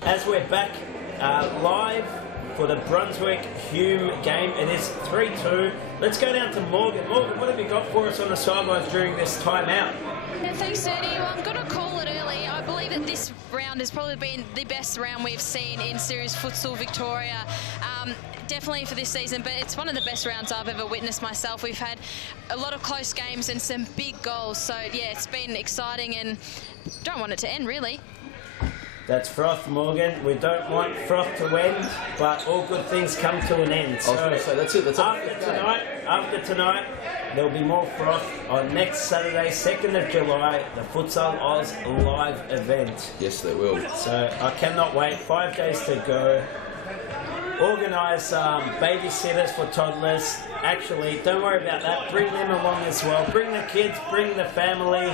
As we're back live for the Brunswick Hume game, it is 3-2. Let's go down to Morgan. Morgan, what have you got for us on the sidelines during this timeout? Yeah, thanks, Ernie. Well, I'm going to call it early. I believe that this round has probably been the best round we've seen in Series Futsal Victoria. Definitely for this season, but it's one of the best rounds I've ever witnessed myself. We've had a lot of close games and some big goals. So, yeah, it's been exciting and don't want it to end, really. That's froth, Morgan. We don't want froth to end, but all good things come to an end. I was going to say, that's it. That's after tonight, there'll be more froth on next Saturday, 2nd of July, the Futsal Oz live event. Yes, they will. So I cannot wait. 5 days to go. Organise babysitters for toddlers. Actually, don't worry about that. Bring them along as well. Bring the kids, bring the family.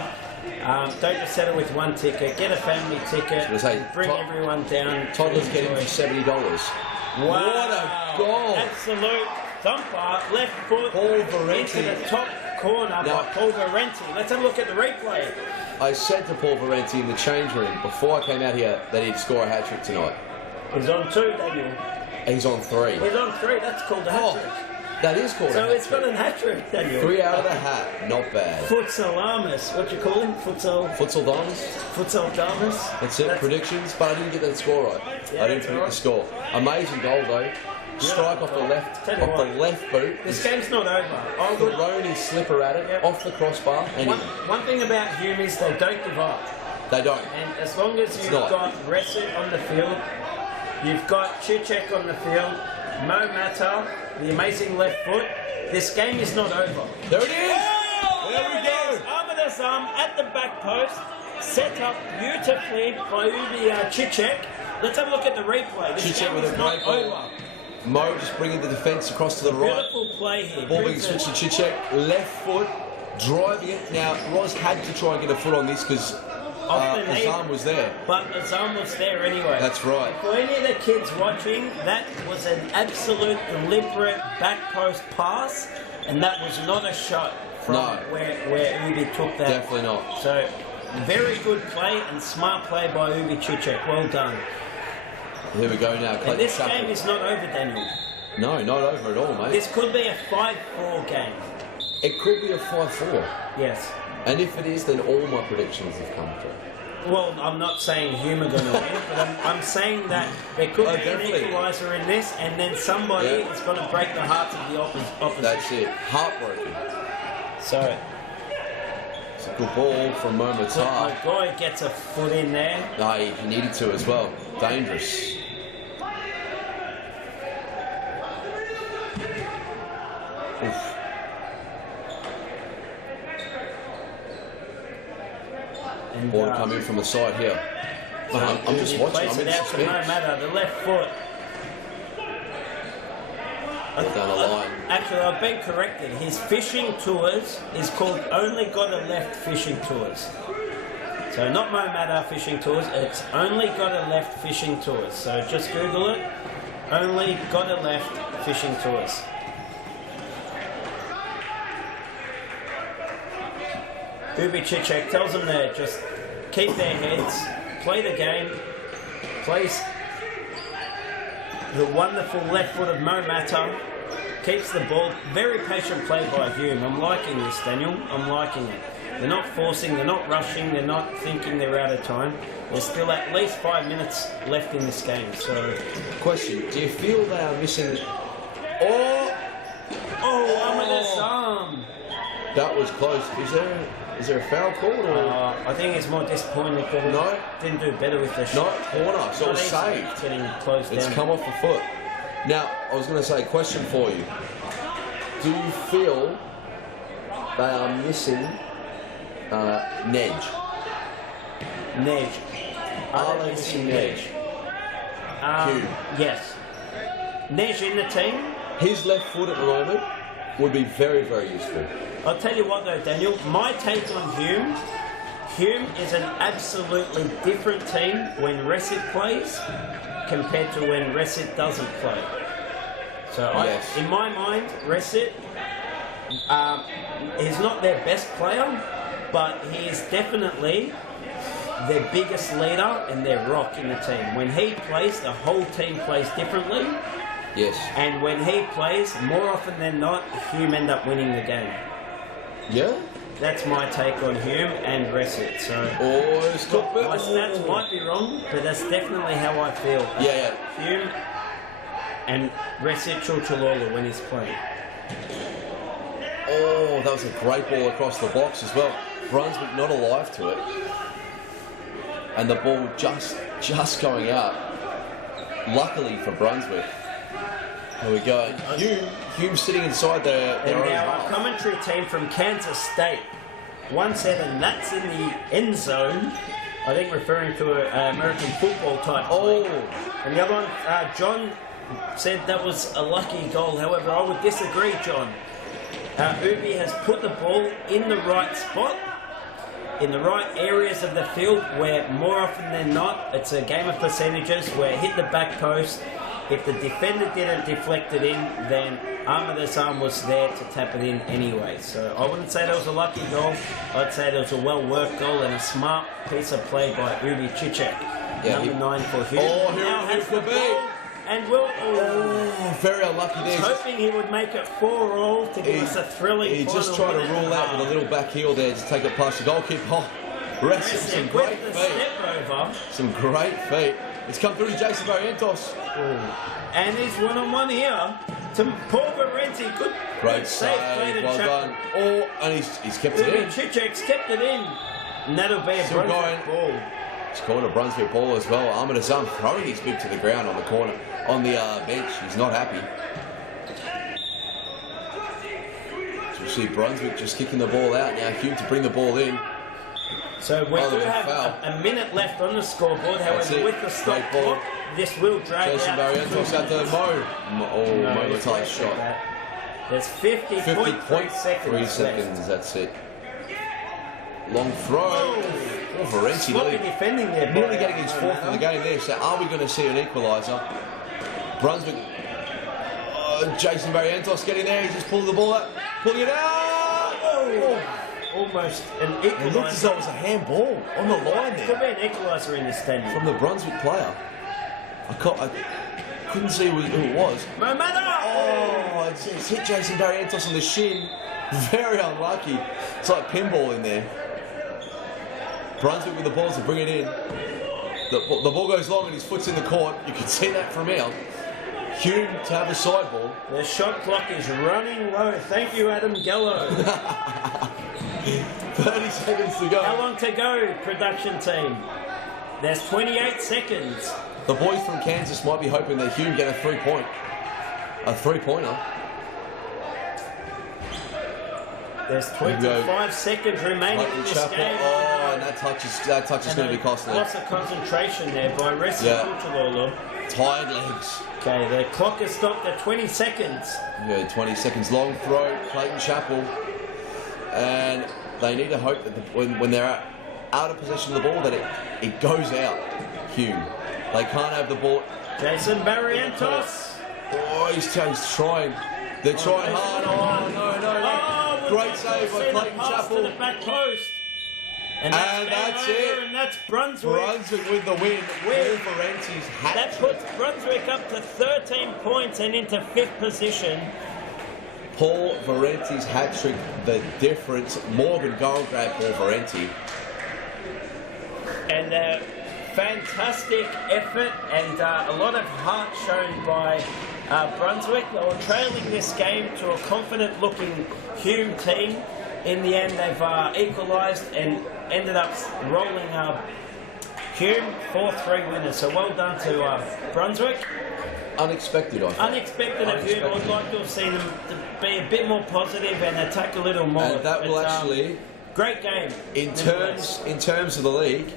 Don't just settle with one ticket. Get a family ticket. Bring everyone down. Toddlers get in for $70. Wow. What a goal. Absolute thumper. Left foot into the top corner by Paul Varenti. Let's have a look at the replay. I said to Paul Varenti in the change room before I came out here that he'd score a hat-trick tonight. He's on 2, Daniel. He's on 3. He's on 3. That's called a hat-trick. That is called a hat-trick. So it's got a hat-trick, Daniel. 3 out of the hat. Not bad. Futsal Armus. What do you call him? Futsal Damas. Futsal Damas. That's it. Predictions, but I didn't get that score right. Yeah, I didn't predict the score. Amazing goal though. Strike off the left boot. This game's not over. Thrown his slipper at it, off the crossbar, and one thing about Hume is they don't give up. They don't. And as long as you've got Resit on the field, you've got Chichek on the field, Mo Mata, the amazing left foot, this game is not over. There it is! Oh, there we go! Armidas at the back post, set up beautifully by Ubi Chichek. Let's have a look at the replay. This Chichek with a great ball. Mo just bringing the defence across to the right. Beautiful play here. Ball being switched to Chichek, left foot, driving it. Now, Roz had to try and get a foot on this because Azam was there. But Azam was there anyway. That's right. For any of the kids watching, that was an absolute deliberate back post pass, and that was not a shot from where Ubi took that. Definitely not. So, very good play and smart play by Ubi Chichek. Well done. Here we go now. And this game is not over, Daniel. No, not over at all, mate. This could be a 5-4 game. It could be a 5-4. Yes. And if it is, then all my predictions have come true. Well, I'm not saying Hume are going to win, but I'm saying that there could be an equaliser in this, and then somebody is going to break the hearts of the opposition. That's it. Heartbroken. So... It's a good ball from Mo Mata. My guy gets a foot in there. No, he needed to as well. Dangerous. Oof. And, ball to come in from the side here. I'm just watching. I'm in suspense. No matter, the left foot. Down the line. Actually, I've been corrected. His fishing tours is called Only Got a Left Fishing Tours. So not Mo Mata Fishing Tours, it's Only Got a Left Fishing Tours. So just Google it. Only Got a Left Fishing Tours. Ubi Chichek tells them there, just keep their heads, play the game, place the wonderful left foot of Mo Mata, keeps the ball. Very patient play by Hume. I'm liking this, Daniel. I'm liking it. They're not forcing, they're not rushing, they're not thinking they're out of time. There's still at least 5 minutes left in this game. So, question: do you feel they are missing? Amadeus arm. That was close. Is there a foul called? Or? I think it's more disappointing because no, didn't do better with the shot. No, corner, so it was saved. Getting close It's down. come off the foot. Now, I was going to say, question for you. Do you feel they are missing Nedge? Nedge. Are they missing Nedge? Yes. Nedge in the team. His left foot at the moment would be very, very useful. I'll tell you what though, Daniel, my take on Hume is an absolutely different team when Resit plays compared to when Resit doesn't play. So in my mind, Resit, he's not their best player, but he is definitely their biggest leader and their rock in the team. When he plays, the whole team plays differently. Yes. And when he plays, more often than not, Hume end up winning the game. Yeah? That's my take on Hume and Resit. So my stats might be wrong, but that's definitely how I feel. Yeah. Hume and Resit Chulchulolu when he's playing. Oh, that was a great ball across the box as well. Brunswick not alive to it. and the ball just going out. Luckily for Brunswick. Here we go. Hume sitting inside their And own now half. our commentary team from Kansas State. One said, and that's in the end zone. I think referring to an American football type play. And the other one, John said that was a lucky goal. However, I would disagree, John. Ubi has put the ball in the right spot, in the right areas of the field, where more often than not, it's a game of percentages, where hit the back post. If the defender didn't deflect it in, then Armada's arm was there to tap it in anyway. So I wouldn't say that was a lucky goal. I'd say that was a well-worked goal and a smart piece of play by Ubi Cicek. Number 9 for Hume. Oh, here now it has the could be. ball and will. Very unlucky there. Hoping he would make it 4-all to give us a thrilling. He just tried to rule out with a little back heel there to take it past the goalkeeper. Oh, wrestling, some great feet. Some great feet. It's come through to Jason Barrientos. And he's one-on-one here. To Paul Varenti. Great save, well done. Oh, and he's kept it in. Cicek's kept it in. And that'll be a Brunswick ball. He's called a Brunswick ball as well. Armada's arm throwing his big to the ground on the corner, on the bench. He's not happy. So you see Brunswick just kicking the ball out now. Hume to bring the ball in. So we do have a minute left on the scoreboard. However, with the stop clock, this will drag Jason out. Barrientos out to Mo. Mo Matthi's shot. There's 50.3 seconds. 3 seconds, that's it. Long throw. Oh, Varenti Sloppy defending there. nearly getting his fourth of the game there. So are we going to see an equaliser? Brunswick. Jason Barrientos getting there. He's just pulling the ball out. Pulling it out. Almost an equaliser. It looked as though it was a handball on the line there. Could be an equaliser in this stadium. From the Brunswick player. I couldn't see who it was. Oh, it's hit Jason Barrientos on the shin. Very unlucky. It's like pinball in there. Brunswick with the ball to bring it in. The ball goes long and his foot's in the court. You can see that from out. Hume to have a side ball. The shot clock is running low. Thank you, Adam Gallo. 30 seconds to go. How long to go, production team? There's 28 seconds. The boys from Kansas might be hoping that Hume get a three-pointer. There's 25 seconds remaining in this game. Oh, and that touch is going to be costly. Lots of concentration there by Resi Kulturolo. Tired legs. Okay, the clock is stopped at 20 seconds. Yeah, 20 seconds. Long throw, Clayton Chapel. And they need to hope that when they're out of possession of the ball, that it goes out. Hume. They can't have the ball. Jason Barrientos. Oh, he's trying. They're trying hard. Oh, no. Great save by Clayton Chapel. To the back post. And that's it. And that's Brunswick. Brunswick with the win. Paul Varenti's hat. That puts Brunswick up to 13 points and into 5th position. Paul Varenti's hat trick, the difference. Morgan goal grab Paul Varenti. And fantastic effort and a lot of heart shown by Brunswick. They were trailing this game to a confident-looking Hume team. In the end, they've equalised and ended up rolling Hume 4-3 winners. So well done to Brunswick. Unexpected, I think. Unexpected of Hume. I'd like to have seen them to be a bit more positive and attack a little more. And that will actually... Great game. In terms of the league,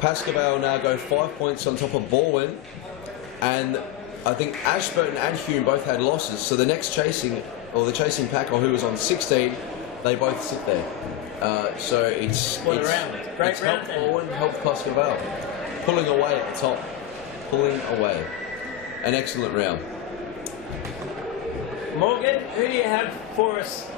PASCOE now go 5 points on top of BALWYN, and I think Ashburton and Hume both had losses. So the next chasing pack, or who was on 16, they both sit there. So it's Great round. helped BALWYN, helped PASCOE, pulling away at the top, pulling away. An excellent round. Morgan, who do you have for us?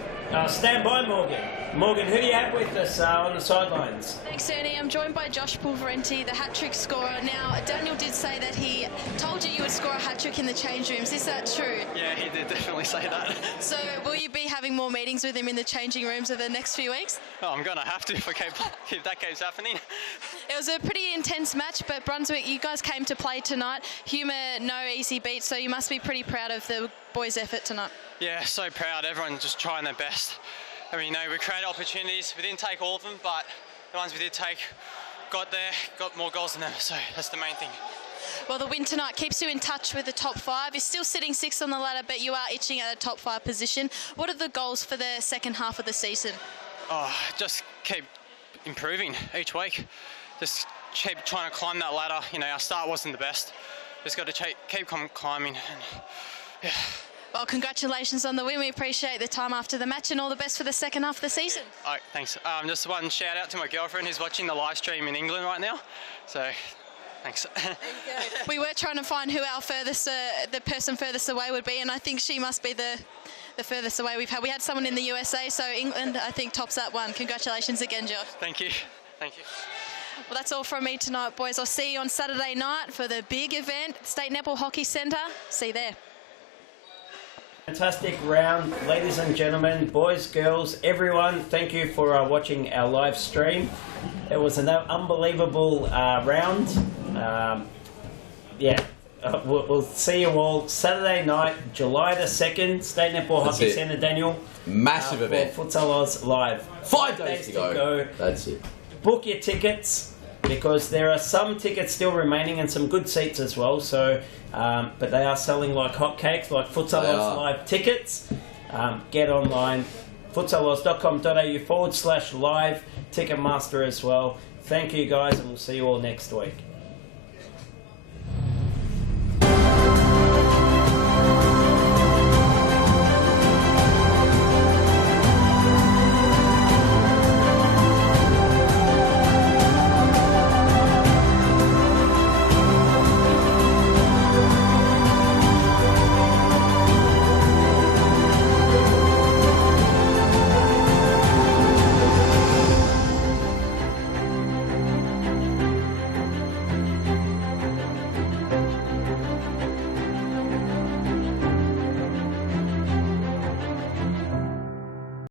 Stand by, Morgan. Morgan, who do you have with us on the sidelines? Thanks, Ernie. I'm joined by Josh Pulverenti, the hat-trick scorer. Now, Daniel did say that he told you would score a hat-trick in the change rooms. Is that true? Yeah, he did definitely say that. So, will you be having more meetings with him in the changing rooms over the next few weeks? Oh, I'm going to have to if that keeps happening. It was a pretty intense match, but Brunswick, you guys came to play tonight. HUME, no easy beat, so you must be pretty proud of the boys' effort tonight. Yeah, so proud. Everyone's just trying their best. I mean, we created opportunities. We didn't take all of them, but the ones we did take, got there, got more goals than them, so that's the main thing. Well, the win tonight keeps you in touch with the top 5. You're still sitting 6th on the ladder, but you are itching at the top 5 position. What are the goals for the second half of the season? Oh, just keep improving each week. Just keep trying to climb that ladder. You know, our start wasn't the best. Just got to keep climbing. And, yeah. Well, congratulations on the win. We appreciate the time after the match and all the best for the second half of the season. All right, thanks. Just one shout out to my girlfriend who's watching the live stream in England right now. So, thanks. We were trying to find who our furthest, the person furthest away would be, and I think she must be the furthest away we've had. We had someone in the USA, so England, I think, tops that one. Congratulations again, Josh. Thank you. Thank you. Well, that's all from me tonight, boys. I'll see you on Saturday night for the big event, State Netball Hockey Centre. See you there. Fantastic round, ladies and gentlemen, boys, girls, everyone. Thank you for watching our live stream. It was an unbelievable round. Yeah, we'll see you all Saturday night, July the 2nd, State Netball Hockey Centre, Daniel. Massive event. Futsal Oz Live. 5 days to go. That's it. Book your tickets, because there are some tickets still remaining and some good seats as well. So, but they are selling like hotcakes, like Futsal Oz Live tickets. Get online, futsaloz.com.au/live, Ticketmaster as well. Thank you guys, and we'll see you all next week.